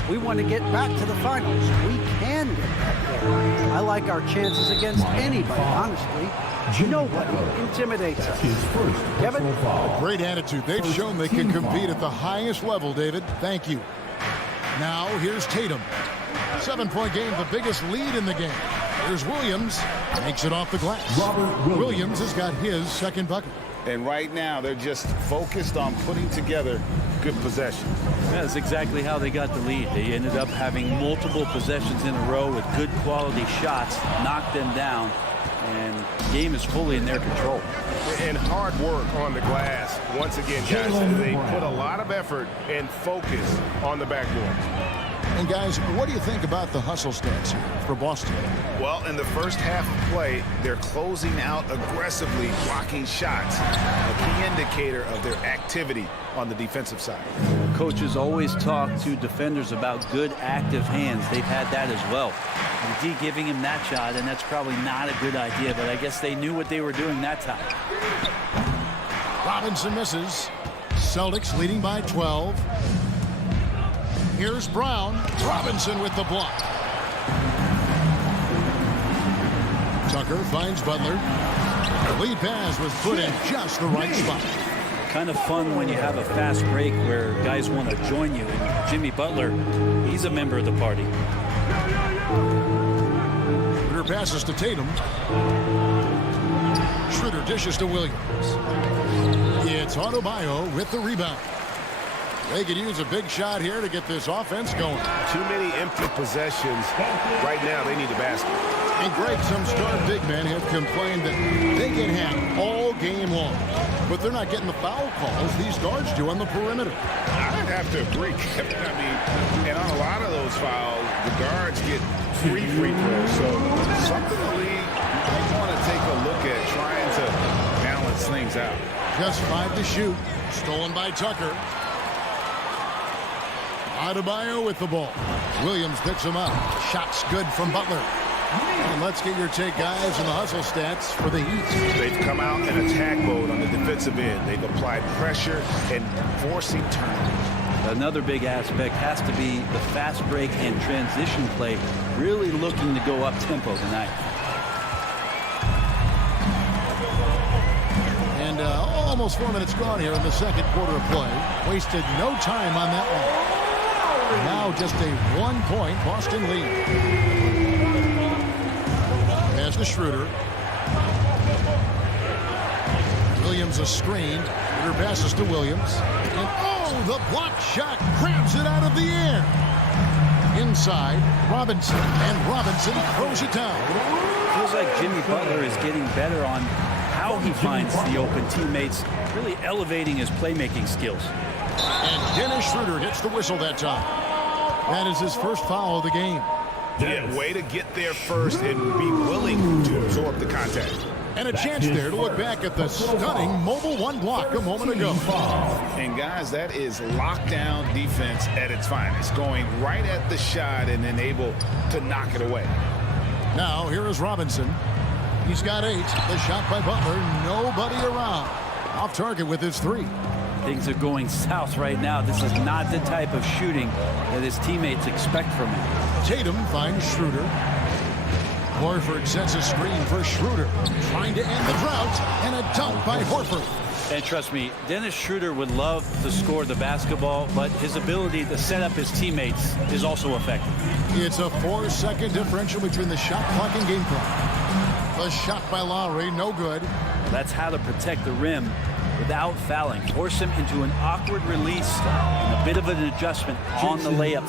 We want to get back to the finals. We can get back there. I like our chances against anybody, honestly. Nobody intimidates us. Kevin? A great attitude. They've shown they can compete at the highest level, David. Thank you. Now, here's Tatum. 7-point game, the biggest lead in the game. Here's Williams. Makes it off the glass. Williams has got his second bucket. And right now, they're just focused on putting together good possessions. That's exactly how they got the lead. They ended up having multiple possessions in a row with good quality shots, knocked them down, and the game is fully in their control. And hard work on the glass. Once again, guys, they put a lot of effort and focus on the backboard. And guys, what do you think about the hustle stats here for Boston? Well, in the first half of play, they're closing out aggressively, blocking shots, a key indicator of their activity on the defensive side. Coaches always talk to defenders about good active hands. They've had that as well. And D giving him that shot, and that's probably not a good idea, but I guess they knew what they were doing that time. Robinson misses. Celtics leading by 12. Here's Brown. Robinson with the block. Tucker finds Butler. The lead pass was put in just the right spot. Kind of fun when you have a fast break where guys want to join you. And Jimmy Butler, he's a member of the party. Passes to Tatum. Schroeder dishes to Williams. It's Adebayo with the rebound. They could use a big shot here to get this offense going. Too many empty possessions. Right now, they need a basket. And Greg, some star big men have complained that they get hacked all game long. But they're not getting the foul calls these guards do on the perimeter. I'd have to agree, Kevin. I mean, and on a lot of those fouls, the guards get free throws. So something the league might want to take a look at trying to balance things out. Just 5 to shoot. Stolen by Tucker. Adebayo with the ball. Williams picks him up. Shot's good from Butler. And let's get your take, guys, on the hustle stats for the Heat. They've come out in attack mode on the defensive end. They've applied pressure and forcing turnovers. Another big aspect has to be the fast break and transition play, really looking to go up tempo tonight. And almost 4 minutes gone here in the second quarter of play. Wasted no time on that one. Now just a 1-point Boston lead. Pass to Schroeder. Williams a screen. Schroeder passes to Williams. And oh, the block shot grabs it out of the air. Inside, Robinson. And Robinson throws it down. Feels like Jimmy Butler is getting better on how he finds the open teammates, really elevating his playmaking skills. And Dennis Schroeder gets the whistle that time. That is his first foul of the game. Yeah, way to get there first and be willing to absorb the contact. And a chance there to look back at the stunning mobile one block a moment ago. And guys, that is lockdown defense at its finest. Going right at the shot and then able to knock it away. Now here is Robinson. He's got 8. The shot by Butler. Nobody around. Off target with his 3. Things are going south right now. This is not the type of shooting that his teammates expect from him. Tatum finds Schroeder. Horford sets a screen for Schroeder. Trying to end the drought. And a dunk by Horford. And trust me, Dennis Schroeder would love to score the basketball, but his ability to set up his teammates is also effective. It's a 4-second differential between the shot clock and game clock. The shot by Lowry, no good. That's how to protect the rim without fouling. Force him into an awkward release and a bit of an adjustment on the layup.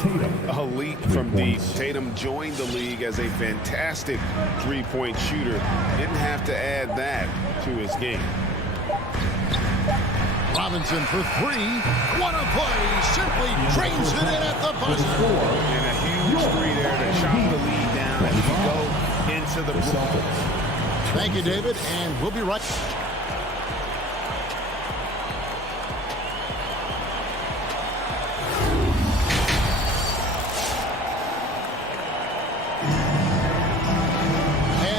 A leap from deep. Tatum joined the league as a fantastic three-point shooter. Didn't have to add that to his game. Robinson for 3. What a play. Simply drains it in at the buzzer. And a huge 3 there to chop the lead down as we go into the ball. Thank you, David, and we'll be right back.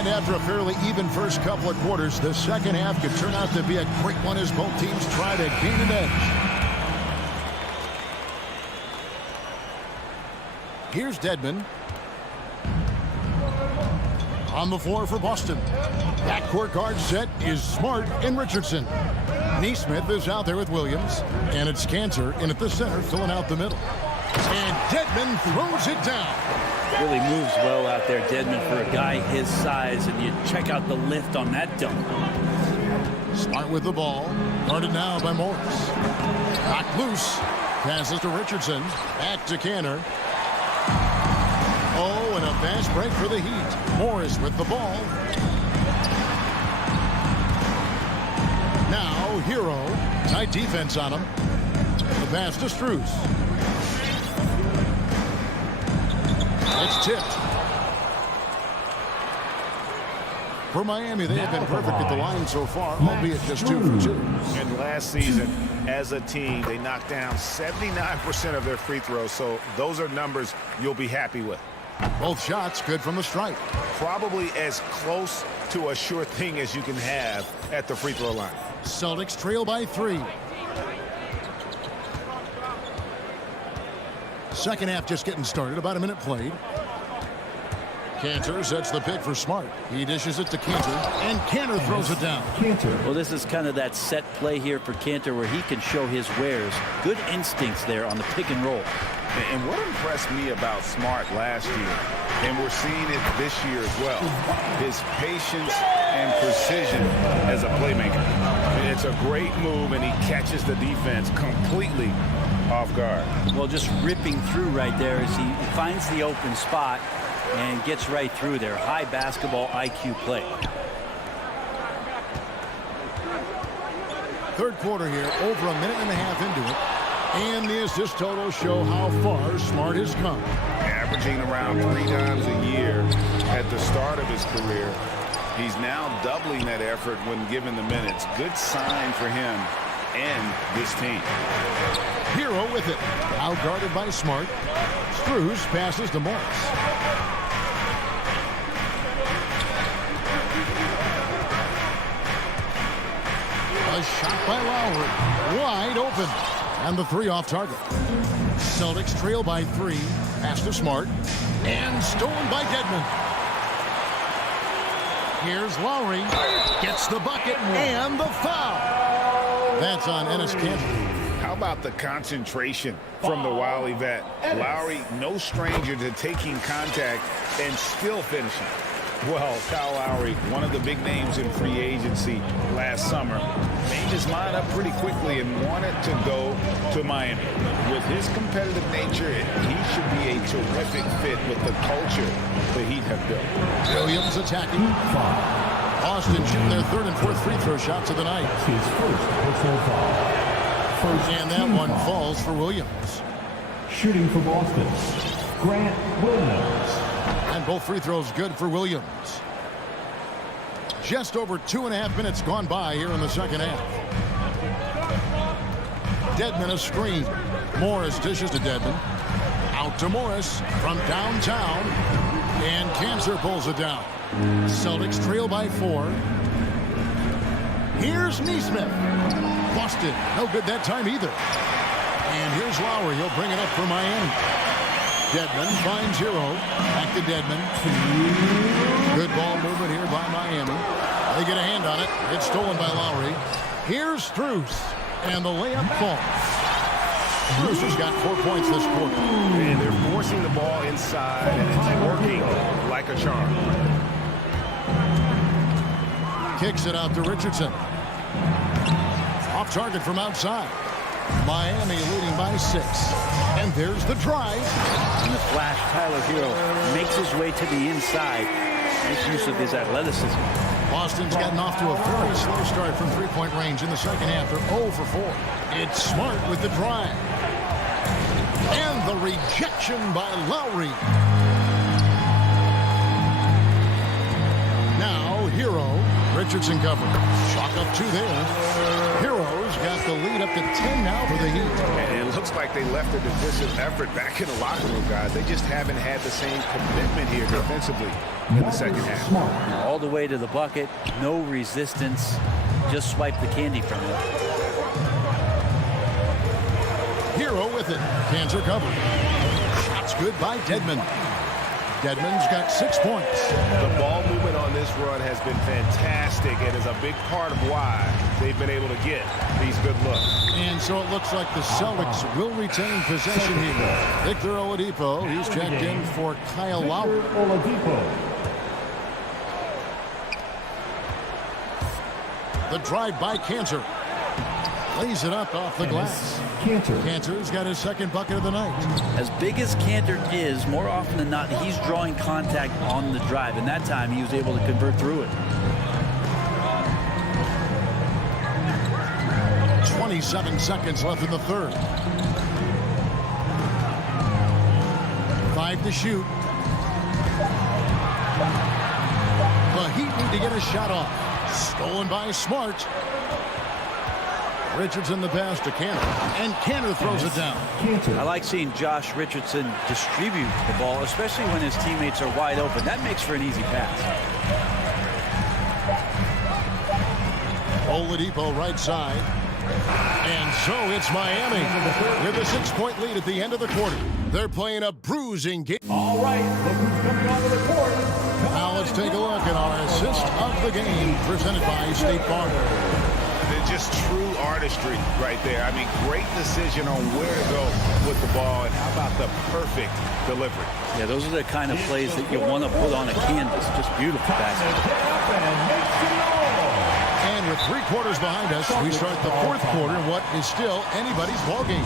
After a fairly even first couple of quarters, the second half could turn out to be a great one as both teams try to gain an edge. Here's Dedmon. On the floor for Boston. Backcourt guard set is Smart and Richardson. Neesmith is out there with Williams. And it's Cantor in at the center, filling out the middle. And Dedmon throws it down. Really moves well out there, Dedmon, for a guy his size, and you check out the lift on that dunk. Smart with the ball. Guarded now by Morris. Knocked loose. Passes to Richardson. Back to Cantor. Oh, and a fast break for the Heat. Morris with the ball. Now, Hero. Tight defense on him. The pass to Strus. It's tipped. For Miami, they have been perfect at the line so far, albeit just 2 for 2. And last season, as a team, they knocked down 79% of their free throws, so those are numbers you'll be happy with. Both shots good from the stripe. Probably as close to a sure thing as you can have at the free throw line. Celtics trail by 3. Second half just getting started. About a minute played. Cantor sets the pick for Smart. He dishes it to Cantor, and Cantor throws it down. Well, this is kind of that set play here for Cantor where he can show his wares. Good instincts there on the pick and roll. And what impressed me about Smart last year, and we're seeing it this year as well, his patience and precision as a playmaker. It's a great move, and he catches the defense completely off guard. Well, just ripping through right there as he finds the open spot and gets right through there. High basketball IQ play. Third quarter here, over a minute and a half into it. And the assist totals show how far Smart has come. Averaging around 3 times a year at the start of his career. He's now doubling that effort when given the minutes. Good sign for him and this team. Hero with it. Out guarded by Smart. Struz passes to Morris. A shot by Lowry. Wide open. And the 3 off target. Celtics trail by 3. Pass to Smart. And stolen by Dedmon. Here's Lowry. Gets the bucket and the foul. That's on Enes Kanter. How about the concentration from the Wily vet? Lowry, no stranger to taking contact and still finishing. Well, Kyle Lowry, one of the big names in free agency last summer, made his mind up pretty quickly and wanted to go to Miami. With his competitive nature, he should be a terrific fit with the culture the Heat have built. Williams attacking. Boston shooting their 3rd and 4th free throw shots of the night. His first personal foul. And that one falls for Williams. Shooting for Boston, Grant Williams. And both free throws good for Williams. Just over 2.5 minutes gone by here in the second half. Dedmon a screen. Morris dishes to Dedmon. Out to Morris from downtown. And Kanter pulls it down. Celtics trail by 4. Here's Nesmith. Busted. No good that time either. And here's Lowry. He'll bring it up for Miami. Dedmon finds Hero. Back to Dedmon. Good ball movement here by Miami. They get a hand on it. It's stolen by Lowry. Here's Struz. And the layup falls. Struz has got 4 points this quarter. And they're forcing the ball inside, and it's working like a charm. Kicks it out to Richardson. Off target from outside. Miami leading by 6. And there's the drive. In the flash, Tyler Hero makes his way to the inside. Nice use of his athleticism. Boston's gotten off to a very slow start from three-point range in the second half. They're 0 for 4. It's Smart with the drive. And the rejection by Lowry. Now Hero. Richardson covered. Shock up 2 there. Hero's got the lead up to 10 now for the Heat. And it looks like they left their defensive effort back in the locker room, guys. They just haven't had the same commitment here defensively in the second half. All the way to the bucket. No resistance. Just swipe the candy from it. Hero with it. Kanter covered. Shots good by Dedmon. Dedmon's got 6 points. The ball movement on this run has been fantastic and is a big part of why they've been able to get these good looks. And so it looks like the Celtics will retain possession here. Victor Oladipo, he's checked in for Kyle Lowry. The drive by Kanter. Lays it up off the glass. Kanter's got his 2nd bucket of the night. As big as Kanter is, more often than not, he's drawing contact on the drive. And that time, he was able to convert through it. 27 seconds left in the third. 5 to shoot. The Heat need to get a shot off. Stolen by Smart. Richardson the pass to Kanter. And Kanter throws it down. I like seeing Josh Richardson distribute the ball, especially when his teammates are wide open. That makes for an easy pass. Oladipo right side. And so it's Miami with a 6-point lead at the end of the quarter. They're playing a bruising game. All right, look who's coming on the court. Now let's take a look at our assist of the game presented by State Farm. The just true artistry right there. I mean, great decision on where to go with the ball, and how about the perfect delivery? Yeah, those are the kind of plays that you want to put on a canvas. Just beautiful basketball. And with 3 quarters behind us, we start the 4th quarter in what is still anybody's ballgame.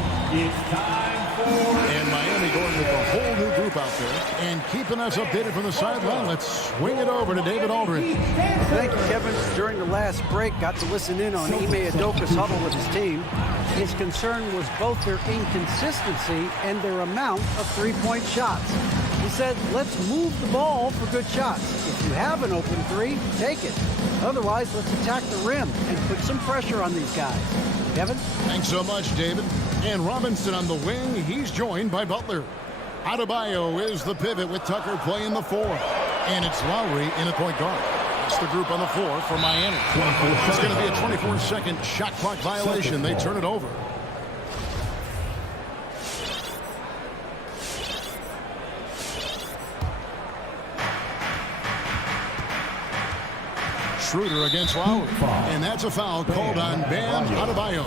And Miami going with a whole new group out there. And keeping us updated from the sideline, let's swing it over to David Aldridge. Thank you, Kevin. During the last break, got to listen in on Ime Udoka's huddle with his team. His concern was both their inconsistency and their amount of three-point shots. He said, let's move the ball for good shots. If you have an open three, take it. Otherwise, let's attack the rim and put some pressure on these guys. Kevin? Thanks so much, David. And Robinson on the wing. He's joined by Butler. Adebayo is the pivot with Tucker playing the 4. And it's Lowry in at point guard. That's the group on the floor for Miami. It's going to be a 24-second shot clock violation. They turn it over. Schroeder against Lowry. And that's a foul called on Bam Adebayo.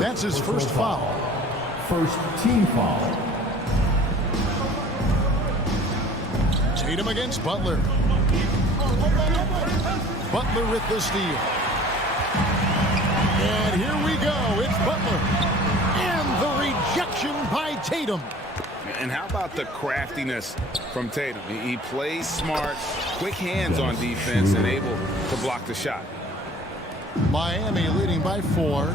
That's his first foul. First team foul. Tatum against Butler. Butler with the steal. And here we go. It's Butler. And the rejection by Tatum. And how about the craftiness from Tatum? He plays smart, quick hands on defense, and able to block the shot. Miami leading by 4.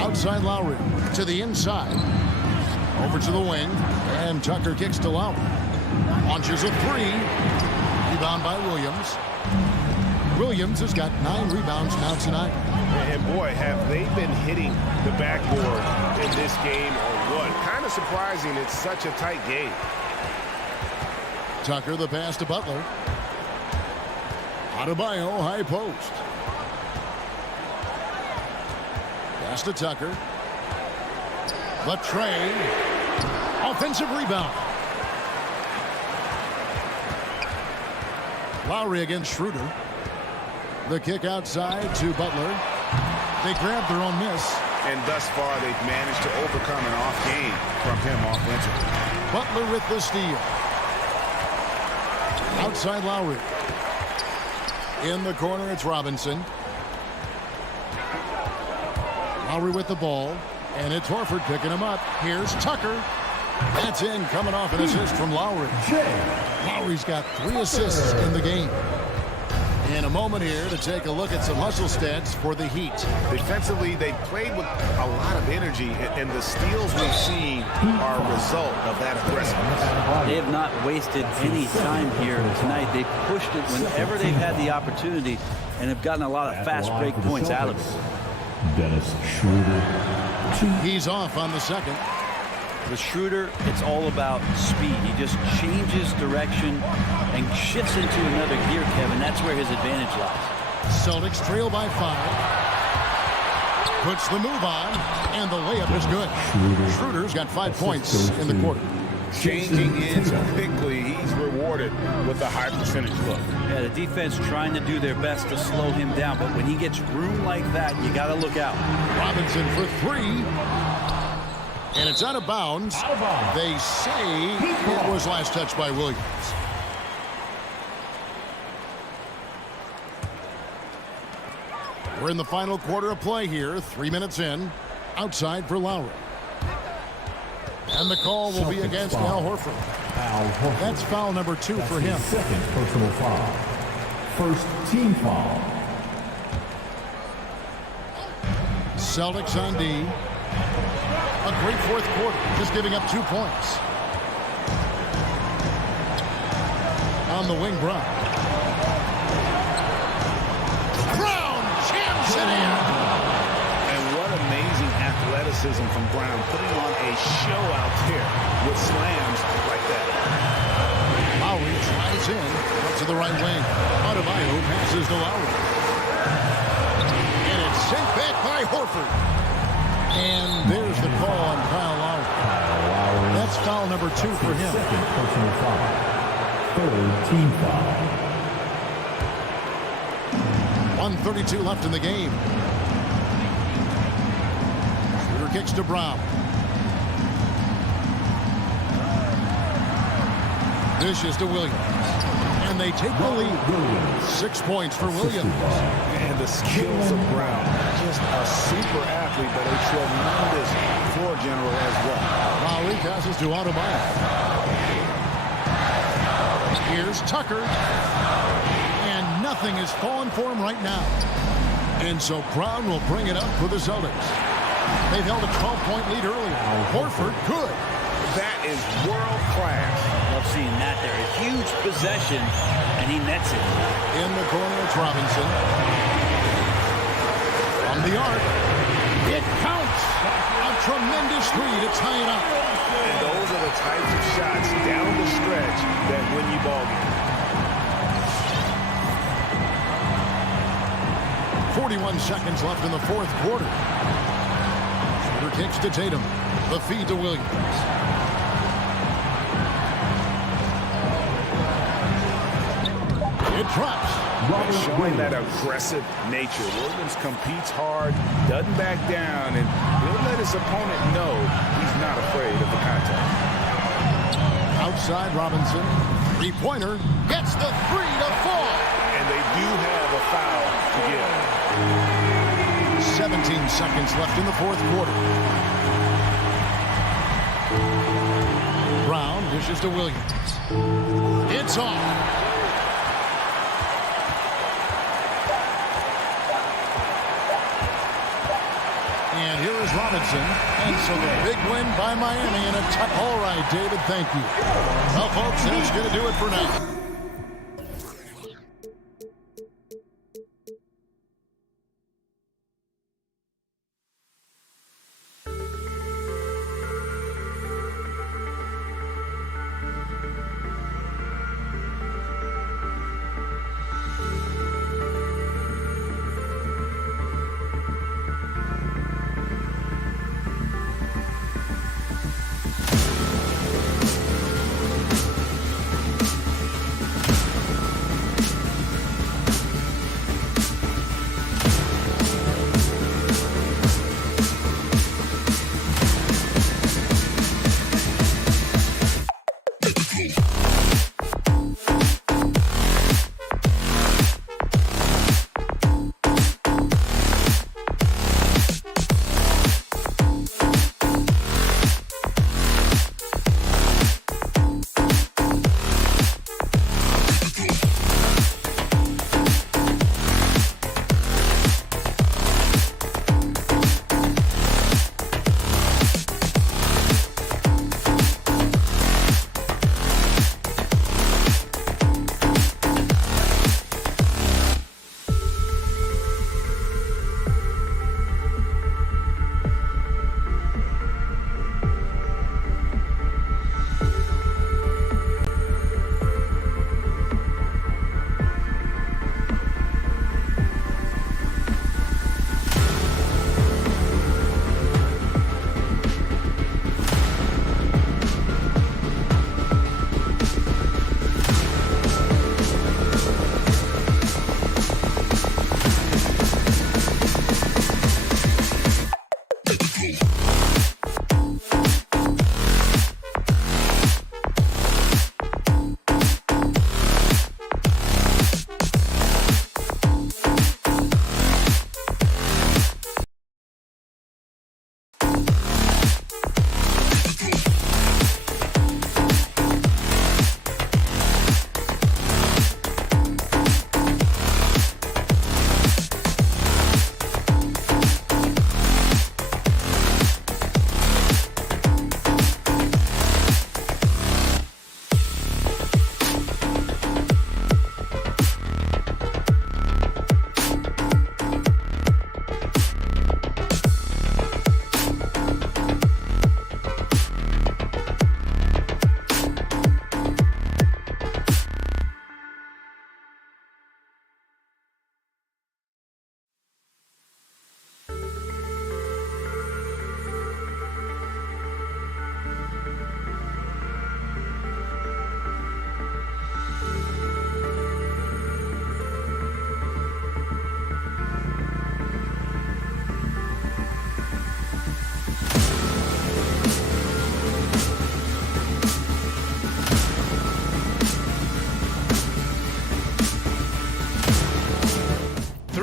Outside Lowry to the inside. Over to the wing. And Tucker kicks to Lowry. Launches a 3. Rebound by Williams. Williams has got 9 rebounds now tonight. And boy, have they been hitting the backboard in this game or what? Kind of surprising. It's such a tight game. Tucker the pass to Butler. Adebayo high post. Pass to Tucker. The tray. Offensive rebound. Lowry against Schroeder. The kick outside to Butler. They grab their own miss. And thus far, they've managed to overcome an off game from him offensively. Butler with the steal. Outside Lowry. In the corner, it's Robinson. Lowry with the ball. And it's Horford picking him up. Here's Tucker. That's in, coming off an assist from Lowry. Lowry's got 3 assists in the game. In a moment here to take a look at some hustle stats for the Heat. Defensively, they played with a lot of energy, and the steals we've seen are a result of that aggressiveness. They have not wasted any time here tonight. They pushed it whenever they've had the opportunity and have gotten a lot of fast break points out of it. Dennis Schroeder. He's off on the second. With Schroeder, it's all about speed. He just changes direction and shifts into another gear, Kevin. That's where his advantage lies. Celtics trail by 5. Puts the move on, and the layup is good. Schroeder's got 5 points in the quarter. Changing ends quickly, he's rewarded with a high percentage look. Yeah, the defense trying to do their best to slow him down, but when he gets room like that, you got to look out. Robinson for 3. And it's out of bounds. They say it was last touched by Williams. We're in the final quarter of play here. 3 minutes in. Outside for Lowry. And the call will be against Al Horford. That's foul number 2 for him. Second personal foul. First team foul. Celtics on D. A great 4th quarter, just giving up 2 points. On the wing, Brown. Brown jams it in. And what amazing athleticism from Brown, putting on a show out there with slams like that. Lowry drives in, up to the right wing. Adebayo passes to Lowry. And it's sent back by Horford. And there's the call on Kyle Lowry. That's foul number 2 for him. Second personal foul. Third team foul. 1:32 left in the game. Shooter kicks to Brown. Dishes to Williams. And they take the lead. 6 points for Williams. And the skills of Brown. Just a super athlete, but a tremendous floor general as well. Lowry passes to Adebayo. Here's Tucker. And nothing has fallen for him right now. And so Brown will bring it up for the Celtics. They've held a 12-point lead earlier. Horford good. That is world class. Love seeing that there. A huge possession, and he nets it. In the corner, it's Robinson. From the arc. It counts. A tremendous three to tie it up. And those are the types of shots down the stretch that win you ball games. 41 seconds left in the fourth quarter. Shooter kicks to Tatum. The feed to Williams. It drops. Showing that aggressive nature. Williams competes hard, doesn't back down, and he'll let his opponent know he's not afraid of the contact. Outside Robinson. Three-pointer. Gets the three to fall. And they do have a foul to give. 17 seconds left in the fourth quarter. Brown dishes to Williams. It's off. And here is Robinson. And so the big win by Miami in a tough. All right, David, thank you. Well, folks, that's going to do it for now.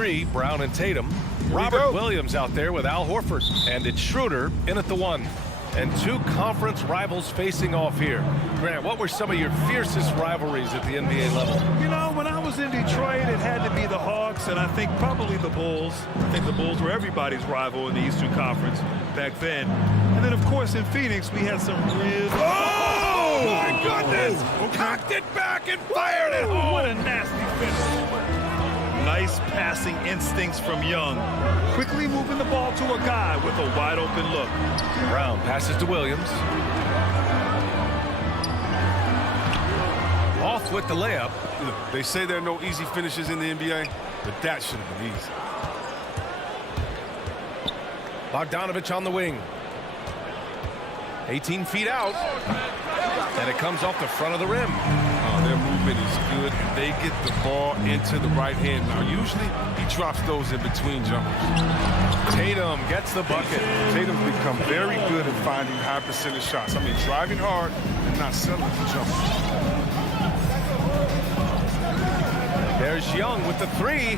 3, Brown and Tatum. Robert Williams out there with Al Horford. And it's Schroeder in at the 1. And 2 conference rivals facing off here. Grant, what were some of your fiercest rivalries at the NBA level? You know, when I was in Detroit, it had to be the Hawks, and I think probably the Bulls. I think the Bulls were everybody's rival in the Eastern Conference back then. And then, of course, in Phoenix, we had some real... Oh, my goodness! Cocked it back and fired it home! What a nasty finish. Nice passing instincts from Young. Quickly moving the ball to a guy with a wide open look. Brown passes to Williams. Off with the layup. Look, they say there are no easy finishes in the NBA, but that should have been easy. Bogdanovich on the wing. 18 feet out. And it comes off the front of the rim. Their movement is good, and they get the ball into the right hand. Now, usually, he drops those in between jumpers. Tatum gets the bucket. Tatum's become very good at finding high percentage shots. I mean, driving hard and not settling for jumpers. There's Young with the 3.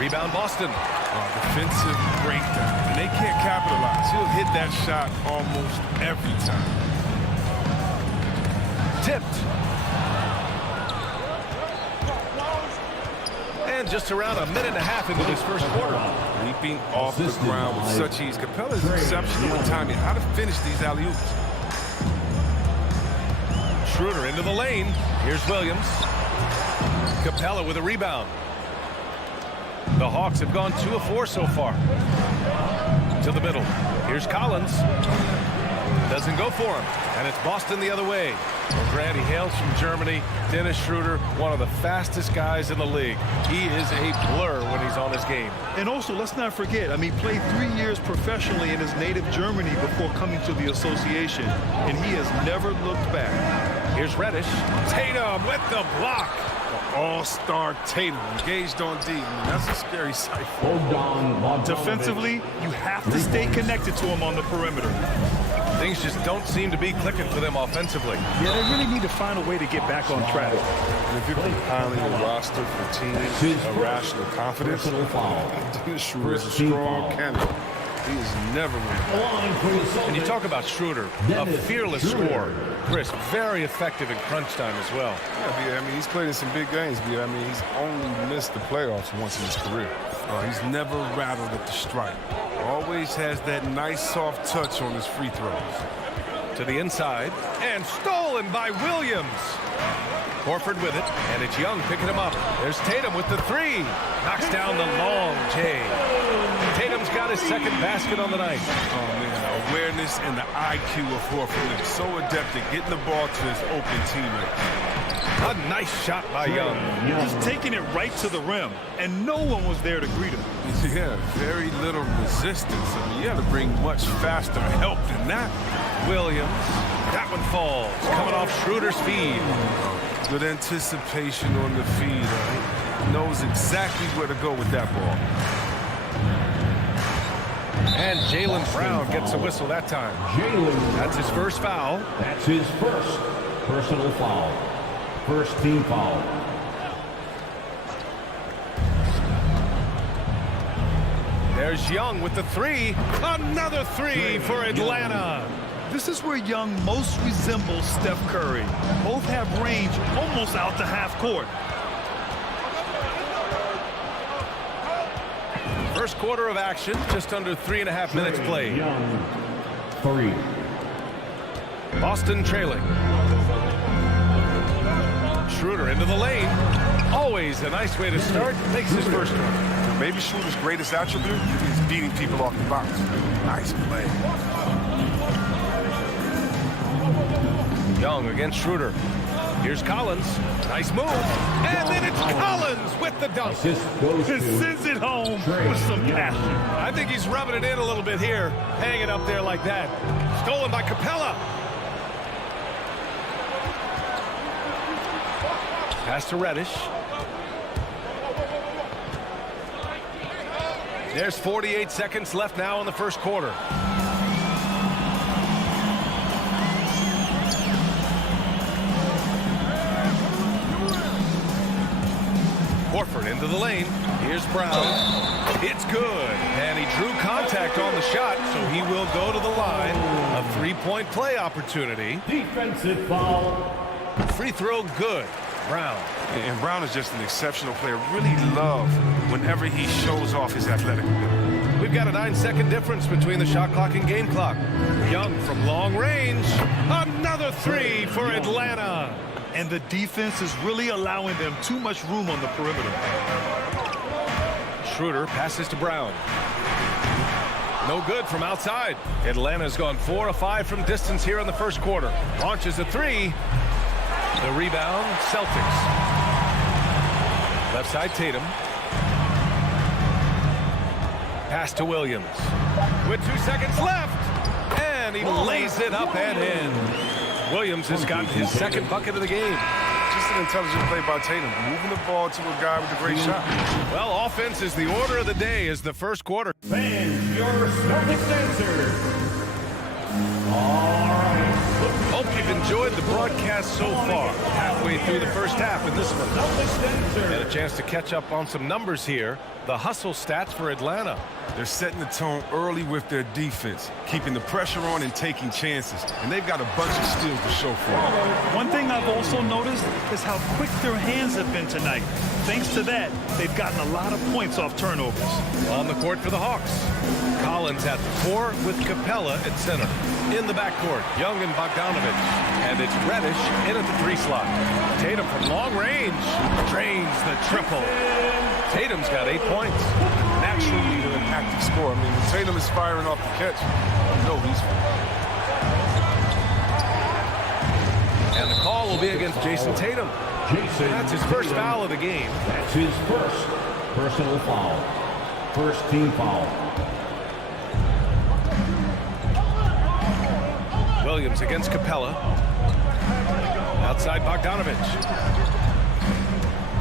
Rebound Boston. Defensive breakdown. And they can't capitalize. He'll hit that shot almost every time. Tipped. And just around a minute and a half into this first quarter. Leaping off the ground with such ease. Capella is exceptional with timing. How to finish these alley-oops. Schroeder into the lane. Here's Williams. Capella with a rebound. The Hawks have gone 2 of 4 so far. To the middle. Here's Collins. Doesn't go for him. And it's Boston the other way. Well, Grant, he hails from Germany. Dennis Schroeder, one of the fastest guys in the league. He is a blur when he's on his game. And also, let's not forget, I mean, he played 3 years professionally in his native Germany before coming to the association, and he has never looked back. Here's Reddish. Tatum with the block. All-star Tatum engaged on D. I mean, that's a scary sight. Defensively, you have to stay connected to him on the perimeter. Things just don't seem to be clicking for them offensively. Yeah, they really need to find a way to get back on track. And if you're compiling a roster for teams of irrational confidence, Dennis Schroeder is a strong candidate. He is never winning. And you talk about Schroeder, a fearless scorer. Chris, very effective in crunch time as well. Yeah, I mean, he's played in some big games, but I mean, he's only missed the playoffs once in his career. He's never rattled at the stripe. Always has that nice soft touch on his free throws. To the inside, and stolen by Williams. Horford with it, and it's Young picking him up. There's Tatum with the 3. Knocks down the long J. Tatum's got his second basket on the night. Oh, man, the awareness and the IQ of Horford is so adept at getting the ball to his open teammate. A nice shot by Young. Just taking it right to the rim, and no one was there to greet him. Yeah, very little resistance. I mean, you have to bring much faster help than that. Williams, that one falls. Coming off Schroeder's feed. Good anticipation on the feed. Knows exactly where to go with that ball. And Jaylen Brown gets a whistle that time. That's his first foul. That's his first personal foul. First team foul. There's Young with the 3. Another 3 for Atlanta. This is where Young most resembles Steph Curry. Both have range almost out to half court. First quarter of action, just under 3.5 minutes played. Young, 3. Boston trailing. Schroeder into the lane. Always a nice way to start. Makes his first one. Maybe Schroeder's greatest attribute is beating people off the box. Nice play. Young against Schroeder. Here's Collins. Nice move. And then it's Collins with the dunk. Just sends it home with some passion. I think he's rubbing it in a little bit here. Hanging up there like that. Stolen by Capella. Pass to Reddish. There's 48 seconds left now in the first quarter. Horford into the lane. Here's Brown. It's good. And he drew contact on the shot, so he will go to the line. A three-point play opportunity. Defensive foul. Free throw good. Brown. And Brown is just an exceptional player. Really love whenever he shows off his athletic ability. We've got a 9-second difference between the shot clock and game clock. Young from long range. Another three for Atlanta. And the defense is really allowing them too much room on the perimeter. Schroeder passes to Brown. No good from outside. Atlanta's gone 4 of 5 from distance here in the first quarter. Launches a three. The rebound, Celtics. Left side, Tatum. Pass to Williams. With 2 seconds left. And he lays it up and in. Williams has gotten his second bucket of the game. Just an intelligent play by Tatum. Moving the ball to a guy with a great shot. Well, offense is the order of the day as the first quarter. Fans, your Celtics answer. All right. Hope you've enjoyed the broadcast so far. Halfway through the first half in this one. Get a chance to catch up on some numbers here. The hustle stats for Atlanta. They're setting the tone early with their defense, keeping the pressure on and taking chances. And they've got a bunch of steals to show for it. One thing I've also noticed is how quick their hands have been tonight. Thanks to that, they've gotten a lot of points off turnovers. On the court for the Hawks. Collins at the 4 with Capella at center. In the backcourt, Young and Bogdanovich. And it's Reddish in at the 3 slot. Tatum from long range drains the triple. Tatum's got 8 points. Natural leader and active scorer. I mean, when Tatum is firing off the catch, you know he's And the call will be against Jason Tatum. That's his first foul of the game. That's his first personal foul. First team foul. Williams against Capella. Outside Bogdanovich.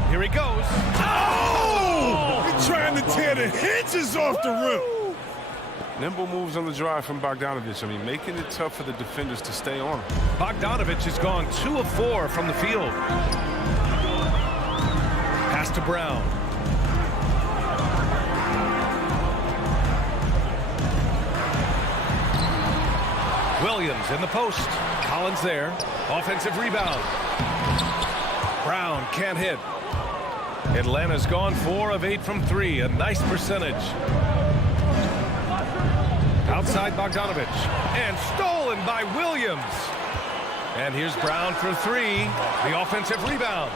Here he goes. Oh! He's trying to tear the hinges off the rim. Nimble moves on the drive from Bogdanovich. I mean, making it tough for the defenders to stay on him. Bogdanovich has gone 2 of 4 from the field. Pass to Brown. Williams in the post. Collins there. Offensive rebound. Brown can't hit. Atlanta's gone 4 of 8 from 3. A nice percentage. Outside Bogdanovich. And stolen by Williams. And here's Brown for 3. The offensive rebound.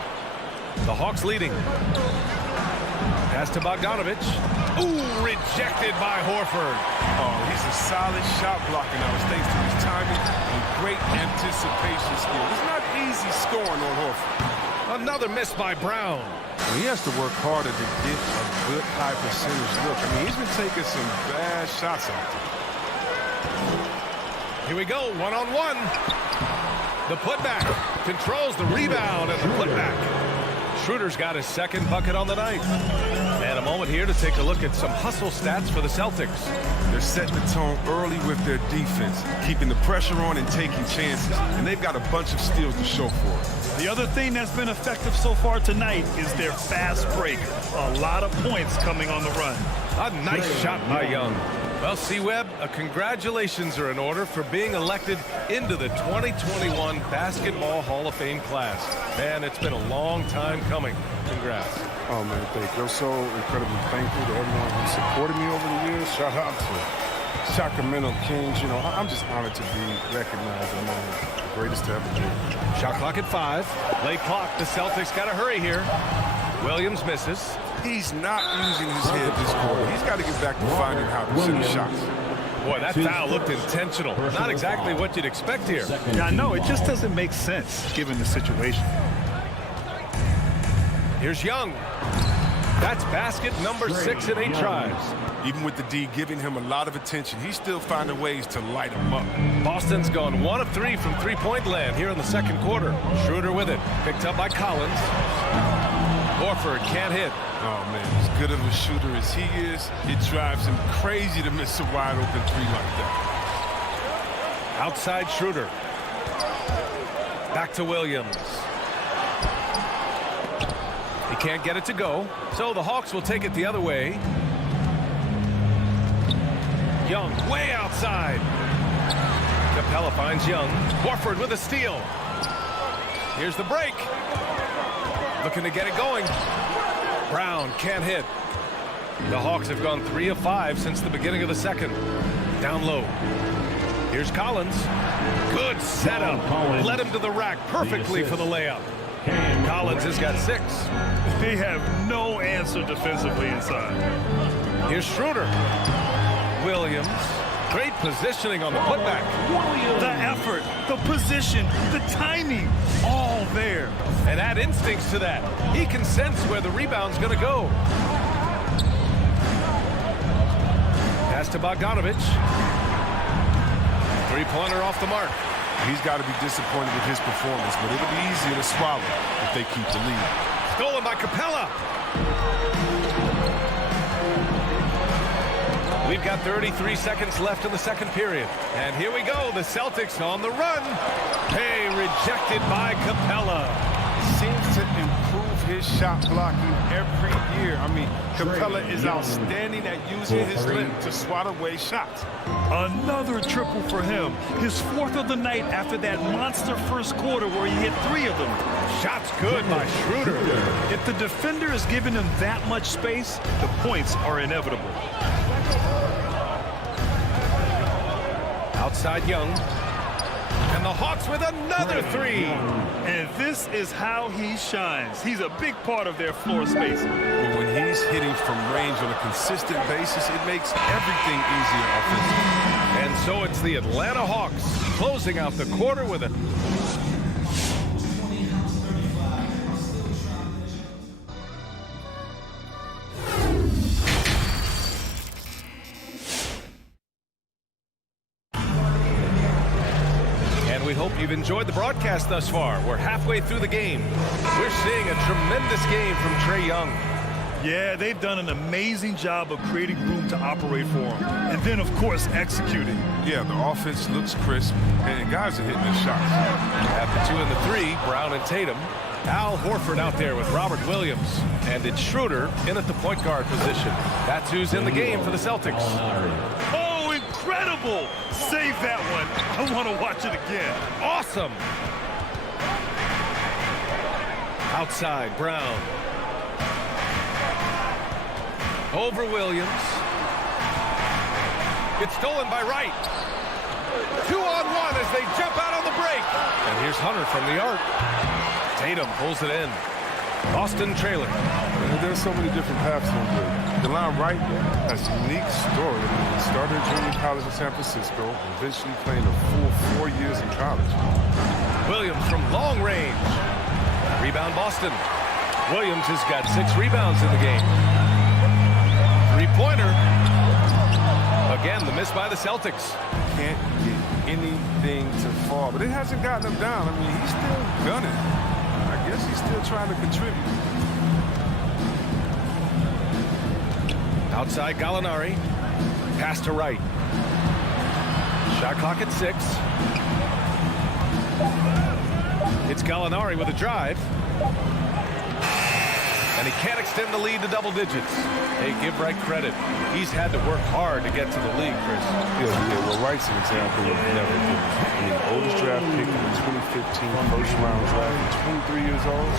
The Hawks leading. Pass to Bogdanovich. Ooh, rejected by Horford. Oh, he's a solid shot blocker now. It's thanks to his timing and great anticipation skill. It's not easy scoring on Horford. Another miss by Brown. He has to work harder to get a good high percentage look. I mean, he's been taking some bad shots out there. Here we go, one-on-one. The putback controls the rebound and the putback. Schroeder's got his second bucket on the night. And a moment here to take a look at some hustle stats for the Celtics. They're setting the tone early with their defense, keeping the pressure on and taking chances. And they've got a bunch of steals to show for it. The other thing that's been effective so far tonight is their fast break. A lot of points coming on the run. A nice shot by Young. Well, C-Web, congratulations are in order for being elected into the 2021 Basketball Hall of Fame class. Man, it's been a long time coming. Congrats. Oh, man, thank you. I'm so incredibly thankful to everyone who supported me over the years. Shout out to Sacramento Kings. You know, I'm just honored to be recognized among the greatest to ever do. Shot clock at 5. Late clock. The Celtics got to hurry here. Williams misses. He's not using his head this quarter. He's got to get back to finding how to shoot shots. Boy, that foul looked intentional. Not exactly what you'd expect here. Yeah, I know. It just doesn't make sense given the situation. Here's Young. That's basket number 6 in 8 tries. Even with the D giving him a lot of attention, he's still finding ways to light him up. Boston's gone 1 of 3 from three-point land here in the second quarter. Schroeder with it. Picked up by Collins. Horford can't hit. Oh, man, as good of a shooter as he is, it drives him crazy to miss a wide-open 3 like that. Outside Schroeder. Back to Williams. He can't get it to go, so the Hawks will take it the other way. Young way outside. Capella finds Young. Horford with a steal. Here's the break. Looking to get it going. Brown can't hit. The Hawks have gone 3 of 5 since the beginning of the second. Down low. Here's Collins. Good setup. Led him to the rack perfectly for the layup. Collins has got 6. They have no answer defensively inside. Here's Schroeder. Williams. Great positioning on the putback. The effort, the position, the timing, all there. And add instincts to that. He can sense where the rebound's going to go. Pass to Bogdanovich. Three-pointer off the mark. He's got to be disappointed with his performance, but it'll be easier to swallow if they keep the lead. Stolen by Capella. We've got 33 seconds left in the second period. And here we go. The Celtics on the run. Hey, rejected by Capella. Seems to improve his shot blocking every year. I mean, Capella is outstanding at using his length to swat away shots. Another triple for him. His 4th of the night after that monster first quarter where he hit 3 of them. Shots good by Schroeder. If the defender is giving him that much space, the points are inevitable. Outside Young. And the Hawks with another 3. And this is how he shines. He's a big part of their floor space. But when he's hitting from range on a consistent basis, it makes everything easier offensively. And so it's the Atlanta Hawks closing out the quarter with a You've enjoyed the broadcast thus far. We're halfway through the game. We're seeing a tremendous game from Trae Young. Yeah, they've done an amazing job of creating room to operate for him. And then, of course, executing. Yeah, the offense looks crisp, and guys are hitting their shots. At the 2 and the 3, Brown and Tatum. Al Horford out there with Robert Williams. And it's Schroeder in at the point guard position. That's who's in the game for the Celtics. Oh, incredible! Save that one. I want to watch it again. Awesome. Outside, Brown. Over Williams. It's stolen by Wright. 2-on-1 as they jump out on the break. And here's Hunter from the arc. Tatum pulls it in. Boston trailing. There's so many different paths to him. DeLon Wright has a unique story. He started junior college in San Francisco, eventually playing a full 4 years in college. Williams from long range. Rebound Boston. Williams has got 6 rebounds in the game. Three-pointer. Again, the miss by the Celtics. Can't get anything to fall, but it hasn't gotten him down. I mean, he's still gunning. I guess he's still trying to contribute. Outside Gallinari. Pass to Wright. Shot clock at 6. It's Gallinari with a drive. And he can't extend the lead to double digits. Hey, give Wright credit. He's had to work hard to get to the league, Chris. Yeah, well, Wright's an example of never giving up. I mean, the oldest draft pick in the 2015 first-round draft, 23 years old.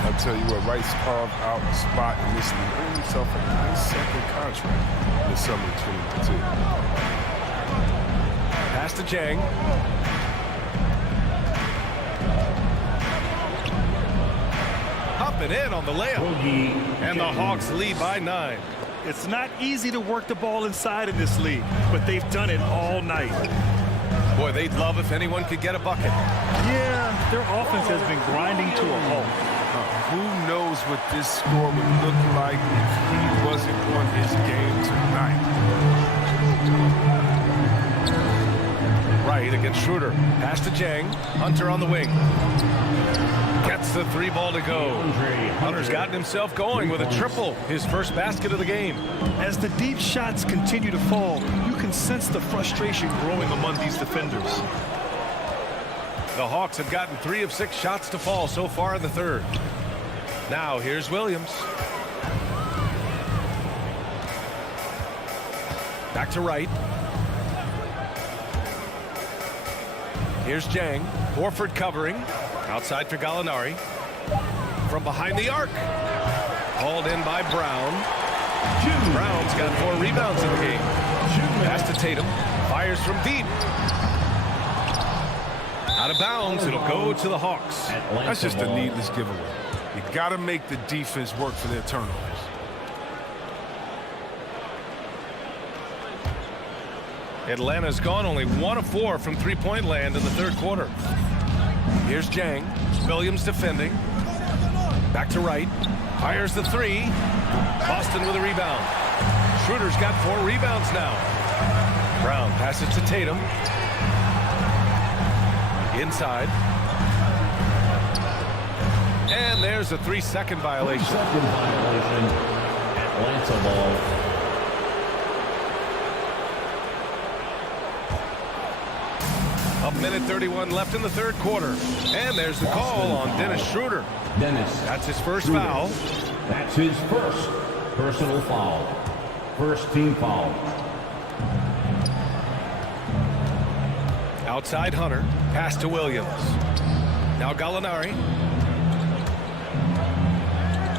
I'll tell you what, Wright's carved out a spot in this league, earned himself a nice-second contract in the summer of 2022. Pass to Chang. Up and in on the layup. And the Hawks lead by 9. It's not easy to work the ball inside in this league, but they've done it all night. Boy, they'd love if anyone could get a bucket. Yeah, their offense has been grinding to a halt. Who knows what this score would look like if he wasn't on his game tonight. Right against Schroeder. Pass to Chang. Hunter on the wing. Gets the 3 ball to go. Hunter's gotten himself going with a triple. His first basket of the game. As the deep shots continue to fall, you can sense the frustration growing among these defenders. The Hawks have gotten 3 of 6 shots to fall so far in the third. Now here's Williams. Back to right. Here's Jang. Horford covering. Outside for Gallinari. From behind the arc. Hauled in by Brown. Brown's got 4 rebounds in the game. Pass to Tatum. Fires from deep. Out of bounds. It'll go to the Hawks. That's just a needless giveaway. You got to make the defense work for their turnovers. Atlanta's gone only 1 of 4 from three-point land in the third quarter. Here's Jang. Williams defending. Back to right. Fires the 3. Boston with a rebound. Schroeder's got 4 rebounds now. Brown passes to Tatum. Inside. And there's a 3-second violation. 3-second violation. Atlanta ball. A minute 31 left in the third quarter. And there's the call on Dennis Schroeder. That's his first foul. That's his first personal foul. First team foul. Outside Hunter. Pass to Williams. Now Gallinari.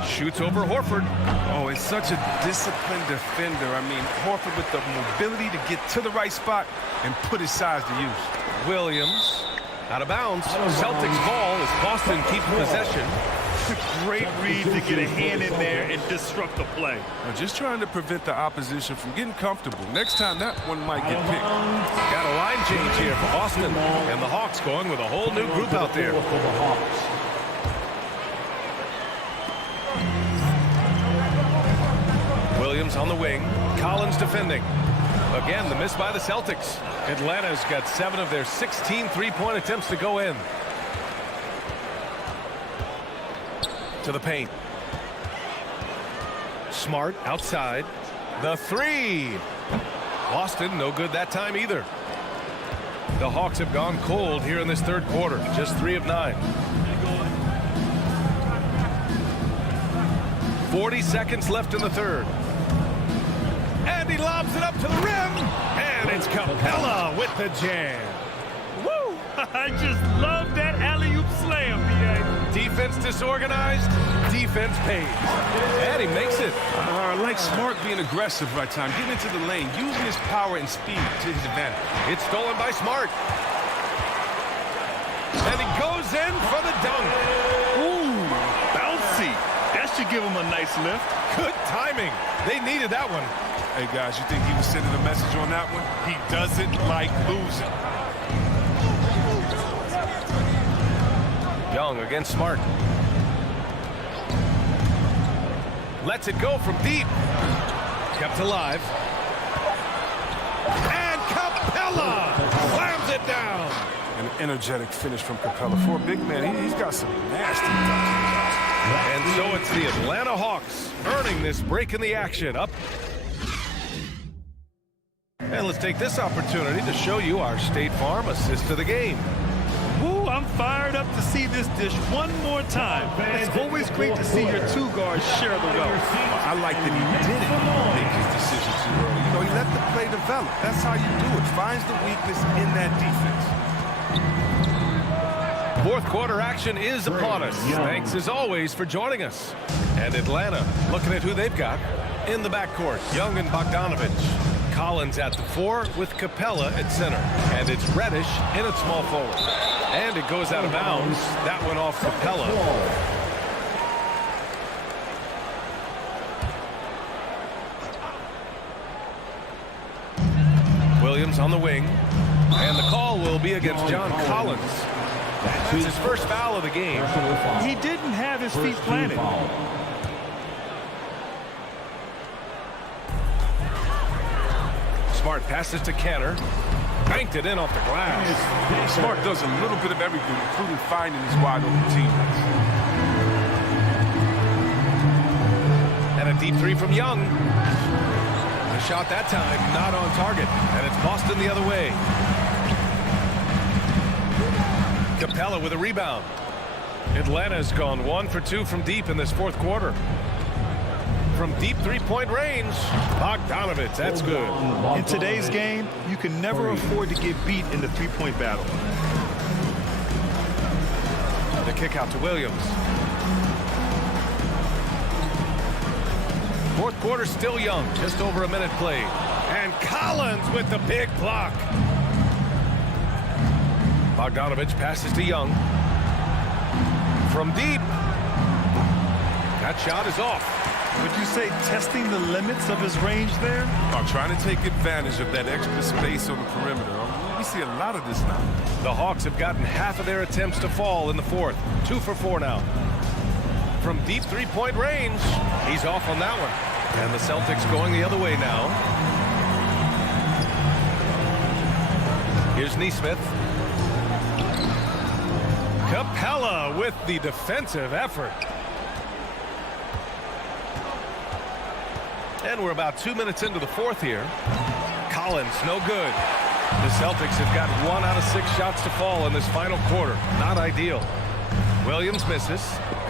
Shoots over Horford. Oh, it's such a disciplined defender. I mean, Horford with the mobility to get to the right spot and put his size to use. Williams out of bounds. Celtics ball as Boston keeps possession. Great read to get a hand in there and disrupt the play. Just trying to prevent the opposition from getting comfortable. Next time, that one might get picked. Got a line change here for Boston. And the Hawks going with a whole new group out there. Williams on the wing. Collins defending. Again, the miss by the Celtics. Atlanta's got 7 of their 16 three-point attempts to go in. To the paint. Smart outside. The 3. Boston, no good that time either. The Hawks have gone cold here in this third quarter. Just 3 of 9. 40 seconds left in the third. And he lobs it up to the rim. And it's Capella with the jam. Woo! I just love that alley-oop slam, B.A. Defense disorganized. Defense pays. And he makes it. I like Smart being aggressive right time, getting into the lane, using his power and speed to his advantage. It's stolen by Smart. And he goes in for the dunk. Ooh, bouncy. That should give him a nice lift. Good timing. They needed that one. Hey, guys, you think he was sending a message on that one? He doesn't like losing. Young against Smart. Lets it go from deep. Kept alive. And Capella slams it down. An energetic finish from Capella. For a big man, he's got some nasty touches. And so it's the Atlanta Hawks earning this break in the action. Up. And let's take this opportunity to show you our State Farm assist to the game. Ooh, I'm fired up to see this dish one more time. It's always great to see your 2 guards share the wealth. I like that he didn't make his decision too early. You know, he let the play develop. That's how you do it. Finds the weakness in that defense. Fourth quarter action is upon us. Thanks as always for joining us. And Atlanta looking at who they've got in the backcourt. Young and Bogdanovich. Collins at the 4 with Capella at center. And it's Reddish in at small forward. And it goes out of bounds. That went off Capella. Williams on the wing. And the call will be against John Collins. That's his first foul of the game. He didn't have his feet planted. Smart passes to Canner. Banked it in off the glass. Smart does a little bit of everything, including finding his wide open teammates. And a deep 3 from Young. The shot that time not on target. And it's Boston the other way. Capella with a rebound. Atlanta's gone 1 for 2 from deep in this fourth quarter. From deep three-point range, Bogdanovich, that's good. In today's game, you can never afford to get beat in the three-point battle. The kick out to Williams. Fourth quarter still young, just over a minute played. And Collins with the big block. Bogdanovich passes to Young. From deep. That shot is off. Would you say testing the limits of his range there? I'm trying to take advantage of that extra space on the perimeter. We see a lot of this now. The Hawks have gotten half of their attempts to fall in the fourth. 2 for 4 now. From deep three-point range, he's off on that one. And the Celtics going the other way now. Here's Nesmith. Capella with the defensive effort. And we're about 2 minutes into the fourth here. Collins, no good. The Celtics have got 1 out of 6 shots to fall in this final quarter. Not ideal. Williams misses.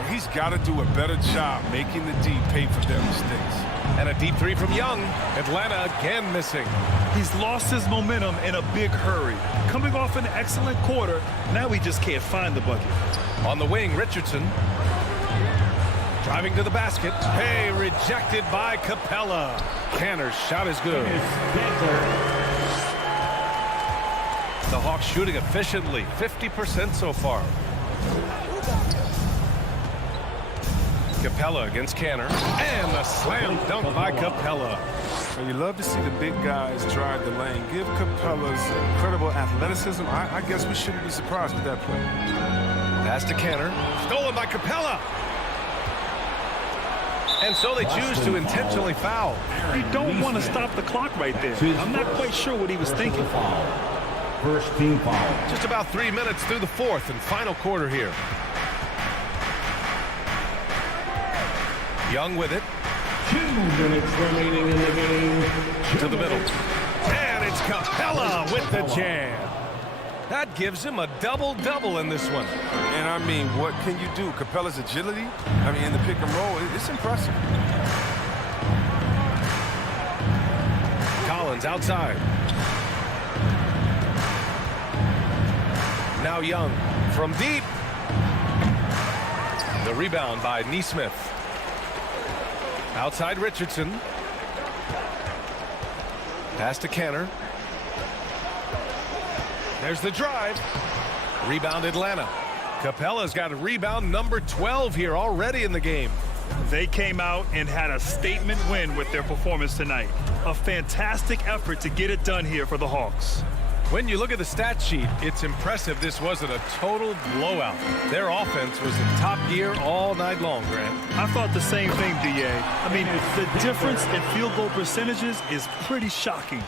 He's got to do a better job making the D pay for their mistakes. And a deep three from Young. Atlanta again missing. He's lost his momentum in a big hurry. Coming off an excellent quarter, now he just can't find the bucket. On the wing, Richardson. Driving to the basket. Hey, rejected by Capella. Canner's shot is good. The Hawks shooting efficiently, 50% so far. Capella against Canner. And the slam dunk by Capella. And you love to see the big guys drive the lane. Give Capella's incredible athleticism. I guess we shouldn't be surprised with that play. Pass to Canner. Stolen by Capella. And so they choose to intentionally foul. You don't want to stop the clock right there. I'm not quite sure what he was thinking. First team foul. Just about 3 minutes through the fourth and final quarter here. Young with it. 2 minutes remaining in the game. To the middle. And it's Capella with the jam. That gives him a double-double in this one. And I mean, what can you do? Capella's agility, I mean, in the pick and roll, it's impressive. Collins outside. Now Young from deep. The rebound by Nesmith. Outside Richardson. Pass to Canner. There's the drive. Rebound Atlanta. Capella's got a rebound number 12 here already in the game. They came out and had a statement win with their performance tonight. A fantastic effort to get it done here for the Hawks. When you look at the stat sheet, it's impressive this wasn't a total blowout. Their offense was in top gear all night long, Grant. I thought the same thing, D.A. I mean, the difference in field goal percentages is pretty shocking.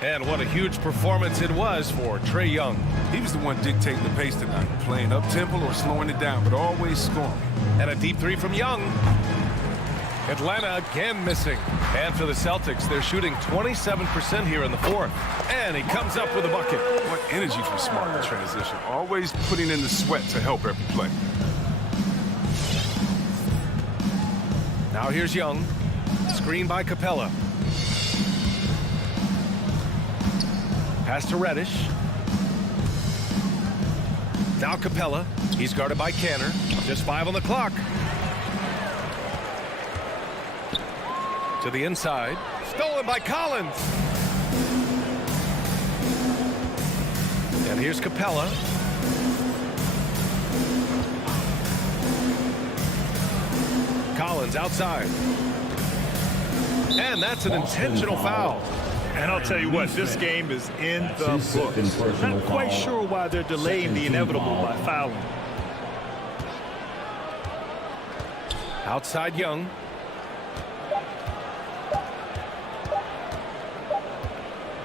And what a huge performance it was for Trae Young. He was the one dictating the pace tonight, playing up-tempo or slowing it down, but always scoring. And a deep three from Young. Atlanta again missing. And for the Celtics, they're shooting 27% here in the fourth. And he comes up with a bucket. What energy from Smart in transition. Always putting in the sweat to help every play. Now here's Young. Screen by Capella. Pass to Reddish. Now Capella. He's guarded by Canner. Just 5 on the clock. To the inside. Stolen by Collins. And here's Capella. Collins outside. And that's an intentional foul. And I'll tell you what, this game is in the books. Not quite sure why they're delaying the inevitable by fouling. Outside Young.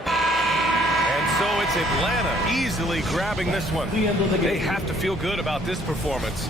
And so it's Atlanta easily grabbing this one. They have to feel good about this performance.